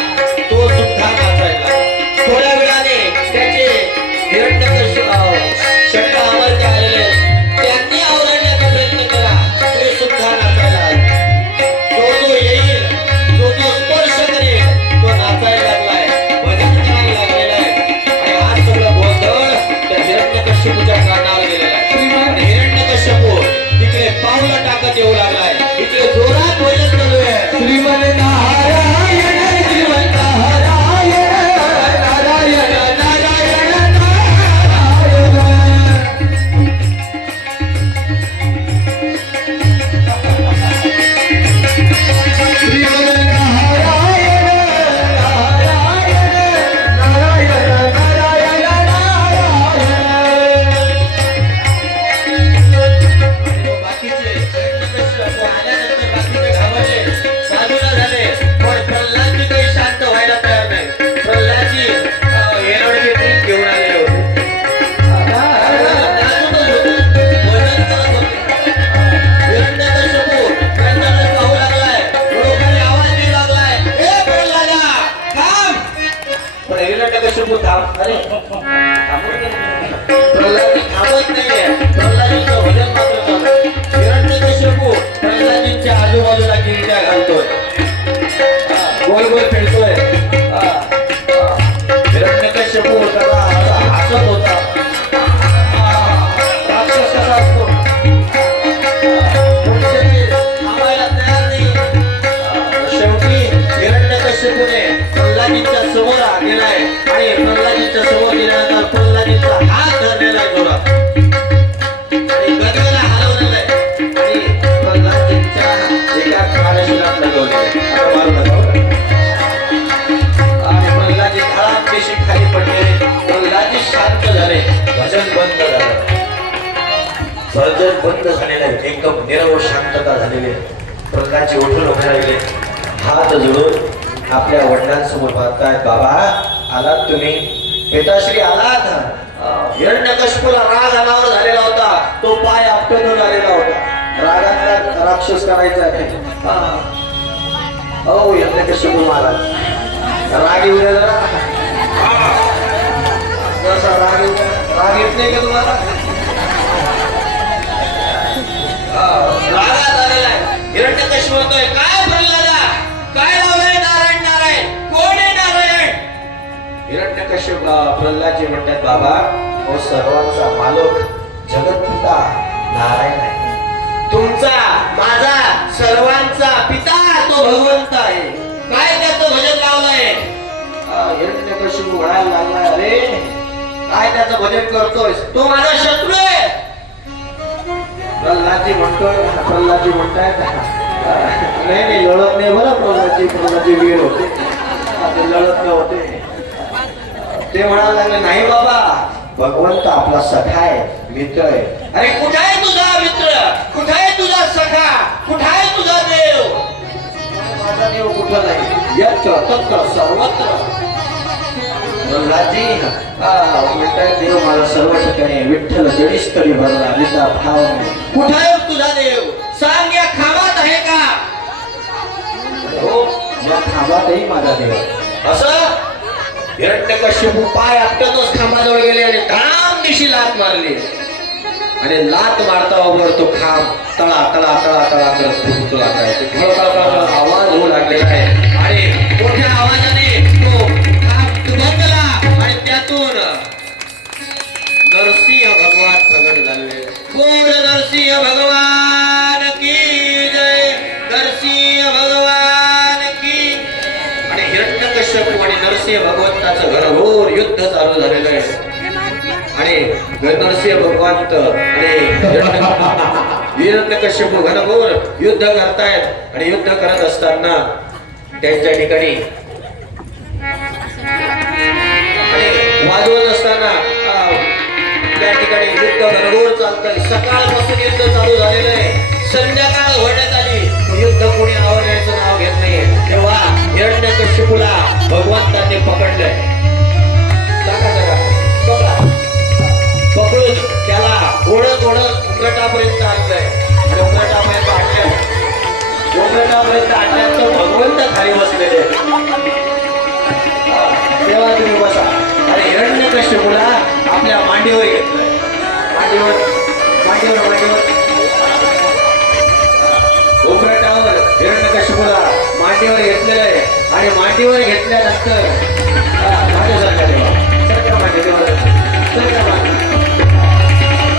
तो सुद्धा नाचायला. थोड्या वेळाने त्याचे शंख आवरते आलेले त्यांनी आवरण्याचा प्रयत्न केला. ते सुद्धा नाचायला आले. जो येईल जो स्पर्श करेल तो नाचायला लागलाय, भजन करायला लागलेला आहे. आणि हा सगळं गोंधळ त्या हिरण्यकशिपूच्या कानावर गेलेला आहे. आणि हिरण्यकशिपू तिकडे पावलं टाकत येऊ लागलाय. इकडे जोरात भजन चालू आहे. श्रीमन नारायण श्रीमन नारायण नारायण नारायण श्रीमन नारायण नारायण नारायण बाकीचे आल्यानंतर बाकीचे घाबरले, बाजूला झाले. पण प्रल्हादजी काही शांत व्हायला तयार नाही. प्रल्हादजी येरवडे ड्रिंक घेऊन आलेले होते. नाचतच होते, भजन करत होते. हिरण्यकशिपू त्यांच्याकडे पाहू लागलाय. लोकांनी आवाज देऊ लागलाय, ए प्रल्हादा थांब. पण हिरण्यकशिपू अरे प्रल्हादजी थांबत नाहीये. प्रल्हादजीचं भजन मात्र चालू आहे. हिरण्यकशिपू प्रल्हादजींच्या आजूबाजूला गिरट्या घालतोय, गोल गोल फिरतोय. हिरण्यकशिपू त्याला हसत होता. राक्षस कसा असतो, कोणीतरी थांबायला तयार नाही. शेवटी हिरण्यकशिपूने प्रल्हादजींच्या समोर गेलाय आणि प्रल्हादजींच्या समोर गेल्यानंतर प्रल्हादजींचा हात धरलेला आहे जोरात आणि गदगदा हलवलेला आहे. आणि प्रल्हादजींच्या एका कानाशिलात लगवलेला आहे. आता मारू नका बरं. आणि प्रल्हादजी धडामपेशी खाली पडले. प्रल्हादजी शांत झाले. भजन बंद झालं. भजन बंद झालेलं आहे. एकदम निरव शांतता झालेली आहे. प्रल्हादजी उठून उभे राहिले. हात जोडून आपल्या वडिलांसमोर पाहतायत. बाबा आलात तुम्ही, पिताश्री आलात. हिरण्यकशिपूला राग अनावर झालेला होता. तो पाय आपटून आलेला होता. रागातला राक्षस करायचा आहे. हो हिरण्यकशिपू महाराज राग येऊ द्या जरा. जसा राग येत नाही का तुम्हाला? रागात आलेला आहे. हिरण्यकशिपू म्हणतोय, काय प्रल्हादा, काय लावलंय नारायण नारायण, कोण आहे नारायण? हिरण्यकशिप प्रल्हादजी म्हणतात, बाबा हो सर्वांचा मालक जगतपिता नारायण आहे. तुमचा माझा सर्वांचा पिता तो भगवंत आहे. काय त्याचं भजन लावलंय? हिरण्यकशिपू म्हणायला लागला, अरे काय त्याचं भजन करतोय, तो माझा शत्रू आहे. प्रल्हादजी म्हणतायत नाही लढत नाही बरं. प्रल्हादजी वीर होते, लढत नव्हते. ते म्हणायला लागले, नाही बाबा भगवंत आपला सखा आहे, मित्र आहे. अरे कुठे आहे तुझा मित्र, कुठे आहे तुझा सखा, कुठे आहे तुझा देव? माझा देव कुठं नाही, यत्र तत्र सर्वत्र. प्रल्हादजी म्हणताय, देव माझा सर्व ठिकाणी, विठ्ठल जडीस तरी भरला विता भाव. कुठे आहे तुझा देव, सांग या खावात आहे का? हो खांबातही माझा देव आहे. असं हिरण्यकश्यपू पाय आपटतच खांबाजवळ गेले आणि धाम दिशी लात मारली आणि लात मारता बरोबर तो खांब तळा तळा तळा तळा करत फुटतो लागलाय. आवाज होऊ लागलेला आहे आणि मोठ्या आवाजाने तो खांब दुभंगला आणि त्यातून नरसिंह भगवान प्रगट झाले. बोल नरसिंह भगवान की जय, नरसिंह भगवान की. आणि हिरण्यकश्यपू आणि नरसिंह भगवंताचं घनघोर युद्ध चालू झालेलं आहे आणि नरसिंह भगवंत आणि हिरण्यकश्यपू घनघोर युद्ध करतायत आणि युद्ध करत असताना त्यांच्या ठिकाणी आणि वाजवत असताना त्या ठिकाणी युद्ध घनघोर चालतंय. सकाळपासून युद्ध चालू झालेलं आहे. संध्याकाळ होण्यात आली, युद्ध कोणी आवडण्याचं नाव घेत नाहीये. तेव्हा हिरण्यकश्यपूला भगवंतांनी पकडलंय. पकडून त्याला ओढत ओढत उकटापर्यंत आणलंय आणि उकटापर्यंत आणल्यात तो भगवंत खाली बसलेले. तेव्हा तुम्ही बसा. आणि हिरण्यकश्यपूला आपल्या मांडीवर घेतलंय. मांडीवर उकटावर हिरण्यकश्यपूला मांडीवर घेतलेलं आहे आणि मांडीवर घेतल्यानंतर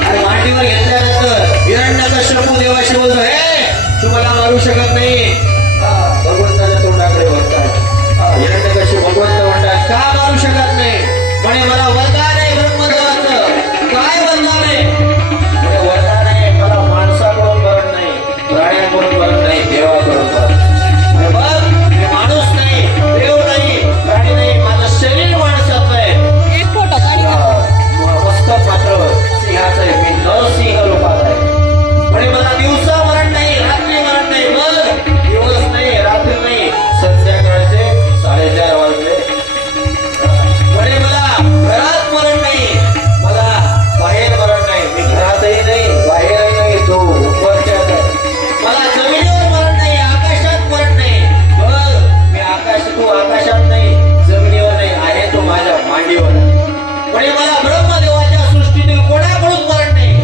आणि मांडीवर घेतल्यानंतर हिरण्यकश्यपू देवाशी बोलतो, हे तुम्हाला मारू शकत नाही. भगवंताच्या तोंडाकडे बघतात. हिरण्यकश्यपू भगवंत म्हणतात, का मारू शकत नाही? म्हणे मला वरदान आहे ब्रह्मदेवाचं. काय वरदान आहे? म्हणे वरदान आहे मला माणसाकडून मरण नाही, प्राण्याकडून मरण नाही, देवाकडून मरण. बघ मी माणूस नाही, देव नाही, प्राणी नाही, माझं शरीर माणसाचं आहे. मस्तक मात्र सिंहाचं आहे. मी नरसिंह रूपात आहे. म्हणे मला दिवसा मरण नाही, रात्री मरण नाही. मग दिवस नाही, रात्री नाही, संध्याकाळचे 4:30 वाजले. म्हणे मला घरात मरण नाही, मला बाहेर मरण नाही. मी घरातही नाही, बाहेरही नाही, तो वरच्यात आहे. मला जमिनीवर मरण नाही, आकाशात मरण नाही. बघ मी तू आकाशात नाही, जमिनीवर नाही, आहे तो माझ्या मांडीवर. म्हणे मला ब्रह्मदेवाच्या सृष्टीतील कोणाकडून मरण नाही.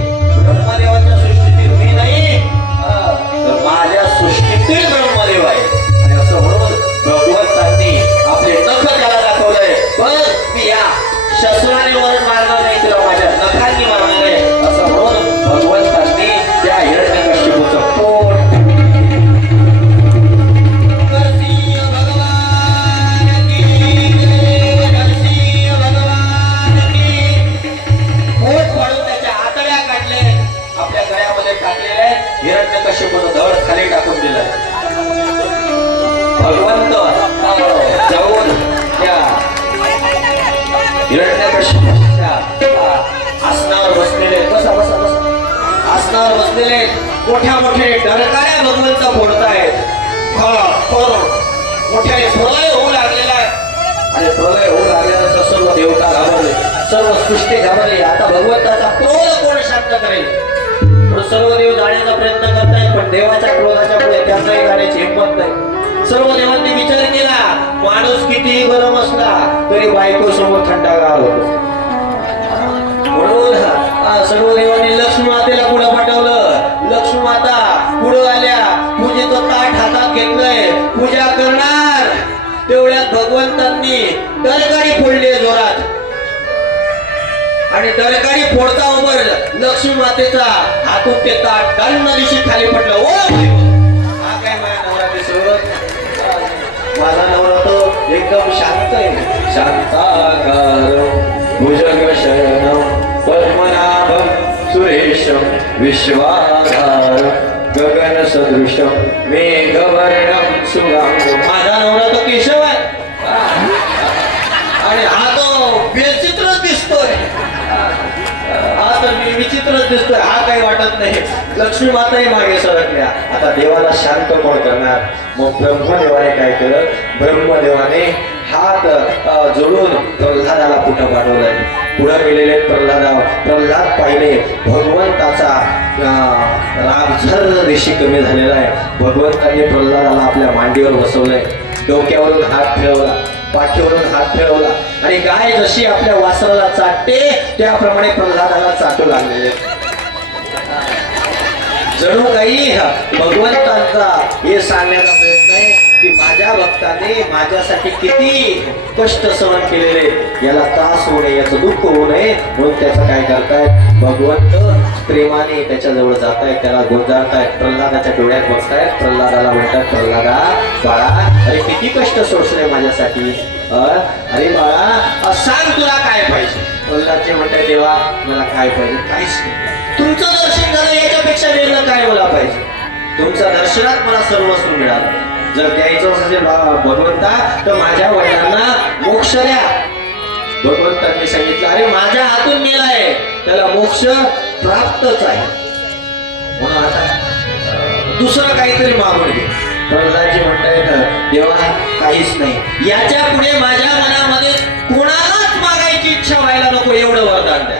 ब्रह्मदेवाच्या सृष्टीतील मी नाही, तर माझ्या सृष्टीतील ब्रह्मदेव आहे. आणि असं म्हणून भगवंतांनी आपले नख त्याला दाखवलंय. बघ मी या शस्त्राने मरण मारणार नाही, तुला माझ्या नखांनी मारणार आहे. असं म्हणून भगवंतांनी त्या हिरण्यकश्यपूचं पोट हिरण्यकश्यपूचं धड खाली टाकून दिलंय. भगवंत जाऊन त्या हिरण्यकश्यपूच्या आसनावर बसलेले, बसा बसा बसा, आसनावर बसलेले मोठ्या मोठे डरकाऱ्या भगवंत फोडतायत. मोठ्याने प्रलय होऊ लागलेला आहे आणि प्रलय होऊ लागल्यानंतर सर्व देवता घाबरले, सर्व सृष्टी घाबरली. आता भगवंताचा क्रोध कोण शांत करेल? सर्व देव जाण्याचा प्रयत्न करतायत पण देवाच्या क्रोधाच्या पुढे त्यांनाही जाण्याची हिंमत नाही. सर्व देवांनी विचार केला, माणूस कितीही गरम असला तरी बायको समोर थंडागार होतो. म्हणून सर्व देवांनी लक्ष्मी मातेला पुढे पाठवलं. लक्ष्मी माता पुढे आल्या, पूजेचं ताट हातात घेतलंय, पूजा करणार. तेवढ्यात भगवंतांनी दरगाडी फोडली जोरात आणि दरगाडी फोडता उभर लक्ष्मी मातेचा हातून ते ताट डालून दिवशी खाली पडलं. ओ हा काय माझा नवरा दिसत? माझा नवरा तो एकदम शांत आहे. शांताकार भुजग शयनम पद्मनाभम सुरेशम विश्वाधार गगन सदृशम मेघवर्णम सुगांग. माझा नवरा तो केशव आहे आणि हा तो विचित्रच दिसतोय. हा तर मी विचित्रच दिसतोय, हा काही वाटत नाही. लक्ष्मी माताही मागे सरकल्या. आता देवाला शांत कोण करणार? मग ब्रह्मदेवाने काय केलं? ब्रह्मदेवाने हात जोडून प्रल्हादाला पुढं पाठवलंय. पुढे गेलेले प्रल्हाद पाहिले भगवंताचा राग झर रेशी कमी झालेला आहे. भगवंताने प्रल्हादाला आपल्या मांडीवर बसवलंय, डोक्यावरून हात फिरवला, पाठीवरून हात फिरवला आणि गाय जशी आपल्या वासराला चाटते त्याप्रमाणे प्रल्हादाला चाटू लागलेले. जणू काही भगवंतांचा हे सांगण्याचा प्रयत्न आहे की माझ्या भक्ताने माझ्यासाठी किती कष्ट सहन केलेले, याला त्रास होऊ नये, याचं दुःख होऊ नये म्हणून त्याचं काय करतायत, भगवंत प्रेमाने त्याच्याजवळ जातायत, त्याला गोंजारतायत, प्रल्हादाच्या डोळ्यात बघतायत, प्रल्हादाला म्हणतात, प्रल्हादा बाळा, अरे किती कष्ट सोसले माझ्यासाठी, अरे बाळा सांग तुला काय पाहिजे. प्रल्हादचे म्हणतात, देवा मला काय पाहिजे, काहीच नाही, तुमचं दर्शन झालं याच्यापेक्षा वेगळं काय मला पाहिजे, तुमच्या दर्शनात मला सर्वस्व मिळालं. जर द्यायचं असेल भगवंता तर माझ्या वडिलांना मोक्ष द्या. भगवंतांनी सांगितलं, अरे माझ्या हातून मेलाय त्याला मोक्ष प्राप्तच आहे, म्हणून आता दुसरं काहीतरी मागून घे. प्रल्हादजी म्हणतायत, देवा काहीच नाही, याच्या पुढे माझ्या मनामध्ये कोणालाच मागायची इच्छा व्हायला नको, एवढं वरदान द्या.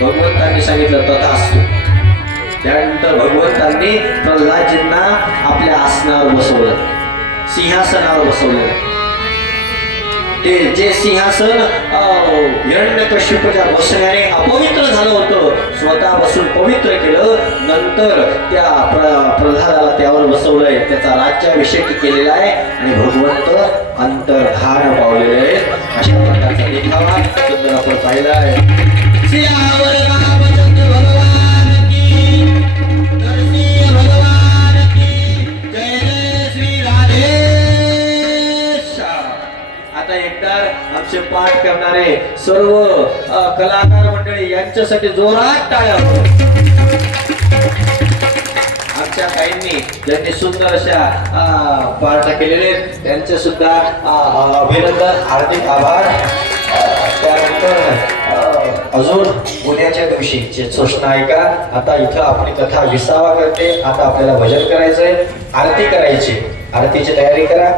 भगवंतांनी सांगितलं, तथास्तु. त्यानंतर भगवंतांनी प्रल्हादजींना आपल्या आसनावर बसवलं, सिंहासनावर बसवलं. ते जे सिंहासन हिरण्यकश्यपूच्या बसण्याने अपवित्र झालं होतं, स्वतः बसून पवित्र केलं. नंतर त्या प्रल्हादाला त्यावर बसवलंय, त्याचा राज्याभिषेक केलेला आहे आणि भगवंत अंतर्धान पावलेले आहेत. अशा प्रकारचा देखावा सुंदर आपण पाहिला आहे. सियावर रामचंद्र भगवान की, नरसिंह भगवान की, जय जय श्री राधेश्याम. आता एकदा आमचे पाठ करणारे सर्व कलाकार मंडळी यांच्यासाठी जोरात टाळ्या. आमच्या ताईंनी ज्यांनी सुंदर अशा पाठ केलेले त्यांचे सुद्धा अभिनंदन, हार्दिक आभार. त्यानंतर अजून उद्याच्या दिवशी जे सूचना ऐका. आता इथं आपली कथा विसावा करते. आता आपल्याला भजन करायचंय, आरती करायची, आरतीची तयारी करा.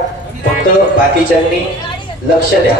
फक्त बाकीच्यांनी लक्ष द्या.